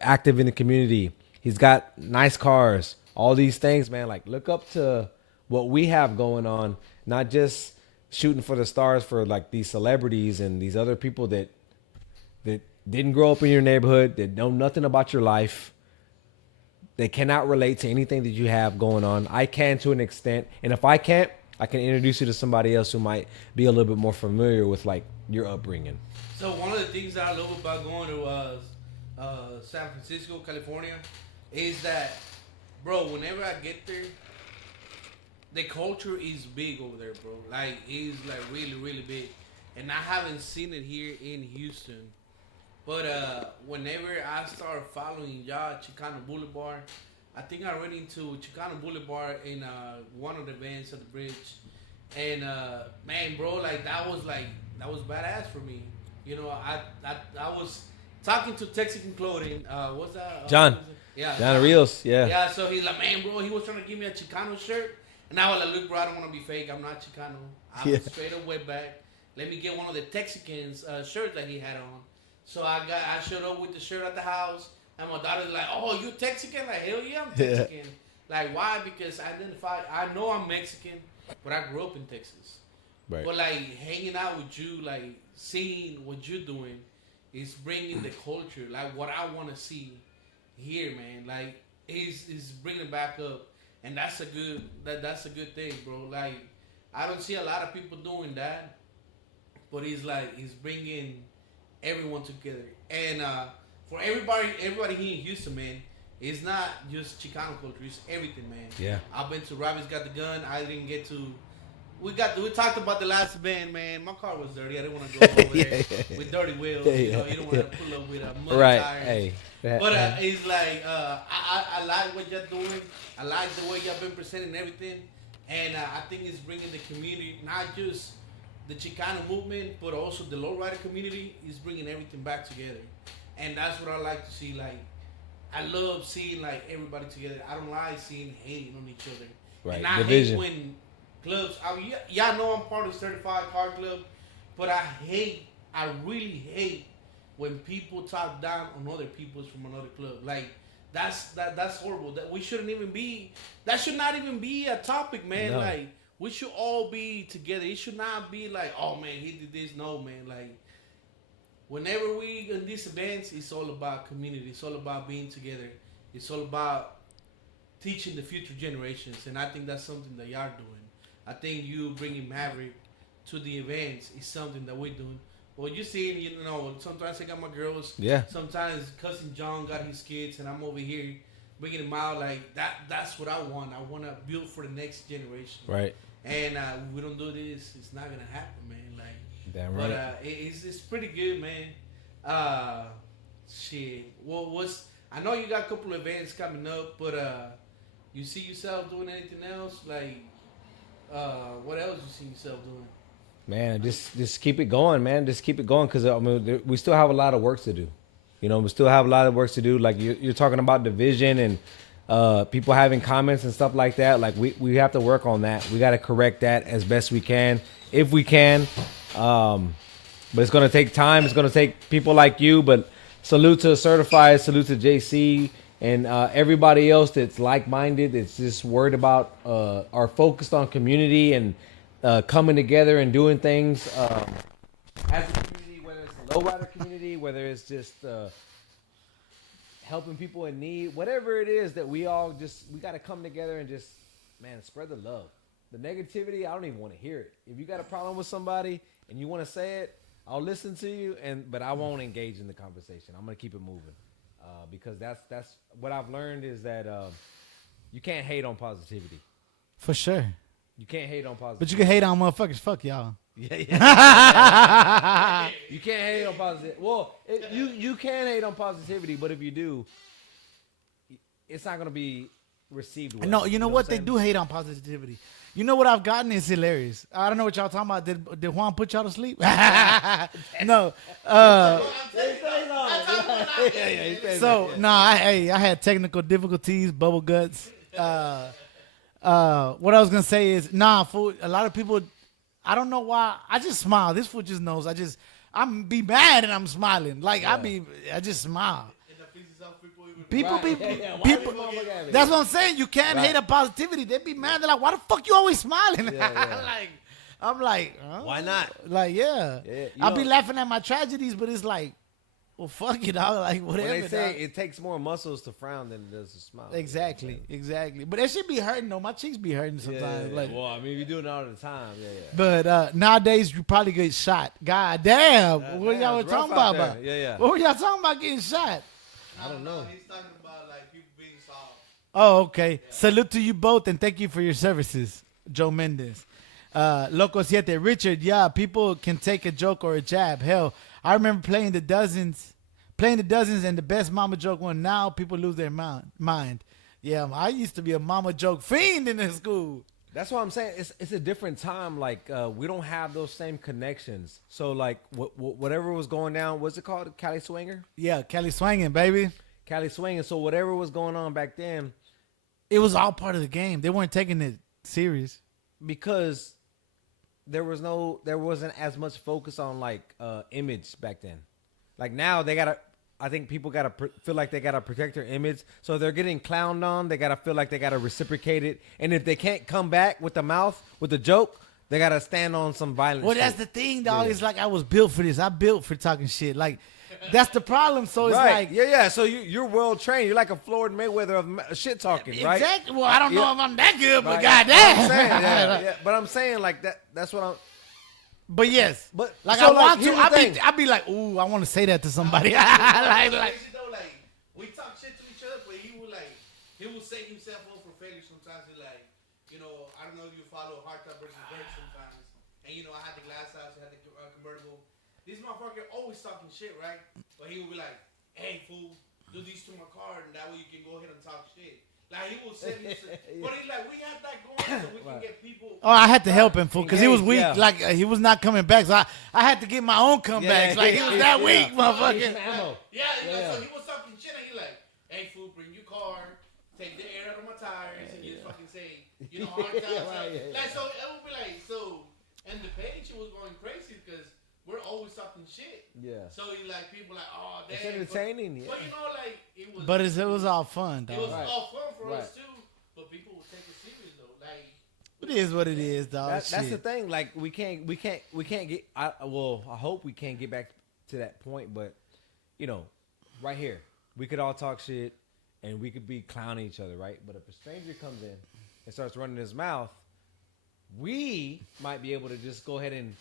active in the community. He's got nice cars. All these things, man. Like, look up to what we have going on, not just shooting for the stars for like these celebrities and these other people that didn't grow up in your neighborhood, that know nothing about your life. They cannot relate to anything that you have going on. I can to an extent, and if I can't, I can introduce you to somebody else who might be a little bit more familiar with like your upbringing. So one of the things that I love about going to San Francisco, California, is that, bro, whenever I get there, the culture is big over there, bro. Like, it's like really, really big. And I haven't seen it here in Houston. But whenever I start following y'all, Chicano Boulevard, I think I ran into Chicano Boulevard in one of the events at the bridge. And man, bro, like that was badass for me. You know, I was talking to Texican Clothing. What's that? John. Yeah. John Rios. Yeah. Yeah, so he's like, man, bro, he was trying to give me a Chicano shirt. And I was like, look, bro, I don't want to be fake. I'm not Chicano. I'm straight up wetback. Let me get one of the Texicans shirts that he had on. So I showed up with the shirt at the house. And my daughter's like, oh, you Texican? Like, hell yeah, I'm Texican. Like, why? Because I know I'm Mexican, but I grew up in Texas. Right. But like hanging out with you, like seeing what you're doing is bringing the culture, like what I want to see here, man. Like, is bringing it back up. And that's a good thing, bro. Like, I don't see a lot of people doing that, but he's bringing everyone together. And for everybody here in Houston, man, it's not just Chicano culture; it's everything, man. Yeah. I've been to Robbie's Got the Gun. I didn't get to. We talked about the last event, man. My car was dirty. I didn't want to go over there with dirty wheels. You know, you don't want to pull up with a mud tires. Hey. But it's like I like what you're doing. I like the way you've been presenting everything, and I think it's bringing the community, not just the Chicano movement, but also the lowrider community, is bringing everything back together, and that's what I like to see. Like, I love seeing like everybody together. I don't like seeing hating on each other. Right. And I Division. hate when clubs. Y'all know I'm part of the Certified Car Club, but I really hate when people talk down on other people from another club. Like, that's horrible. That we shouldn't even be. That should not even be a topic, man. No. Like, we should all be together. It should not be like, oh man, he did this. No, man. Like, whenever we in these events, it's all about community. It's all about being together. It's all about teaching the future generations, and I think that's something that y'all doing. I think you bringing Maverick to the events is something that we're doing. Well, you see, you know, sometimes I got my girls. Yeah. Sometimes cousin John got his kids, and I'm over here bringing them out. Like that. That's what I want. I want to build for the next generation. Right. And if we don't do this, it's not gonna happen, man. Like, Damn right. but it's pretty good, man. Shit. Well, I know you got a couple of events coming up, but you see yourself doing anything else? Like, What else you see yourself doing? Man, just keep it going, man. Just keep it going, because I mean, we still have a lot of work to do. You know, we still have a lot of work to do. Like you're talking about division and people having comments and stuff like that. Like we have to work on that. We got to correct that as best we can, if we can. But it's gonna take time. It's gonna take people like you. But salute to Certified. Salute to JC and everybody else that's like-minded. It's just worried about are focused on community and coming together and doing things as a community, whether it's a lowrider community, whether it's just helping people in need, whatever it is that we got to come together and just, man, spread the love. The negativity, I don't even want to hear it. If you got a problem with somebody and you want to say it, I'll listen to you, but I won't engage in the conversation. I'm gonna keep it moving because that's what I've learned is that you can't hate on positivity. For sure. You can't hate on positivity. But you can hate on motherfuckers. Fuck y'all. Yeah. You can't hate on positivity. Well, you can hate on positivity, but if you do, it's not gonna be received well. No, you know what? They do hate on positivity. You know what I've gotten is hilarious. I don't know what y'all talking about. Did Juan put y'all to sleep? No. So no, I had technical difficulties, bubble guts. What I was gonna say is, fool. A lot of people, I don't know why. I just smile. This fool just knows. I'm be mad and I'm smiling. Like I just smile. People be people. That's what I'm saying. You can't hate on positivity. They be mad. They're like, why the fuck you always smiling? I'm like, huh? Why not? Like, yeah. I'll be laughing at my tragedies, but it's like, well, fuck it, dog. Like, whatever. Well, they say dog. it takes more muscles to frown than it does to smile. Exactly. But that shit be hurting though. My cheeks be hurting sometimes. Yeah. Like, Well, I mean, we do it all the time. Yeah. but nowadays you probably get shot. God damn. What y'all were talking about? Yeah. What were y'all talking about getting shot? I don't know. He's talking about like people being soft. Oh, okay. Yeah. Salute to you both and thank you for your services, Joe Mendez. Loco Siete, Richard, yeah, people can take a joke or a jab. Hell, I remember playing the dozens and the best mama joke one. Now people lose their mind. Yeah, I used to be a mama joke fiend in this school. That's what I'm saying. It's a different time. Like we don't have those same connections. So like whatever was going down, what's it called? Cali Swinger? Yeah, Cali Swinging, baby. Cali Swinging. So whatever was going on back then, it was all part of the game. They weren't taking it serious because there wasn't as much focus on like image back then. Like now I think people gotta feel like they gotta protect their image, so they're getting clowned on. They gotta feel like they gotta reciprocate it, and if they can't come back with the mouth with the joke, they gotta stand on some violence. Well, that's the thing, dog. Yeah. It's like I was built for this. I built for talking shit. Like that's the problem. So it's like yeah. So you're well trained. You're like a Floyd Mayweather of shit talking, right? Exactly. Well, I don't know if I'm that good, but right. goddamn. But I'm saying like that. That's what I'm. But yes, but like so I want to. I be like, ooh, I want to say that to somebody. like we talk shit to each other, but he will set himself up for failure sometimes. He like, I don't know if you follow Hardtop versus Bird sometimes, and I had the glass house, I had the convertible. This motherfucker always talking shit, right? But he will be like, hey fool, do these to my car, and that way you can go ahead and talk shit. Like he will set himself, but he's like, we got that going so we can get people. Oh, I had to help him, fool, because he was weak. Yeah. Like he was not coming back, so I had to get my own comebacks. Like he was that weak, motherfucker. So he was talking shit, and he like, hey fool, bring your car, take the air out of my tires, and you fucking say, hard times. Like so, it would be like so, and the page was going crazy because we're always talking shit. Yeah. So you like people like, oh, damn. It's entertaining. But like it was. But it was all fun, dog. It was all fun for us too. But people would take it serious though. Like it is what it is, dog. That's the thing. Like we can't get. I hope we can't get back to that point. But right here, we could all talk shit and we could be clowning each other, right? But if a stranger comes in and starts running his mouth, we might be able to just go ahead and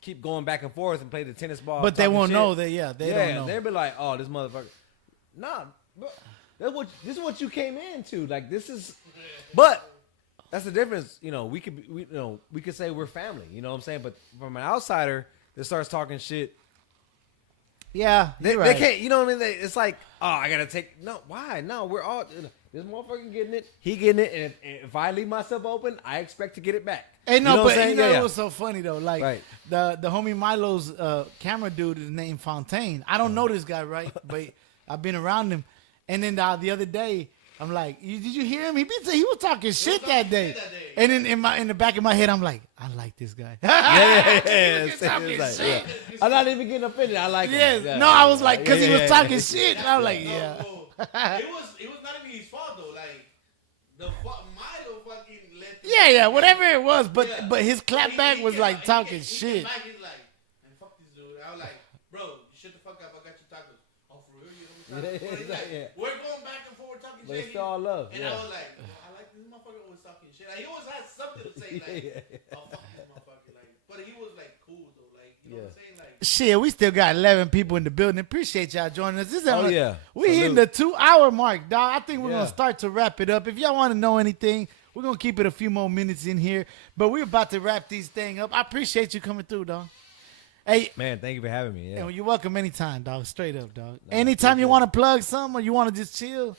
keep going back and forth and play the tennis ball. But they won't shit. know that. Yeah, they don't know. They'll be like, "Oh, this motherfucker." Nah, this is what you came into. Like this is, but that's the difference. We could say we're family. You know what I'm saying? But from an outsider that starts talking shit, yeah, they can't. You know what I mean? It's like, oh, I gotta take. No, why? No, we're all. This motherfucker getting it. He getting it. And if I leave myself open, I expect to get it back. Hey, no, You know what I'm but saying? you know Yeah, it was so funny though. Like Right. the homie Milo's camera dude is named Fontaine. I don't know this guy, right? But I've been around him. And then the other day, I'm like, did you hear him? He was talking shit that day. And then in the back of my head, I'm like, I like this guy. Yeah. It's talking It's like, shit. yeah. I'm not even getting offended. I like him. Yes. Yeah. No, I was like, because he was Yeah. talking shit. And I was like, yeah. It was not even his fault though. Like Milo fucking let. Yeah, whatever it was. But Yeah. but his clapback was like talking shit. He's like, man, fuck this dude. I was like, bro, you shut the fuck up. I got your tacos. Oh, for real? You know what I'm saying? He's like, Yeah. we're going back and forth talking But shit. it's still all love. And Yeah. I was like, I like this motherfucker always talking shit. Like, he always has something to say. Like, oh, fuck this motherfucker. Like, but he was like cool though. Like, you know what I'm saying? Like, Shit, we still got 11 people in the building. Appreciate y'all joining us. This is Oh, yeah. We hitting Salute. the 2-hour mark, dog. I think we're Yeah. gonna start to wrap it up. If y'all want to know anything, we're gonna keep it a few more minutes in here. But we're about to wrap these thing up. I appreciate you coming through, dog. Hey, Man, thank you for having me. Yeah. and you're welcome anytime, dog. Straight up, dog. Anytime you want to plug something or you want to just chill,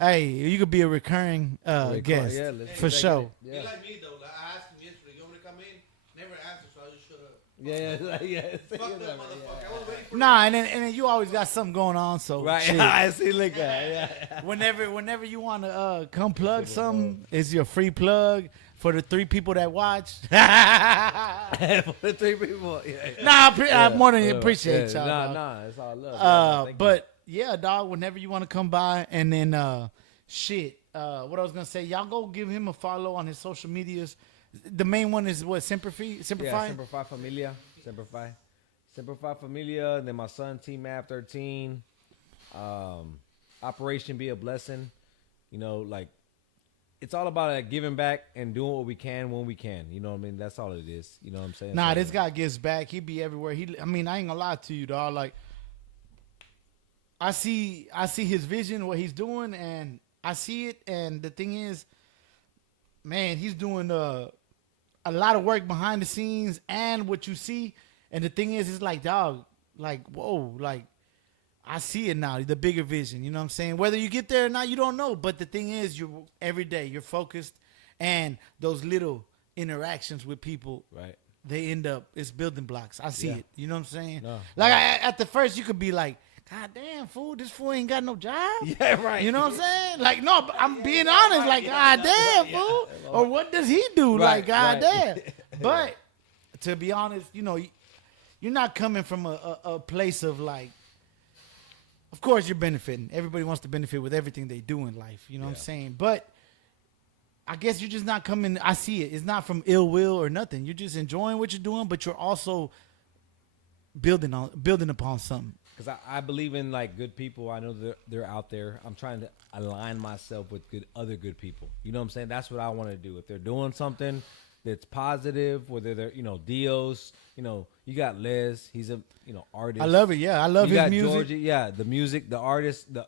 hey, you could be a recurring guest Yeah, let's for get sure. he Yeah. like me though. Like, I asked him yesterday, you want me to come in? Never answered, so I just shut up. Yeah. Fuck that motherfucker. I was waiting for Nah, and then you always got something going on, so Right. shit. I see. Look at yeah. Whenever you want to come plug something, it's your free plug for the 3 people that watch. For the 3 people. Yeah. I more than Yeah. appreciate Yeah. y'all. dog. Nah, it's all love. Yeah, thank you. But yeah, dog. Whenever you want to come by, and then shit. What I was gonna say, y'all go give him a follow on his social medias. The main one is what Simplify. Yeah, Simplify. Simplify Familia. Simplify Familia. And then my son, T-Mav 13. Operation Be a Blessing. You know, like, it's all about giving back and doing what we can when we can. You know what I mean? That's all it is. You know what I'm saying? Nah, So, this guy gives back. He be everywhere. I mean, I ain't gonna lie to you, dog. Like, I see his vision, what he's doing, and I see it. And the thing is, man, he's doing a lot of work behind the scenes and what you see. And the thing is, it's like, dog, like, whoa, like, I see it now, the bigger vision. You know what I'm saying? Whether you get there or not, you don't know. But the thing is, you're every day, you're focused, and those little interactions with people, Right. they end up, it's building blocks. I see Yeah. it. You know what I'm saying? No. Like at the first, you could be like, God damn, fool, this fool ain't got no job. Yeah, right. You know what I'm saying? Like, no, but I'm being honest. Like, God damn, fool. Or what does he do? Like, Right, God right. damn. But to be honest, you know, you're not coming from a place of like, of course you're benefiting. Everybody wants to benefit with everything they do in life. You know what I'm Yeah. saying? But I guess you're just not coming. I see it. It's not from ill will or nothing. You're just enjoying what you're doing, but you're also building upon something. Because I believe in like good people. I know they're out there. I'm trying to align myself with other good people. You know what I'm saying? That's what I want to do. If they're doing something that's positive, whether they're, Dios, you got Les, he's a, artist. I love it. Yeah, I love you his got music. Georgie, yeah, the music, the artist, they're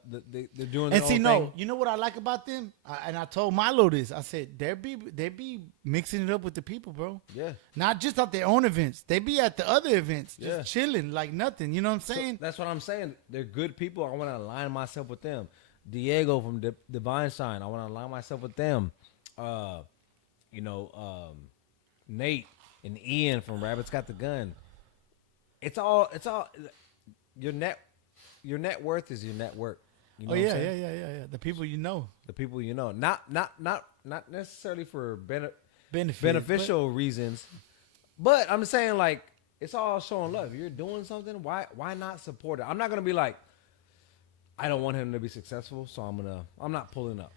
doing their And see, own no, thing. you know what I like about them? And I told Milo this. I said they be mixing it up with the people, bro. Yeah. Not just at their own events. They be at the other events, just Yeah. chilling like nothing. You know what I'm So saying? that's what I'm saying. They're good people. I want to align myself with them. Diego from Divine Sign. I want to align myself with them. Nate and Ian from Rabbit's Got the Gun. It's all. Your net worth is your network. You know Oh what I'm yeah, saying? yeah. The people you know, The people you know, not necessarily for benefit, beneficial reasons, but I'm saying like it's all showing love. If you're doing something, why not support it? I'm not gonna be like, I don't want him to be successful, so I'm not pulling up.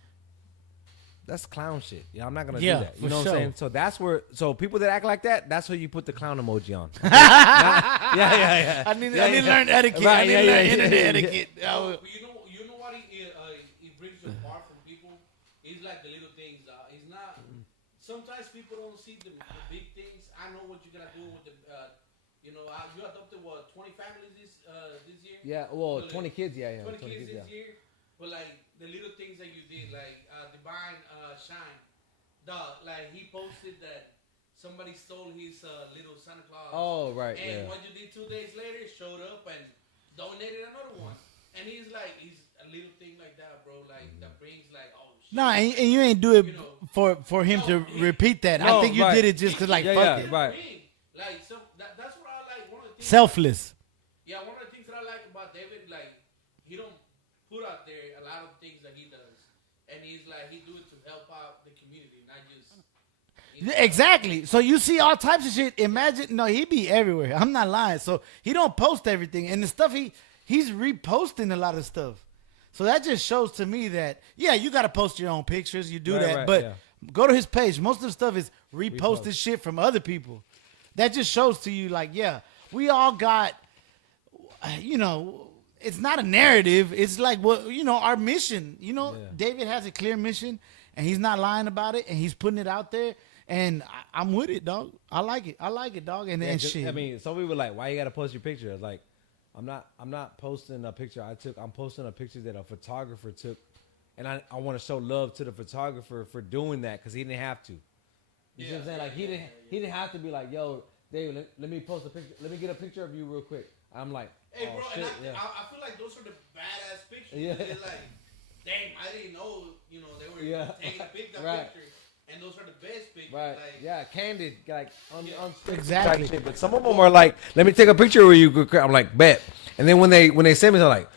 That's clown shit. Yeah, I'm not gonna Yeah, do that. You for know what sure. I'm saying? So that's where. So people that act like that, that's who you put the clown emoji on. Yeah. I need to learn etiquette. Right, I need to learn yeah. internet etiquette. You know what it brings you apart from people? It's like the little things. It's not. Sometimes people don't see the big things. I know what you gotta do with the. You adopted 20 families this year. Yeah. Well, But, 20 kids. Yeah. 20 kids this year. But like the little things that you did, like Divine Shine, like he posted that somebody stole his little Santa Claus. Oh, right. And Yeah. what you did 2 days later, showed up and donated another one. And he's like, a little thing like that, bro, like that brings like, oh shit. No, and you ain't do it You know. for him to repeat that. I No, think you right. did it just cause like Yeah, fuck yeah, it. right. Like so that's what I like. One of the things. Selfless. Yeah, one of the things that I like about David, like he don't put out there a lot of things that he does, and he's like he do it to help out the community, not just. Exactly. So you see all types of shit. Imagine, no, he be everywhere. I'm not lying. So he don't post everything, and the stuff he's reposting a lot of stuff. So that just shows to me that yeah, you got to post your own pictures. You do Right, that, right, but yeah. go to his page. Most of the stuff is reposted Repost. shit from other people. That just shows to you like yeah, we all got, you know. It's not a narrative. It's like what our mission. Yeah. David has a clear mission, and he's not lying about it, and he's putting it out there. And I'm with it, dog. I like it. I like it, dog. And Yeah, then 'cause, shit. I mean, some people like, why you gotta post your picture? It's like, I'm not posting a picture I took. I'm posting a picture that a photographer took, and I want to show love to the photographer for doing that because he didn't have to. You see what I'm saying? Like he didn't have to be like, yo, David, let me post a picture. Let me get a picture of you real quick. I'm like, Hey, oh bro, shit, and yeah. I feel like those are the badass pictures. Yeah. They're like, dang, I didn't know, they were Yeah. taking that Right. picture. And those are the best pictures. Right. Like, Yeah. Candid. Like unscripted Exactly. type shit. But some of them are like, let me take a picture with you. I'm like, bet. And then when they send me, they're like,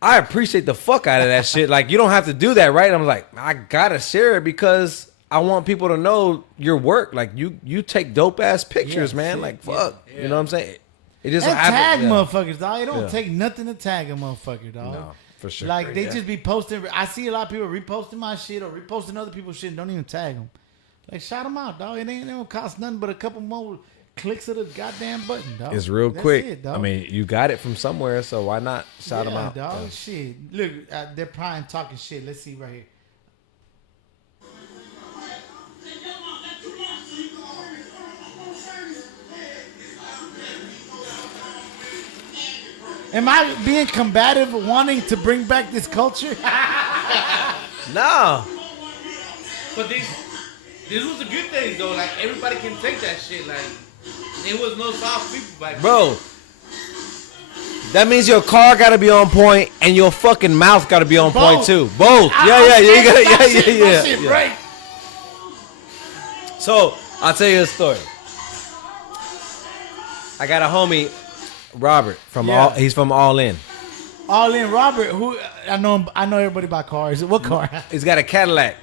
I appreciate the fuck out of that shit. Like you don't have to do that, right? I'm like, I gotta share it because I want people to know your work. Like you take dope ass pictures, Yeah, man. shit, Like yeah, fuck. You know what I'm saying? It just and tag happens. Yeah. motherfuckers, dog. It don't Yeah. take nothing to tag a motherfucker, dog. No, for sure. Like they Yeah. just be posting. I see a lot of people reposting my shit or reposting other people's shit and don't even tag them. Like shout them out, dog. It don't cost nothing but a couple more clicks of the goddamn button, dog. It's real That's quick. it, dog. I mean, you got it from somewhere, so why not shout them out? dog. Yeah. Shit. Look, they're probably talking shit. Let's see right here. Am I being combative, wanting to bring back this culture? No. but this was a good thing, though. Like, everybody can take that shit. Like, it was no soft people back then. Bro, that means your car gotta be on point and your fucking mouth gotta be on point Both. too. Both. Yeah. You gotta, My shit yeah. break. So I'll tell you a story. I got a homie, Robert from Yeah. he's from All In. All in Robert, who I know everybody by cars. What car? He's got a Cadillac.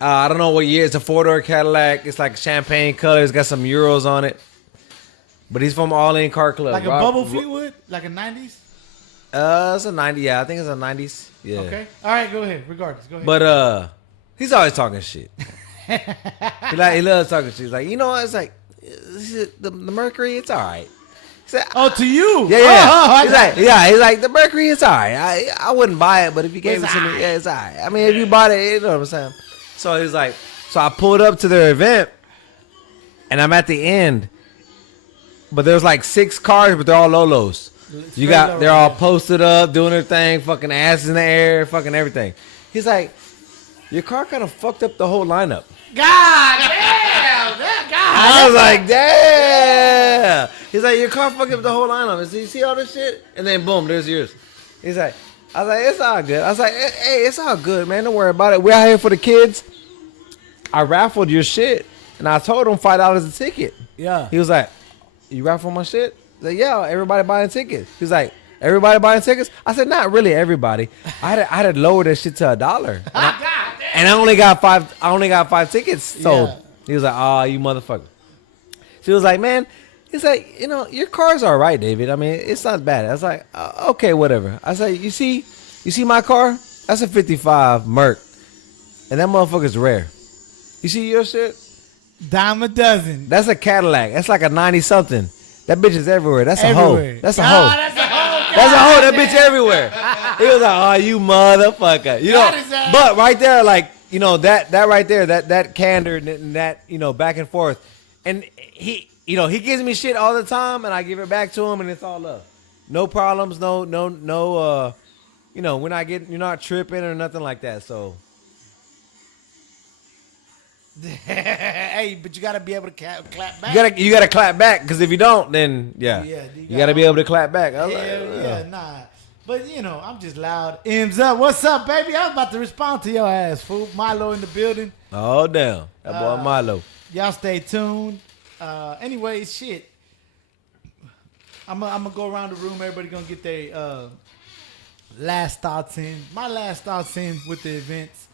I don't know what year. It's a 4-door Cadillac. It's like champagne color. It's got some Euros on it. But he's from All In Car Club. Like a Bubble Fleetwood? Like a 90s? It's a 90. Yeah, I think it's a 90s. Yeah. Okay. All right, go ahead. Regardless, go ahead. But he's always talking shit. he loves talking shit. He's like, you know what? It's like the Mercury. It's all right. He said, oh, to you? yeah. Oh, He's like the Mercury. It's all right. I wouldn't buy it, but if you gave It's it to all me, yeah, it's all right. I mean, if you bought it, you know what I'm saying. So he's like, so I pulled up to their event, and I'm at the end, but there's like 6 cars, but they're all Lolos. They're all posted up, doing their thing, fucking asses in the air, fucking everything. He's like, your car kind of fucked up the whole lineup. God damn! I was like, damn. He's like, your car fucked up the whole lineup. So you see all this shit? And then boom, there's yours. He's like, I was like, it's all good. I was like, hey, it's all good, man. Don't worry about it. We're out here for the kids. I raffled your shit, and I told him $5 a ticket. Yeah. He was like, you raffle my shit? I said, yeah, everybody buying tickets. He's like, everybody buying tickets? I said, not really everybody. I had to lower that shit to $1. And I only got 5 tickets sold. Yeah. He was like, oh, you motherfucker. She was like, man, he's like, your car's all right, David. I mean, it's not bad. I was like, okay, whatever. I said, you see my car? That's a 55 Merc. And that motherfucker's rare. You see your shit? Dime a dozen. That's a Cadillac. That's like a 90-something. That bitch is everywhere. That's a Everywhere. hoe. That's a Oh, hoe. that's a hoe. That's a hoe. That bitch everywhere. He was like, oh, you motherfucker. You know, That is a- but right there, like, that right there, that candor and that, back and forth. And he gives me shit all the time, and I give it back to him, and it's all love. No problems, no, you're not tripping or nothing like that, so. Hey, but you gotta be able to clap back. You gotta clap back, because if you don't, then, yeah. Yeah, You gotta be able to clap back. I was Hell like, yeah, nah. But you know, I'm just loud. M's up. What's up, baby? I was about to respond to your ass, fool. Milo in the building. Oh damn, that boy Milo. Y'all stay tuned. Anyways, shit. I'm gonna go around the room. Everybody gonna get their last thoughts in. My last thoughts in with the events.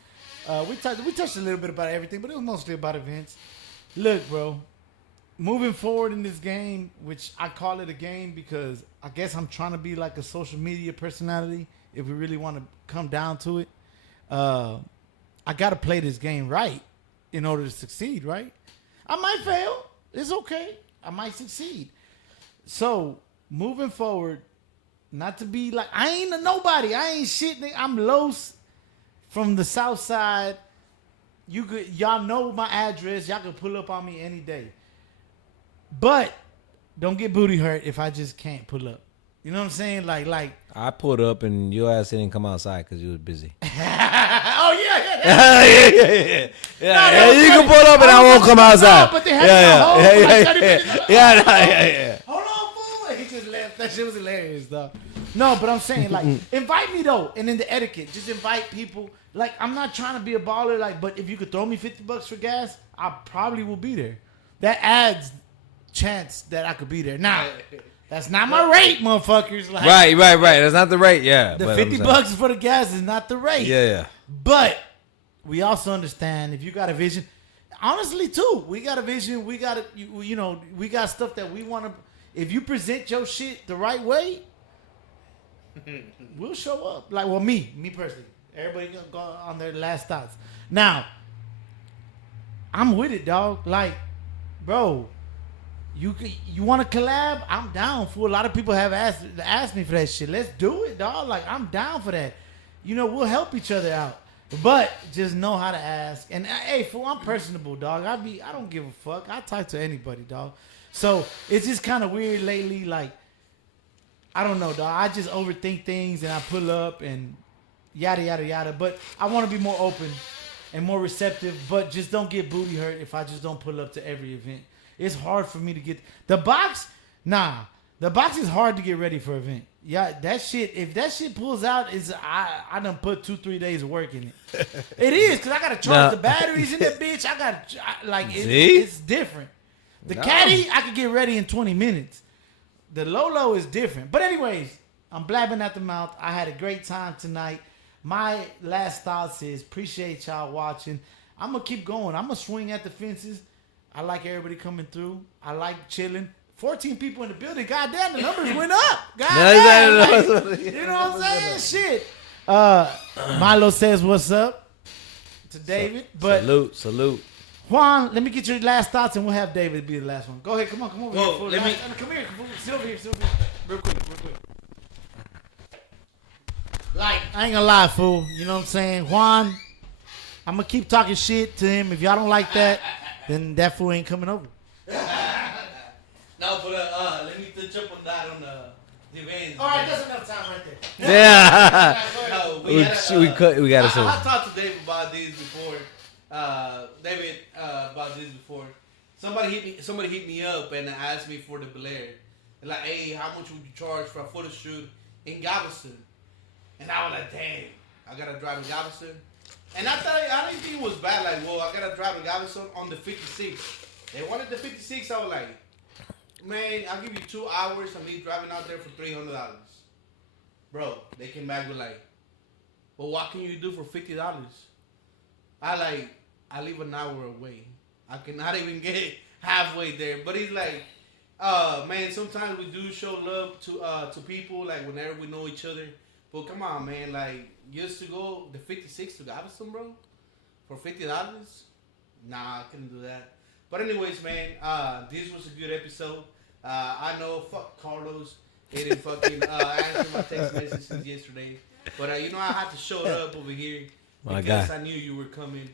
We touched a little bit about everything, but it was mostly about events. Look, bro. Moving forward in this game, which I call it a game because I guess I'm trying to be like a social media personality. If we really want to come down to it, I got to play this game right in order to succeed. Right? I might fail. It's okay. I might succeed. So moving forward, not to be like I ain't a nobody. I ain't shit. I'm Los from the South Side. Y'all know my address. Y'all can pull up on me any day. But don't get booty hurt if I just can't pull up. You know what I'm saying? Like. I pulled up and your ass didn't come outside because you was busy. Oh yeah. Yeah. You can pull up and I won't come outside. No, but they had Yeah. Hold on, fool. He just left. That shit was hilarious, though. No, but I'm saying like, invite me though, and then the etiquette, just invite people. Like, I'm not trying to be a baller, like, but if you could throw me $50 for gas, I probably will be there. That adds chance that I could be there. Now, that's not my rate, motherfuckers. Like, Right. That's not the rate. Yeah. the but $50 for the gas is not the rate. Yeah. But we also understand if you got a vision. Honestly, too, we got a vision. We got we got stuff that we want to. If you present your shit the right way, we'll show up. Like, well, me personally. Everybody gonna go on their last thoughts. Now, I'm with it, dog. Like, bro, you want to collab? I'm down for. A lot of people have asked me for that shit. Let's do it, dog. Like, I'm down for that. You know, we'll help each other out. But just know how to ask. And hey, fool, I'm personable, dog. I don't give a fuck. I talk to anybody, dog. So it's just kind of weird lately. Like, I don't know, dog. I just overthink things and I pull up and yada yada yada. But I want to be more open and more receptive. But just don't get booty hurt if I just don't pull up to every event. It's hard for me to get the box. Nah, the box is hard to get ready for an event. Yeah, that shit. If that shit pulls out, I done put 2-3 days of work in it. It is because I gotta charge the batteries in that bitch. It's different. The caddy I could get ready in 20 minutes. The Lolo is different. But anyways, I'm blabbing at the mouth. I had a great time tonight. My last thoughts is appreciate y'all watching. I'm gonna keep going. I'm gonna swing at the fences. I like everybody coming through. I like chilling. 14 people in the building. Goddamn, the numbers went up. Goddamn. You know what I'm saying? Shit. Milo says what's up to David. But Salute. Juan, let me get your last thoughts and we'll have David be the last one. Go ahead. Come over here. Come here. Sit over here. Real quick. Like, I ain't gonna lie, fool. You know what I'm saying? Juan, I'm gonna keep talking shit to him. If y'all don't like that, then that fool ain't coming over. No, but let me touch up on that on the events. All right, that's enough time right there. Yeah. No, we gotta say. I talked to David about this before. About this before. Somebody hit me up and asked me for the Bel Air. They're like, hey, how much would you charge for a photo shoot in Galveston? And I was like, damn, I gotta drive in Galveston. And I didn't think it was bad. Like, well, I gotta drive in Galveston on the 56. They wanted the 56. I was like, man, I'll give you 2 hours of me driving out there for $300. Bro, they came back with like, well, what can you do for $50? I live an hour away. I cannot even get halfway there. But he's like, man, sometimes we do show love to people, like whenever we know each other. But come on, man, like, used to go the 56 to Galveston, bro, for $50? Nah, I couldn't do that. But anyways, man, this was a good episode. I know, fuck Carlos. He didn't fucking answer my text messages yesterday. But, I had to show up over here because I knew you were coming.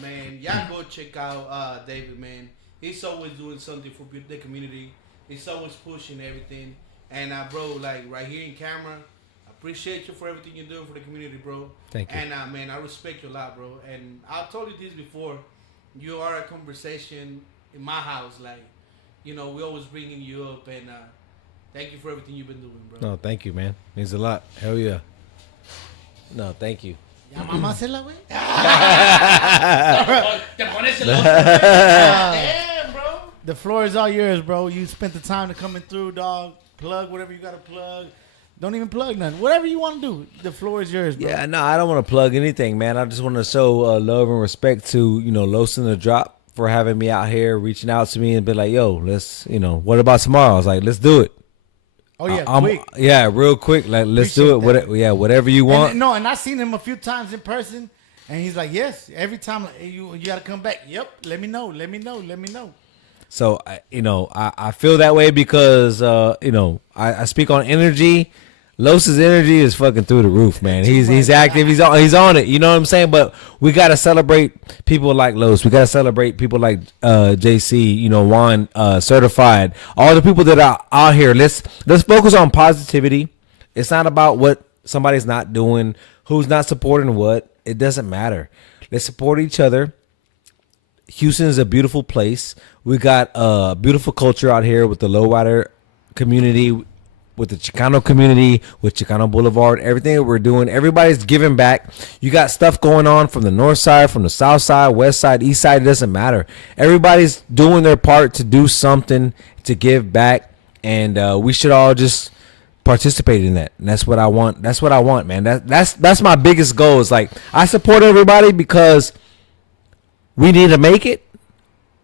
Man, y'all go check out David, man. He's always doing something for the community. He's always pushing everything. And, bro, like, right here in camera, I appreciate you for everything you're doing for the community, bro. Thank you. And, man, I respect you a lot, bro. And I told you this before. You are a conversation in my house, like, we always bringing you up, and Thank you for everything you've been doing, bro. No, thank you, man. Means a lot. Hell yeah. No, thank you. Ya mamá se la güey. Te pones celoso, güey. Damn, bro. The floor is all yours, bro. You spent the time to coming through, dog. Plug whatever you got to plug. Don't even plug nothing. Whatever you want to do, the floor is yours, bro. Yeah, no, I don't want to plug anything, man. I just want to show love and respect to, Los in the Drop for having me out here, reaching out to me and be like, yo, let's, what about tomorrow? I was like, let's do it. Oh, yeah, I'm- quick. real quick. Like, let's do it. Appreciate Whatever you want. And I seen him a few times in person, and he's like, yes, every time like, you got to come back. Yep, let me know. So, I feel that way because, I speak on energy. Los's energy is fucking through the roof, man. He's active. He's on it. You know what I'm saying? But we got to celebrate people like Los. We got to celebrate people like JC, Juan, Certified. All the people that are out here. Let's focus on positivity. It's not about what somebody's not doing, who's not supporting what. It doesn't matter. Let's support each other. Houston is a beautiful place. We got a beautiful culture out here with the lowrider community, with the Chicano community, with Chicano Boulevard, everything that we're doing. Everybody's giving back. You got stuff going on from the north side, from the south side, west side, east side. It doesn't matter. Everybody's doing their part to do something to give back, and we should all just participate in that. And that's what I want. That's what I want, man. That's my biggest goal. Is like I support everybody because we need to make it.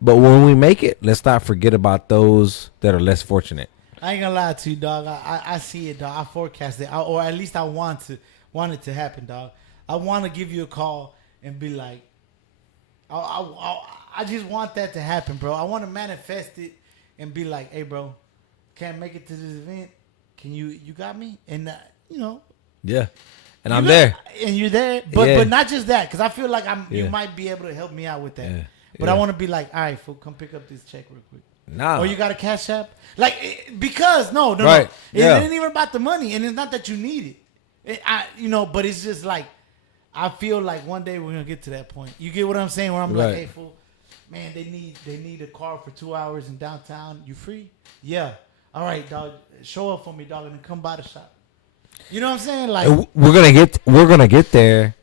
But when we make it, let's not forget about those that are less fortunate. I ain't gonna lie to you, dog. I see it, dog. I forecast it, or at least I want it to happen, dog. I want to give you a call and be like, I just want that to happen, bro. I want to manifest it and be like, hey, bro, can't make it to this event. Can you got me? And Yeah, and I'm there. And you're there, but not just that, because I feel like you might be able to help me out with that. Yeah. But I want to be like, all right, fool, come pick up this check real quick. Nah. Or you got a cash app? Because no. Right. It Yeah. ain't even about the money, and it's not that you need it. But it's just like I feel like one day we're gonna get to that point. You get what I'm saying? Where I'm like, Right. hey, fool, man, they need a car for 2 hours in downtown. You free? Yeah. All right, dog. Show up for me, dog, and then come by the shop. You know what I'm saying? Like And we're gonna get there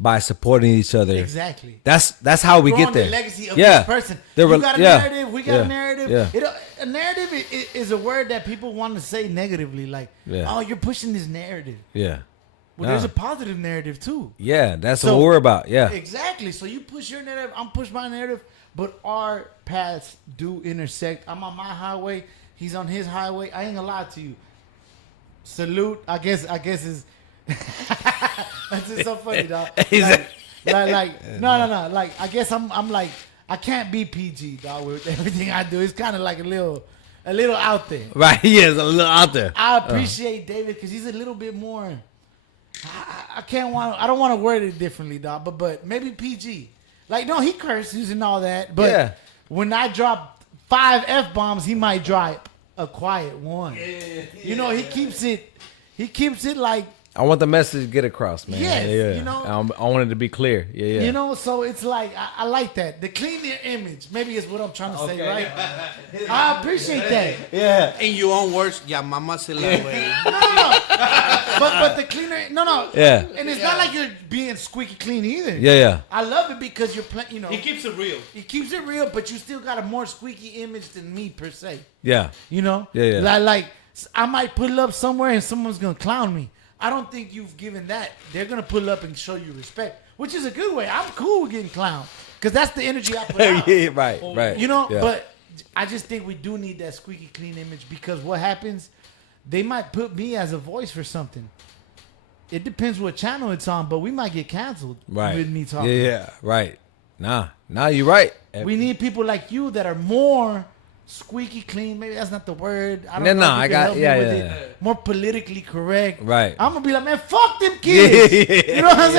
by supporting each other. exactly. That's how we Growing get there. The legacy of Yeah. this person. They're You re- got a yeah. narrative. We got Yeah. a narrative. Yeah. A narrative is a word that people want to say negatively, like, Yeah. "Oh, you're pushing this narrative." Yeah. Well, Nah. there's a positive narrative too. Yeah, that's So- what we're about. Yeah. Exactly. So you push your narrative, I'm push my narrative, but our paths do intersect. I'm on my highway. He's on his highway. I ain't gonna lie to you. Salute. I guess is. That's just so funny, dog. No. Like, I guess I'm like, I can't be PG, dog. With everything I do, it's kind of like a little out there. Right. He is a little out there. I appreciate David because he's a little bit more. I don't want to word it differently, dog. But maybe PG. Like, no, he curses and all that. But Yeah. when I drop 5 F-bombs, he might drop a quiet one. He keeps it. He keeps it like. I want the message to get across, man. Yes, I want it to be clear. Yeah. So it's like I like that. The clean your image. Maybe it's what I'm trying to say, right? I appreciate that. Yeah. In your own words, ya mama se la güey. No. But the cleaner, no. Yeah. And it's not like you're being squeaky clean either. Yeah. I love it because you're playing. He keeps it real. It keeps it real, but you still got a more squeaky image than me per se. Yeah. Yeah. Like I might pull up somewhere and someone's gonna clown me. I don't think you've given that. They're gonna pull up and show you respect, which is a good way. I'm cool with getting clowned because that's the energy I put out. Yeah, right. Yeah. But I just think we do need that squeaky clean image because what happens, they might put me as a voice for something. It depends what channel it's on, but we might get canceled with me talking. Yeah, right. Nah, you're right. We need people like you that are more squeaky clean. Maybe that's not the word. I don't know. No, if you I can got help me with it. More politically correct. Right. I'm gonna be like, man, fuck them kids. You know what I'm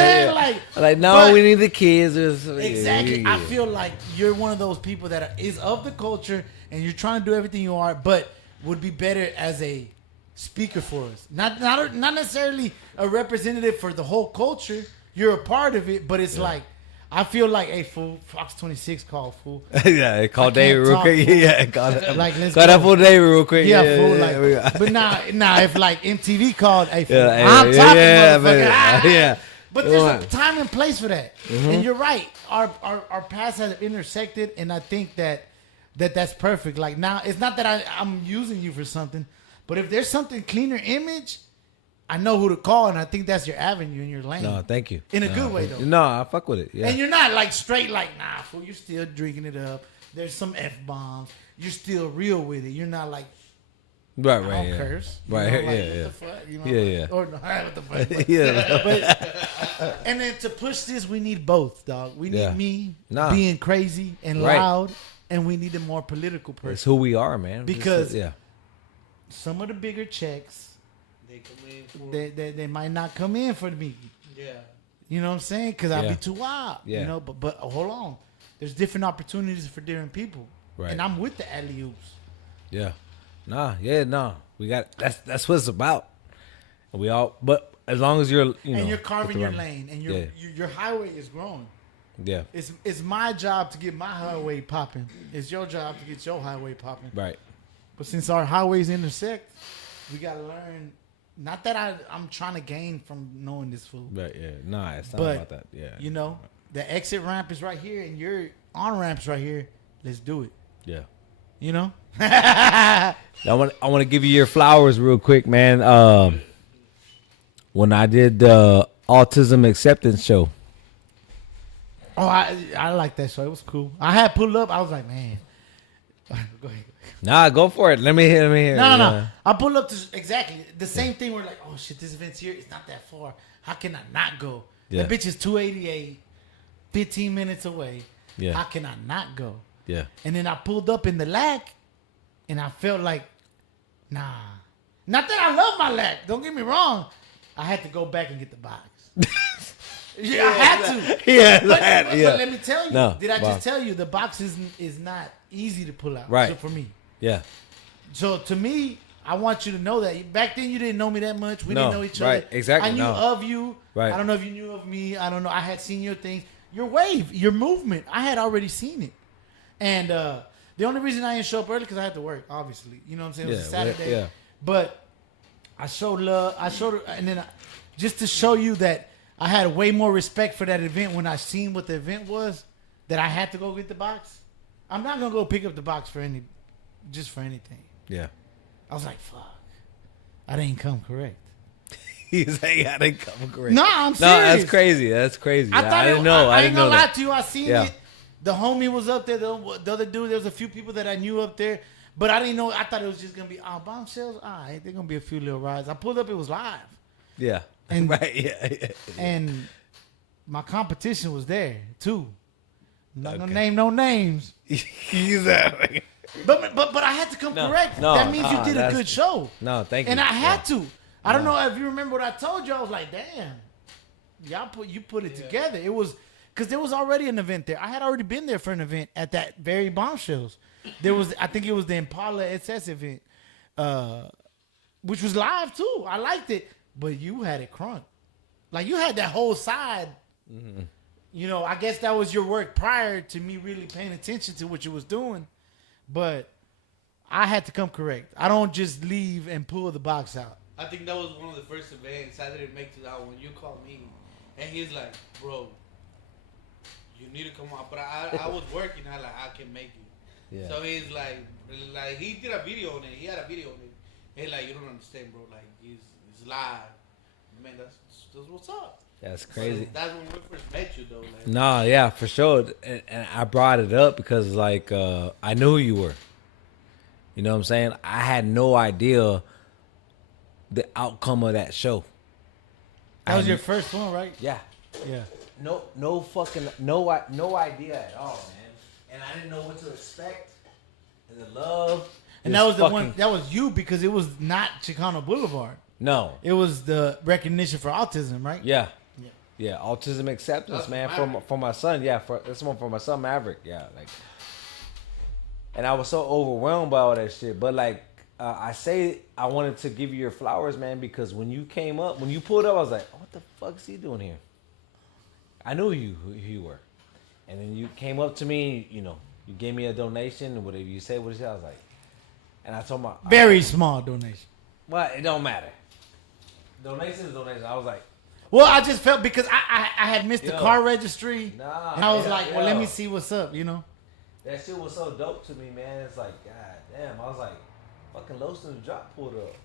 saying? No, we need the kids. Exactly. Yeah. I feel like you're one of those people that is of the culture and you're trying to do everything you are, but would be better as a speaker for us. Not necessarily a representative for the whole culture. You're a part of it, but it's like I feel like, hey, fool, Fox 26 called, fool. Yeah, call I David can't real talk, quick. fool. Yeah, call that. Like, let's Call that go. fool David real quick. Yeah, Yeah, fool. yeah, Like, but now, if like MTV called, hey, fool, Yeah, I'm yeah, talking, yeah, motherfucker. baby. Ah. Yeah. But Come there's on. a time and place for that, and you're right. Our paths have intersected, and I think that's perfect. Like now, it's not that I'm using you for something, but if there's something cleaner image, I know who to call, and I think that's your avenue in your lane. No, thank you. In a No, good way, though. No, I fuck with it. Yeah. And you're not like straight like, nah, fool, you're still drinking it up. There's some F-bombs. You're still real with it. You're not like, right, I don't right, yeah. curse. You Right, know, yeah, like, yeah. What the fuck? You know, Yeah, like, yeah. Or no, what the fuck? But, Yeah. and then to push this, we need both, dog. We need Yeah. me Nah. being crazy and Right. loud, and we need a more political It's person. who we are, man. Because- yeah. Some of the bigger checks, They come in for they might not come in for me. yeah. You know what I'm saying? Because I'll Yeah. be too wild. Yeah. You know, but hold on. There's different opportunities for different people. Right. And I'm with the alley oops. Yeah. Nah. We got that's what it's about. And we all but as long as you're And you're with carving the your right- lane, and Yeah. your highway is growing. Yeah. It's my job to get my highway popping. It's your job to get your highway popping. Right. But since our highways intersect, we gotta learn. Not that I'm trying to gain from knowing this fool. Right, yeah. Nah, it's not But, about that. Yeah. You know, the exit ramp is right here, and your on ramp's right here. Let's do it. Yeah. You know. I want to give you your flowers real quick, man. When I did the autism acceptance show. Oh, I like that show. It was cool. I had pulled up. I was like, man. Go ahead. Nah, go for it. Let me hear. No. I pulled up to exactly the same thing. We're like, oh shit, this event's here. It's not that far. How can I not go? Yeah. That bitch is 288, 15 minutes away. Yeah. How can I not go? Yeah. And then I pulled up in the lack, and I felt like, nah. Not that I love my lack. Don't get me wrong. I had to go back and get the box. Yeah, I had to. Yeah, But let me tell you. No, did I wow. just tell you the box is not easy to pull out? Right. So for me. Yeah. So to me, I want you to know that back then you didn't know me that much. We No, didn't know each right, other. exactly, I knew no. of you. Right. I don't know if you knew of me. I don't know. I had seen your things, your wave, your movement. I had already seen it, and the only reason I didn't show up early because I had to work. Obviously, you know what I'm saying. It was a Yeah, Saturday. yeah. But I showed love. And then just to show you that I had way more respect for that event when I seen what the event was, that I had to go get the box. I'm not gonna go pick up the box for anything. Yeah. I was like, fuck. I didn't come correct. He's like, I didn't come correct. No, I'm No, serious. that's crazy. That's crazy. I thought I didn't know. I I ain't didn't gonna know lie that. to you. I seen Yeah. it. The homie was up there. The other dude, there was a few people that I knew up there. But I didn't know. I thought it was just going to be, bombshells. All right, they're going to be a few little rides. I pulled up. It was live. Yeah. And- right. Yeah. And my competition was there, too. I'm not going Okay. to name no names. Exactly. But I had to come No, correct. no, That means you did a that's- good show. No, thank you. And I had Yeah. to. I don't know if you remember what I told you. I was like, damn, you put it together. It was because there was already an event there. I had already been there for an event at that very Bombshells. There was, I think it was the Impala SS event, which was live too. I liked it, but you had it crunk. Like you had that whole side. Mm-hmm. You know, I guess that was your work prior to me really paying attention to what you was doing, but I had to come correct. I don't just leave and pull the box out. I think that was one of the first events I didn't make it out when you called me, and he's like, "Bro, you need to come out." But I was working. I can make it. Yeah. So he's like he did a video on it. He had a video on it. He's like, "You don't understand, bro. Like it's live, man. That's what's up." That's crazy. So that's when we first met you, though. Like, No, yeah, for sure. And I brought it up because, like, I knew who you were. You know what I'm saying? I had no idea the outcome of that show. That was I- your first one, right? Yeah. Yeah. No fucking, no idea at all, man. And I didn't know what to expect. And the love. And that was the one. That was you because it was not Chicano Boulevard. No. It was the recognition for autism, right? Yeah. Yeah. Yeah, autism acceptance, That's man, Maverick. for my son. Yeah, this one for my son Maverick. Yeah, like, and I was so overwhelmed by all that shit. But like, I say I wanted to give you your flowers, man, because when you came up, when you pulled up, I was like, what the fuck is he doing here? I knew who you were. And then you came up to me, you know, you gave me a donation and whatever you said, I was like, and I told my Very small donation. well, it don't matter. Donation is donation. I was like, Well, I just felt because I had missed the Yo. car registry, Nah, and I was yeah, like, well, let yo. me see what's up, you know. that shit was so dope to me, man. It's like, god damn. I was like, fucking Los in the drop pulled up.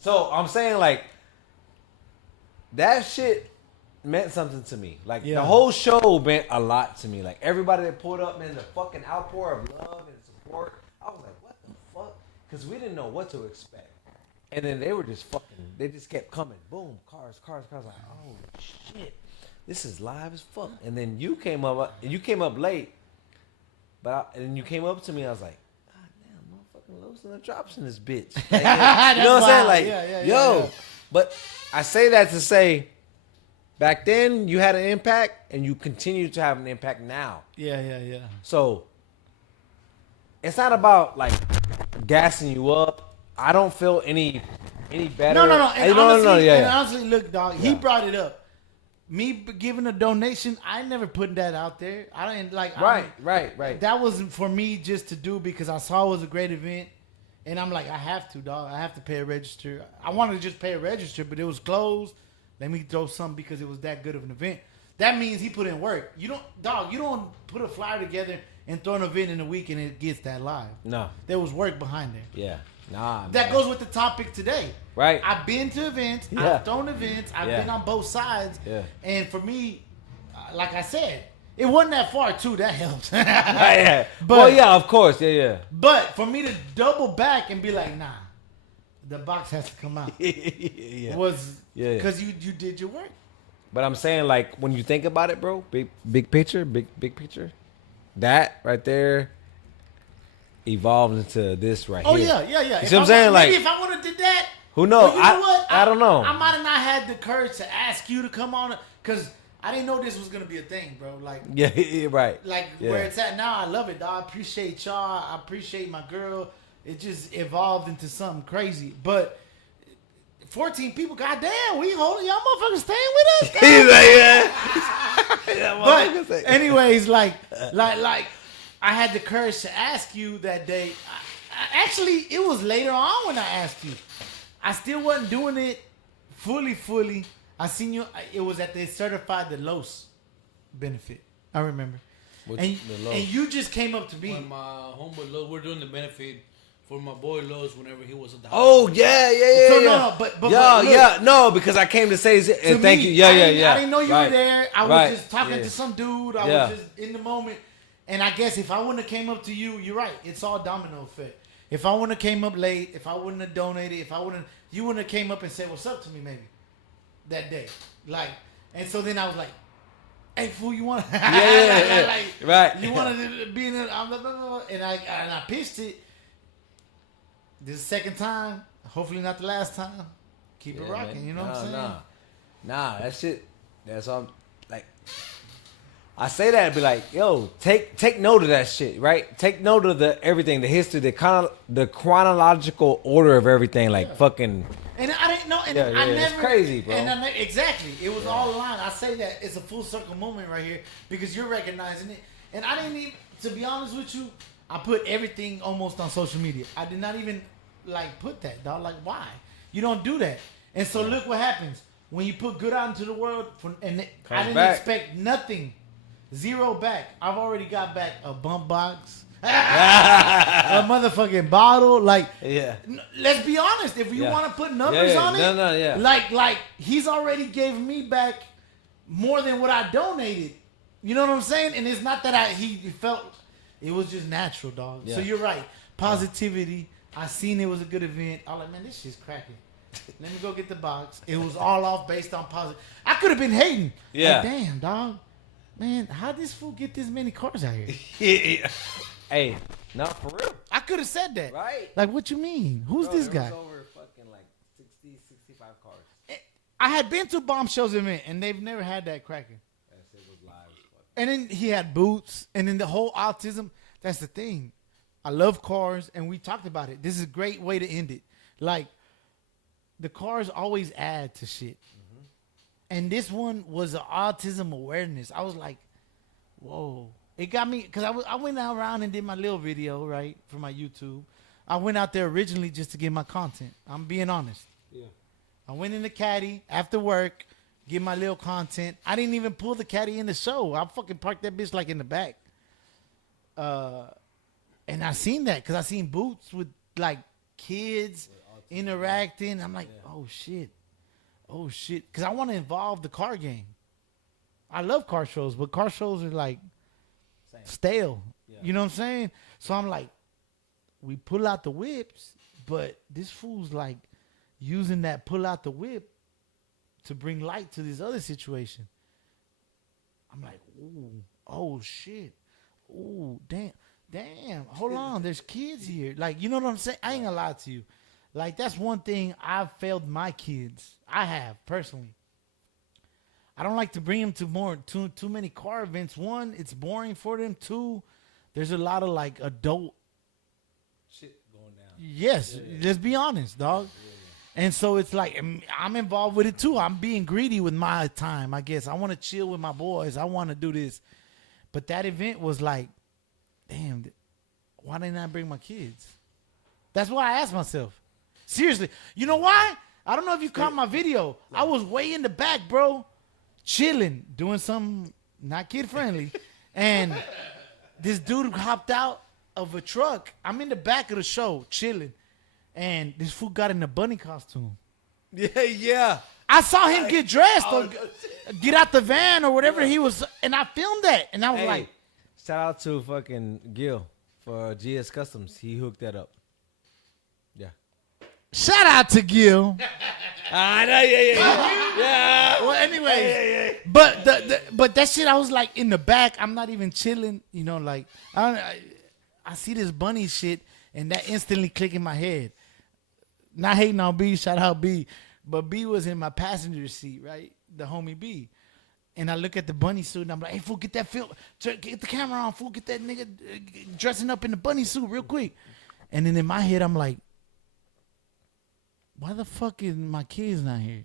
So I'm saying like that shit meant something to me. Like Yeah. the whole show meant a lot to me. Like everybody that pulled up, man, the fucking outpour of love and support. I was like, what the fuck? Because we didn't know what to expect. And then they were just fucking. They just kept coming. Boom, cars. Like, oh shit, this is live as fuck. And then you came up. You came up late, and you came up to me. I was like, God damn, motherfucking Los in the drops in this bitch. Like, you know what I'm saying? Like, yo. Yeah. But I say that to say, back then you had an impact, and you continue to have an impact now. Yeah. So it's not about like gassing you up. I don't feel any better. No. And honestly, Yeah. honestly, look, dog, he Yeah. brought it up. Me giving a donation, I never put that out there. I didn't like. Right. That wasn't for me just to do because I saw it was a great event, and I'm like, I have to, dog. I have to pay a register. I wanted to just pay a register, but it was closed. Let me throw something because it was that good of an event. That means he put in work. You don't put a flyer together and throw an event in a week and it gets that live. No. There was work behind there. Yeah. Nah. That man. goes with the topic today. Right. I've been to events. Yeah. I've thrown events. I've Yeah. been on both sides. Yeah. And for me, like I said, it wasn't that far too. That helps. Yeah. But- Well, yeah, of course. Yeah. But for me to double back and be like, nah, the box has to come out. Yeah. Was Yeah. because you did your work. But I'm saying, like, when you think about it, bro, big picture, big picture, that right there evolved into this right Oh here. yeah. You If see what I'm I saying? maybe Like, if I would have did that, who knows? but you know what? I don't know. I might have not had the courage to ask you to come on because I didn't know this was gonna be a thing, bro. Like. Yeah, right. Like Yeah. where it's at now, I love it, dog. I appreciate y'all. I appreciate my girl. It just evolved into something crazy. But 14 people, goddamn, we holding y'all motherfuckers staying with us. He's dog. like, yeah. But anyways, like I had the courage to ask you that day. Actually, it was later on when I asked you. I still wasn't doing it fully. I seen you. It was at the certified the Los benefit. I remember. Which- And the Los. you just came up to me. When my homeboy Los, we're doing the benefit for my boy Los whenever he was at the Oh yeah. So, yeah. no, but yeah, look, yeah, no, because I came to say to and thank me, you. Yeah. I didn't know you Right. were there. I was Right. just talking Yeah. to some dude. I Yeah. was just in the moment. And I guess if I wouldn't have came up to you, you're right. It's all domino effect. If I wouldn't have came up late, if I wouldn't have donated, you wouldn't have came up and said, "What's up?" to me maybe that day. Like, and so then I was like, "Hey, fool, you want?" Yeah. like, Right. You wanted to be in it, and I pitched it. This is the second time. Hopefully not the last time. Keep it Yeah, rocking. man. You know what I'm saying? Nah, that shit. That's all. Like, I say that and be like, yo, take note of that shit, right? Take note of the everything, the history, the chronological order of everything, like fucking. And I didn't know. And Yeah, I yeah, never. it's crazy, bro. And exactly, it was all aligned. I say that it's a full circle moment right here because you're recognizing it. And I didn't even, to be honest with you, I put everything almost on social media. I did not even like put that, dog. Like, why? You don't do that. And so look what happens when you put good out into the world. I didn't back. expect nothing. Zero back. I've already got back a bump box, a motherfucking bottle. Like, Yeah. let's be honest. If you Yeah. want to put numbers Yeah, on it, no, yeah. like he's already gave me back more than what I donated. You know what I'm saying? And it's not that he felt it was just natural, dog. Yeah. So you're right. Positivity. I seen it was a good event. I was like, man, this shit's cracking. Let me go get the box. It was all off based on positive. I could have been hating. Yeah. Like, damn, dog. Man, how this fool get this many cars out here? Yeah. Hey, not for real. I could have said that. Right. Like, what you mean? Who's Bro, this there guy? was over fucking like 60, 65 cars. I had been to Bombshells event, and they've never had that cracking. That shit was live as fuck. And then he had boots, and then the whole autism. That's the thing. I love cars, and we talked about it. This is a great way to end it. Like, the cars always add to shit. And this one was an autism awareness. I was like, whoa. It got me, because I went out around and did my little video, right, for my YouTube. I went out there originally just to get my content. I'm being honest. Yeah. I went in the caddy after work, get my little content. I didn't even pull the caddy in the show. I fucking parked that bitch like in the back. And I seen that because I seen Boots with like kids interacting. I'm like, oh shit. Because I want to involve the car game. I love car shows, but car shows are like stale. Yeah. You know what I'm saying? So I'm like, we pull out the whips, but this fool's like using that pull out the whip to bring light to this other situation. I'm like, ooh, oh shit. Ooh, damn. Hold on, there's kids here. Like, you know what I'm saying? I ain't gonna lie to you. Like, that's one thing I've failed my kids. I have, personally. I don't like to bring them to too many car events. One, it's boring for them. Two, there's a lot of like adult Shit going down. Yes, let's be honest, dog. And so it's like I'm involved with it too. I'm being greedy with my time, I guess. I want to chill with my boys. I want to do this. But that event was like, damn, why didn't I bring my kids? That's why I asked myself. Seriously. You know why? I don't know if you caught my video. I was way in the back, bro, chilling, doing something not kid friendly. And this dude hopped out of a truck. I'm in the back of the show, chilling. And this fool got in a bunny costume. Yeah. I saw him get dressed or get out the van or whatever he was, and I filmed that. And I was like, shout out to fucking Gil for GS Customs. He hooked that up. Yeah. shout out to Gil. I know, yeah. Well, anyways, but that shit, I was like in the back. I'm not even chilling, you know. Like I see this bunny shit, and that instantly click in my head. Not hating on B, shout out B, but B was in my passenger seat, right? The homie B, and I look at the bunny suit, and I'm like, "Hey, fool, get that film, get the camera on, fool, get that nigga dressing up in the bunny suit real quick." And then in my head, I'm like, "Why the fuck is my kids not here?"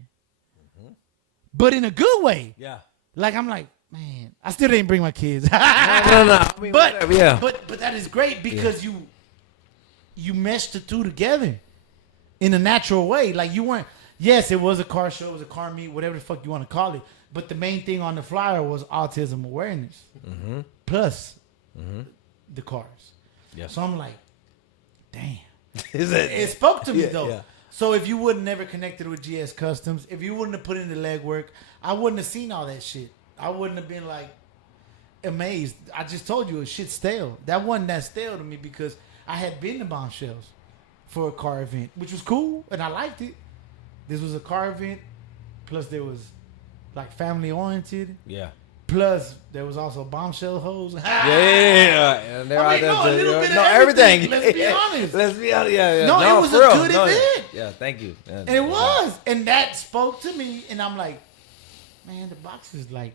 But in a good way. Yeah. Like, I'm like, man, I still didn't bring my kids. No. I mean, but whatever, yeah. but that is great because you meshed the two together in a natural way. Like, you weren't. Yes, it was a car show, it was a car meet, whatever the fuck you want to call it. But the main thing on the flyer was autism awareness plus the cars. Yeah. So I'm like, damn. Is It spoke to me Yeah, though. yeah. So if you would have never connected with GS Customs, if you wouldn't have put in the legwork, I wouldn't have seen all that shit. I wouldn't have been like amazed. I just told you, shit's stale. That wasn't that stale to me because I had been to Bombshells for a car event, which was cool and I liked it. This was a car event, plus there was like family oriented, Yeah. plus there was also bombshell hoes. Yeah. And they're I out mean, there no, a little bit of everything. everything. Let's be honest. Let's be honest. Yeah. No, it was for a real. good event. Yeah, thank you. Yeah, And it was. And that spoke to me. And I'm like, man, the box is like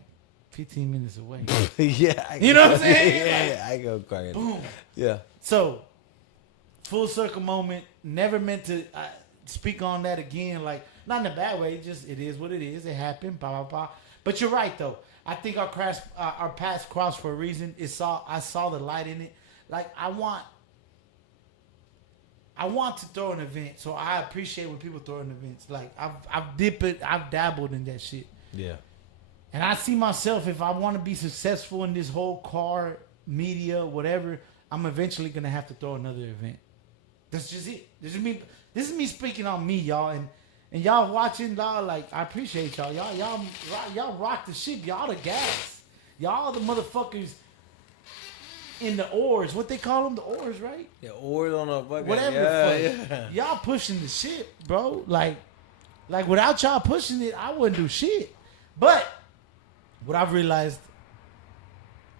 15 minutes away. Yeah. You know what I'm saying? Yeah, I go crazy. Boom. Yeah. So, full circle moment. Never meant to speak on that again. Like, not in a bad way. Just, it is what it is. It happened. Bah, bah, bah. But you're right, though. I think our paths crossed for a reason. I saw the light in it. Like, I want to throw an event, so I appreciate when people throw in events. Like I've dabbled in that shit, Yeah. and I see myself if I want to be successful in this whole car media, whatever. I'm eventually gonna have to throw another event. That's just it. This is me speaking on me, y'all, and y'all watching, y'all. Like, I appreciate y'all. Y'all rock the shit. Y'all the gas. Y'all the motherfuckers in the oars. What they call them? The oars, right? Yeah, or on a fucking Whatever the fuck. Y'all pushing the shit, bro. Like without y'all pushing it, I wouldn't do shit. But what I've realized,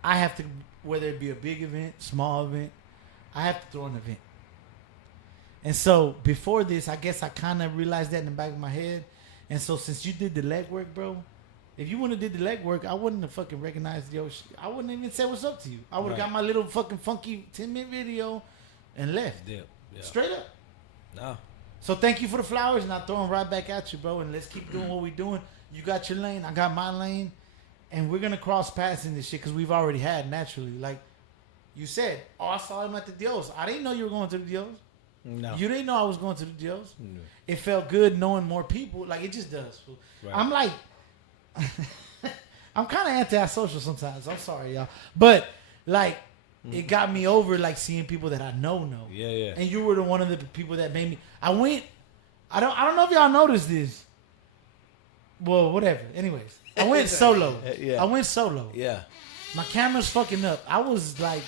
I have to, whether it be a big event, small event, I have to throw an event. And so before this, I guess I kind of realized that in the back of my head. And so since you did the legwork, bro, if you wouldn't have did the legwork, I wouldn't have fucking recognized your shit. I wouldn't even say what's up to you. I would have got my little fucking funky 10-minute video and left. Yeah. Straight up. No. So thank you for the flowers, and I throw them right back at you, bro. And let's keep doing what we're doing. You got your lane, I got my lane, and we're gonna cross paths in this shit because we've already had naturally. Like you said, oh, I saw him at the Dios. I didn't know you were going to the Dios. No. You didn't know I was going to the Dios. No. It felt good knowing more people. Like it just does. Fool. Right. I'm like, I'm kind of anti-social sometimes. I'm sorry, y'all, but like. It got me over like seeing people that I know. Yeah, yeah. And you were the one of the people that made me. I don't know if y'all noticed this. Well, whatever. Anyways, I went solo. Yeah. I went solo. Yeah. My camera's fucking up. I was like,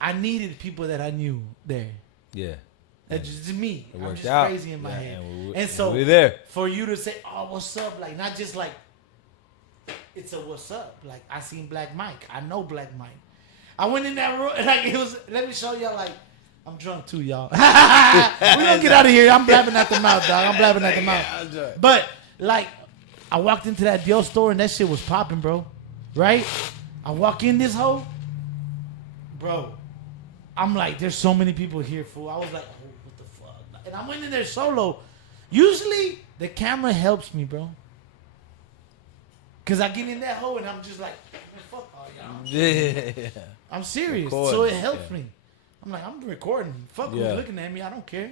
I needed people that I knew there. Yeah. That's just me. It I'm worked just out. crazy in my Yeah, head. and And so we're there. for you to say, "Oh, what's up?" Like not just like it's a "what's up." Like I seen Black Mike. I know Black Mike. I went in that room like it was. Let me show y'all. Like I'm drunk too, y'all. We gonna get out of here. I'm blabbing at the mouth, dog. I'm blabbing at the mouth. But like, I walked into that Dior store and that shit was popping, bro. Right? I walk in this hole, bro. I'm like, there's so many people here, fool. I was like, oh, what the fuck? And I went in there solo. Usually the camera helps me, bro. Cause I get in that hole and I'm just like, man, fuck all y'all. Yeah. I'm serious. Recording. So it helps Yeah. me. I'm like, I'm recording. Fuck Yeah. who's looking at me. I don't care.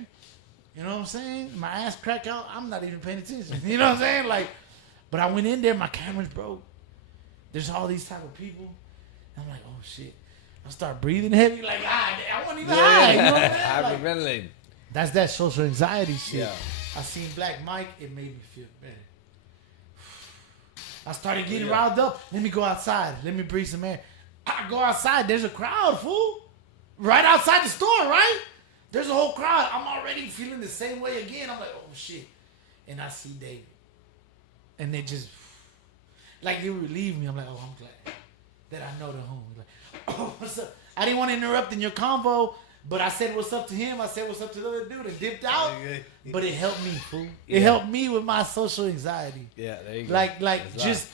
You know what I'm saying? My ass crack out. I'm not even paying attention. You know what I'm saying? Like, but I went in there. My camera's broke. There's all these type of people. I'm like, oh shit. I start breathing heavy. Like, I wasn't even high. You know what I'm saying? Like, Hyperventilating. that's that social anxiety shit. Yeah. I seen Black Mike. It made me feel better. I started getting Yeah. riled up. Let me go outside. Let me breathe some air. I go outside. There's a crowd, fool. Right outside the store, right? There's a whole crowd. I'm already feeling the same way again. I'm like, oh shit. And I see David. And they just, like, they relieve me. I'm like, oh, I'm glad that I know the homie. Like, oh, what's up? I didn't want to interrupt in your convo, but I said what's up to him. I said what's up to the other dude and dipped out. But it helped me, fool. It Yeah. helped me with my social anxiety. Yeah, there you go. Like That's just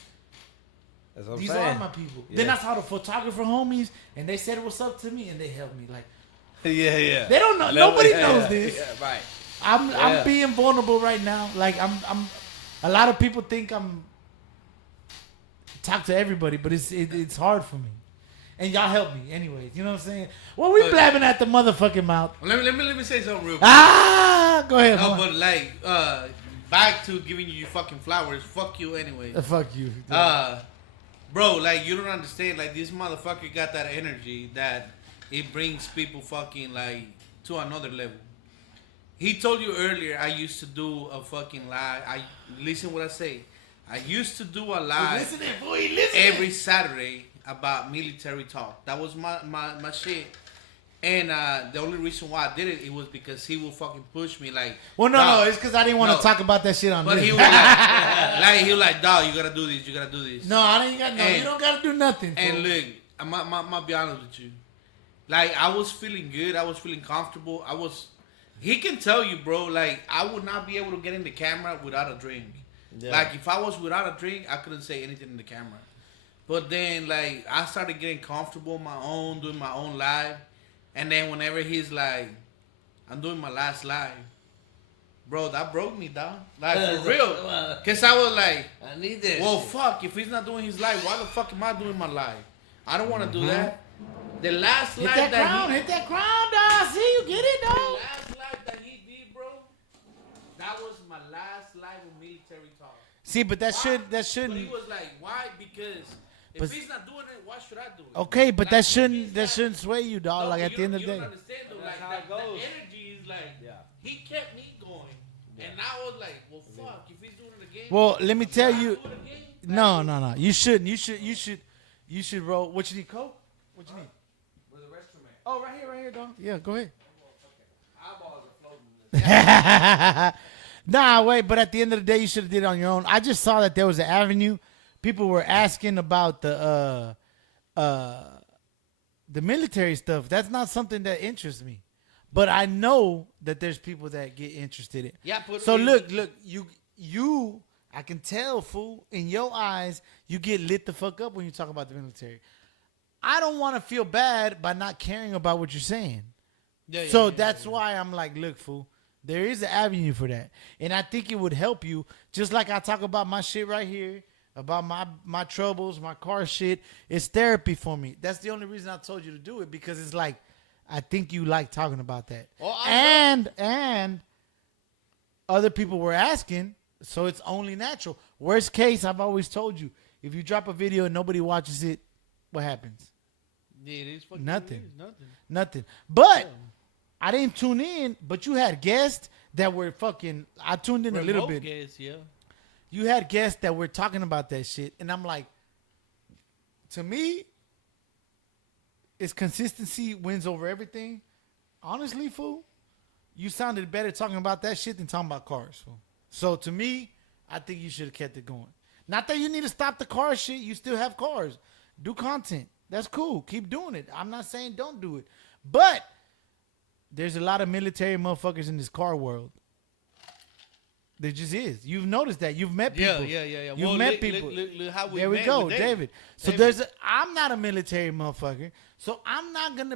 That's what I'm these saying. are my people. Yeah. Then I saw the photographer homies, and they said what's up to me, and they helped me. Like Yeah. they don't know. Nobody Yeah, knows yeah, this. Yeah, right. I'm Yeah. being vulnerable right now. Like I'm. A lot of people think I'm talk to everybody, but it's hard for me. And y'all help me, anyways. You know what I'm saying? Well, we blabbing at the motherfucking mouth. Let me say something real quick. Ah, go ahead. No, hold on. but like, back to giving you your fucking flowers. Fuck you anyway. Fuck you. Bro, like you don't understand. Like this motherfucker got that energy that it brings people fucking like to another level. He told you earlier. I used to do a fucking live. I listen what I say. I used to do a live Listening, boy, listening. every Saturday about military talk. That was my shit. And the only reason why I did it was because he would fucking push me like. Well, no, "Dawg." it's because I didn't want to No. talk about that shit on But this. he was like, he was like, dog, you gotta do this, you gotta do this. No, I ain't got no. And- You don't gotta do nothing. And fool. look, I'm be honest with you. Like, I was feeling good. I was feeling comfortable. He can tell you, bro, like, I would not be able to get in the camera without a drink. Yeah. Like, if I was without a drink, I couldn't say anything in the camera. But then, like, I started getting comfortable on my own, doing my own live. And then whenever he's like, I'm doing my last live. Bro, that broke me, dog. Like, for real. Because I was like, I need this. well, fuck, if he's not doing his live, why the fuck am I doing my live? I don't want to do that. The last hit live that crown, he, hit that crown, dog. See you get it, the dog. last live that he did, bro, that was my last live with military talk. See, but that Why? that But he shouldn't. was like, why? Because if But- he's not doing it, why should I do it? Okay, but Like, that if shouldn't he's that not- shouldn't sway you, dog. No, Like but at the end of the you day. don't understand though. That's Like how it the goes. energy is like, Yeah. he kept me going, and I was like, well, fuck, if he's doing it again. Well, let me tell should I you. do it again? No. You shouldn't. You should roll. What you need, Coke? What you need? Where's the restroom at? Oh, right here, dog. Yeah, go ahead. Eyeballs are floating. Nah, wait. But at the end of the day, you should have did it on your own. I just saw that there was an avenue. People were asking about the military stuff. That's not something that interests me. But I know that there's people that get interested in. Yeah, but So look, you. I can tell, fool. In your eyes, you get lit the fuck up when you talk about the military. I don't want to feel bad by not caring about what you're saying. Yeah, So that's why I'm like, look, fool. There is an avenue for that. And I think it would help you. Just like I talk about my shit right here, about my troubles, my car shit. It's therapy for me. That's the only reason I told you to do it, because it's like, I think you like talking about that. And other people were asking, so it's only natural. Worst case, I've always told you, if you drop a video and nobody watches it, what happens? Yeah, it is fucking Nothing. weird. Nothing. But I didn't tune in, but you had guests that were fucking, I tuned in a little bit. Guess, yeah. You had guests that were talking about that shit, and I'm like, to me, it's consistency wins over everything. Honestly, fool, you sounded better talking about that shit than talking about cars, fool. So to me, I think you should have kept it going. Not that you need to stop the car shit. You still have cars. Do content. That's cool. Keep doing it. I'm not saying don't do it. But there's a lot of military motherfuckers in this car world. There just is. You've noticed that. You've met people. Yeah. You've met people. Look how we There we met go, with David. So I'm not a military motherfucker. So I'm not gonna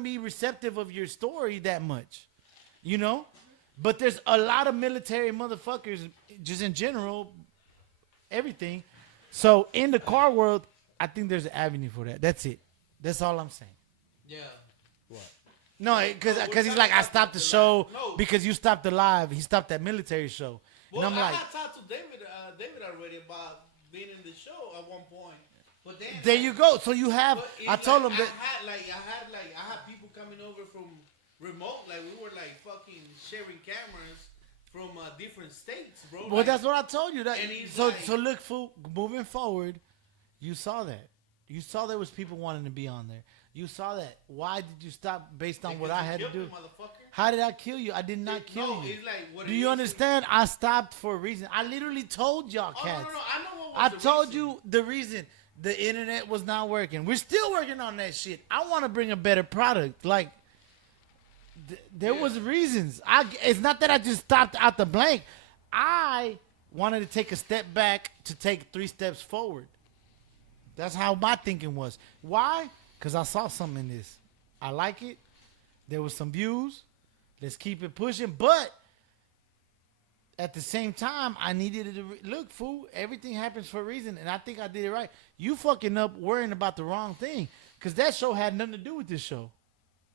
be receptive of your story that much. You know? But there's a lot of military motherfuckers just in general, everything. So in the car world, I think there's an avenue for that. That's it. That's all I'm saying. Yeah. No, because he's like, I stopped the show because you stopped the live. He stopped that military show. Well, and I'm like, I talked to David already about being in the show at one point. But then there you go. So you have. but it's I told like, him that. I had people coming over from remote, like we were like fucking sharing cameras from different states, bro. Well, like, that's what I told you. That and he's so like- so look, fool. Moving forward, you saw that. You saw there was people wanting to be on there. You saw that. Why did you stop based on what because I you had to killed do? me, motherfucker. How did I kill you? I did not kill you. It's like, what Do it you is- understand? I stopped for a reason. I literally told y'all Oh, cats. no. I know what I was the told reason. you the reason. The internet was not working. We're still working on that shit. I want to bring a better product. Like, there was reasons. It's not that I just stopped out the blank. I wanted to take a step back to take 3 steps forward. That's how my thinking was. Why? Because I saw something in this. I like it. There was some views. Let's keep it pushing. But at the same time, I needed to look, fool. Everything happens for a reason, and I think I did it right. You fucking up worrying about the wrong thing, because that show had nothing to do with this show.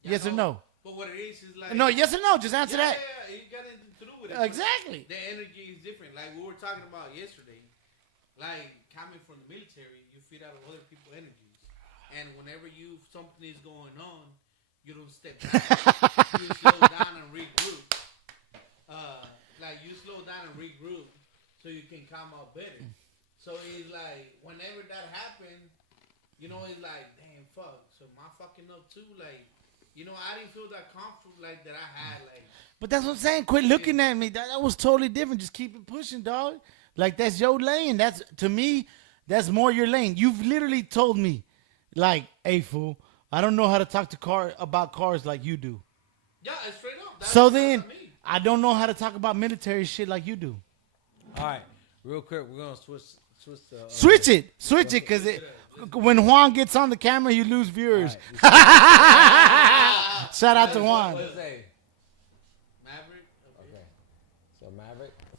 Yeah, Yes or no? But what it is like No, yes or no? Just answer that. Yeah, you got nothing to do with it. Exactly. The energy is different. Like we were talking about yesterday. Like coming from the military, you feed out of other people's energies, and whenever something is going on, you don't step back. You slow down and regroup. Like you slow down and regroup so you can come out better. So it's like whenever that happened, you know, it's like, damn, fuck. So am I fucking up too? Like, you know, I didn't feel that comfort like that I had. Like, But that's what I'm saying. Quit looking at me. That was totally different. Just keep it pushing, dog. Like, that's your lane. That's, to me, that's more your lane. You've literally told me, like, hey, fool, I don't know how to talk to about cars like you do. yeah, it's straight up. That's So what then, me. I don't know how to talk about military shit like you do. All right, real quick, we're gonna switch the Switch it, because when Juan gets on the camera, you lose viewers. All Shout out to Juan. What does it say? Maverick. Okay.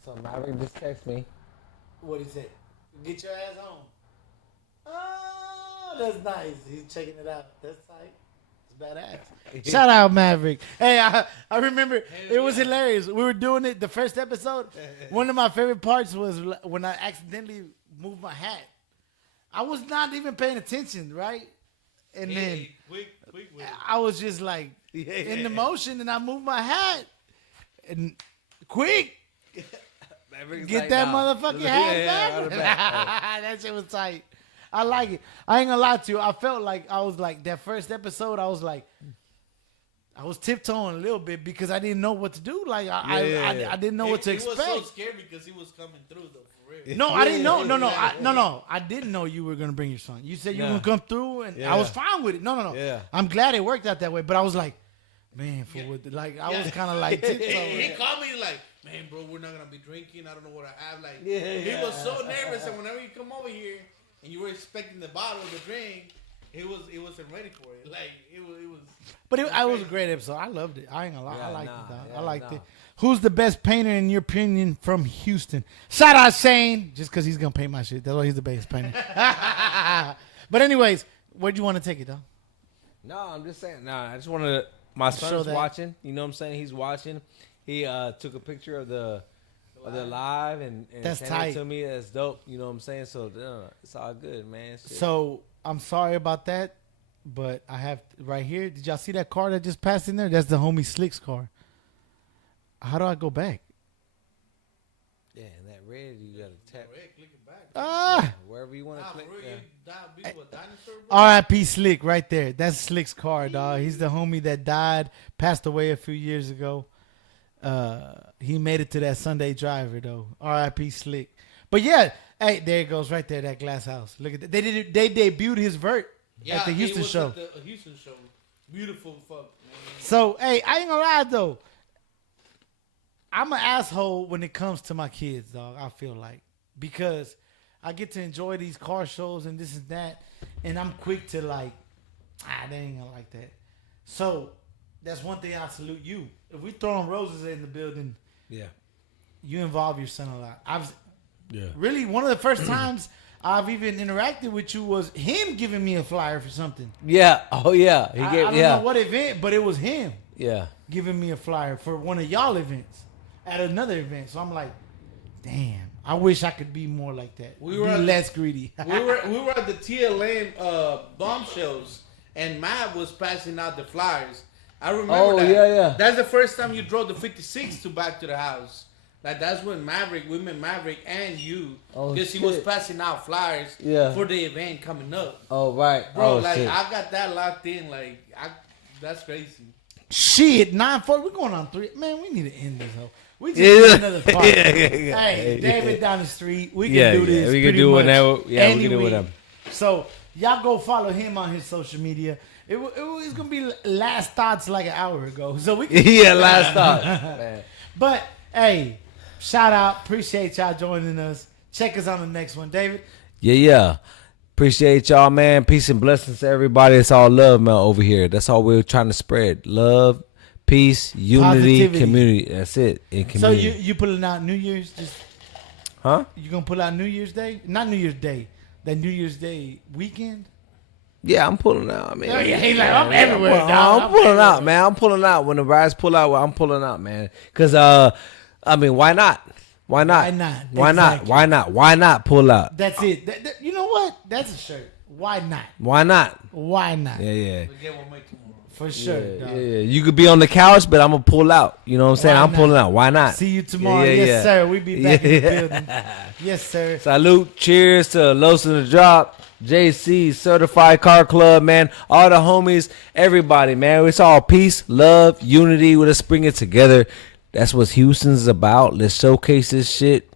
So Maverick just text me. What he say? Get your ass home. Oh, that's nice. He's checking it out. That's tight. It's badass. Shout out Maverick. Hey, I remember it was hilarious. We were doing it the first episode. One of my favorite parts was when I accidentally moved my hat. I was not even paying attention, right? And then Hey, quick with it. I was just like in the motion, and I moved my hat. And quick, Maverick's get like, that nah. motherfucking Yeah, hat back. right back. That shit was tight. I like it. I ain't gonna lie to you. I felt like I was like that first episode. I was like, I was tiptoeing a little bit because I didn't know what to do. Like I didn't know what to expect. He was so scared because he was coming through though, for real. No, I didn't know. No. I didn't know you were gonna bring your son. You said you were Yeah. gonna come through, and I was fine with it. No. Yeah. I'm glad it worked out that way. But I was like, man, like I was kind of like He tiptoeing. called me like, man, bro, we're not gonna be drinking. I don't know what I have. Like, Yeah. he was so nervous, and whenever you come over here and you were expecting the bottle of the drink, He wasn't ready for it. Like it was. But it was a great episode. I loved it. I ain't gonna lie. Yeah, I liked nah, it, dog. yeah, I liked nah. it. Who's the best painter in your opinion from Houston? Shout out Shane, just because he's gonna paint my shit. That's why he's the best painter. But anyways, where'd you want to take it, though? No, I'm just saying. Nah, I just wanted to. My Show son's that. watching. You know what I'm saying? He's watching. He took a picture of the live and That's sent tight. it to me. That's dope. You know what I'm saying? So it's all good, man. Shit. So I'm sorry about that, but I have right here. Did y'all see that car that just passed in there? That's the homie Slick's car. How do I go back? yeah, and that red, you gotta tap Rick, click it back. Ah, wherever you want to Nah, click. bro, Yeah. you be a dinosaur, bro. R.I.P. Slick right there. That's Slick's car, dog. He's the homie that died, passed away a few years ago. He made it to that Sunday driver though. R.I.P. Slick. But yeah, hey, there it goes right there. That glass house. Look at that. They debuted his vert at the he Houston was show. At the Houston show. Beautiful fuck, man. So hey, I ain't gonna lie though. I'm an asshole when it comes to my kids, dog. I feel like because I get to enjoy these car shows and this and that, and I'm quick to like, they ain't gonna like that. So that's one thing I salute you. If we throwing roses in the building, Yeah. you involve your son a lot. I've Yeah. really one of the first times I've even interacted with you was him giving me a flyer for something. Yeah. Oh yeah. He I gave. don't Yeah. know what event, but it was him Yeah. giving me a flyer for one of y'all events at another event. So I'm like, damn, I wish I could be more like that. We Be were at- less greedy. we were at the TLM bombshells, and Matt was passing out the flyers. I remember Oh, that. yeah. That's the first time you drove the 56 to back to the house. Like that's when we met Maverick and you, Oh, because he was shit. passing out flyers Yeah. for the event coming up. Oh right. Bro, oh, like shit. I got that locked in. Like that's crazy. Shit, 9-4. We're going on 3. Man, we need to end this hoe. We just Yeah. need another part. Yeah. Hey, David down the street. We can Yeah, do this. yeah, we can pretty do much whatever- yeah, we any can do week. whatever. So y'all go follow him on his social media. It's gonna be last thoughts like an hour ago. So we can Yeah. Last thought. Man. But hey, shout out. Appreciate y'all joining us. Check us on the next one, David. Yeah. Appreciate y'all, man. Peace and blessings to everybody. It's all love, man, over here. That's all we're trying to spread. Love, peace, unity, Positivity. community. That's it. In So community. you pulling out New Year's? Just Huh? you gonna pull out New Year's Day? Not New Year's Day. That New Year's Day weekend. Yeah, I'm pulling out, man. Yeah, he's like, I'm everywhere, dog. I'm I'm pulling everywhere. out, man. I'm pulling out. When the rides pull out, I'm pulling out, man. Because, I mean, why not? Why not? Why not? Why not? Exactly. Why not? Why not pull out? That's it. You know what? That's a shirt. Why not? Why not? Why not? Yeah. We get one make tomorrow. For sure. Yeah, dog. yeah. You could be on the couch, but I'm gonna pull out. You know what I'm saying? Why I'm not? pulling out. Why not? See you tomorrow. Yeah, yes, yeah. sir. We be back in the Yeah. building. Yes, sir. Salute. Cheers to Los in the Drop, JC, Certified Car Club, man. All the homies, everybody, man. It's all peace, love, unity. Let's bring it together. That's what Houston's about. Let's showcase this shit.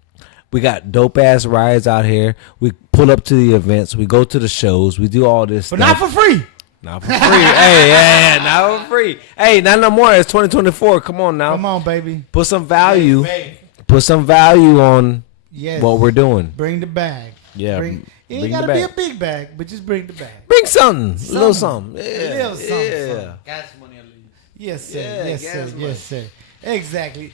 We got dope ass rides out here. We pull up to the events. We go to the shows. We do all this But stuff. not for free. Not for free. Hey, yeah, not for free. Hey, not no more. It's 2024. Come on now. Come on, baby. Put some value. Hey, Put some value on Yes. what we're doing. Bring the bag. Yeah, It ain't bring gotta the be a bag. big bag, but just bring the bag. Bring something. A little something. A Yeah. little something, yeah. something. gas money at least. Yes, sir. Yeah, yes, gas sir. money. Yes, sir. Exactly.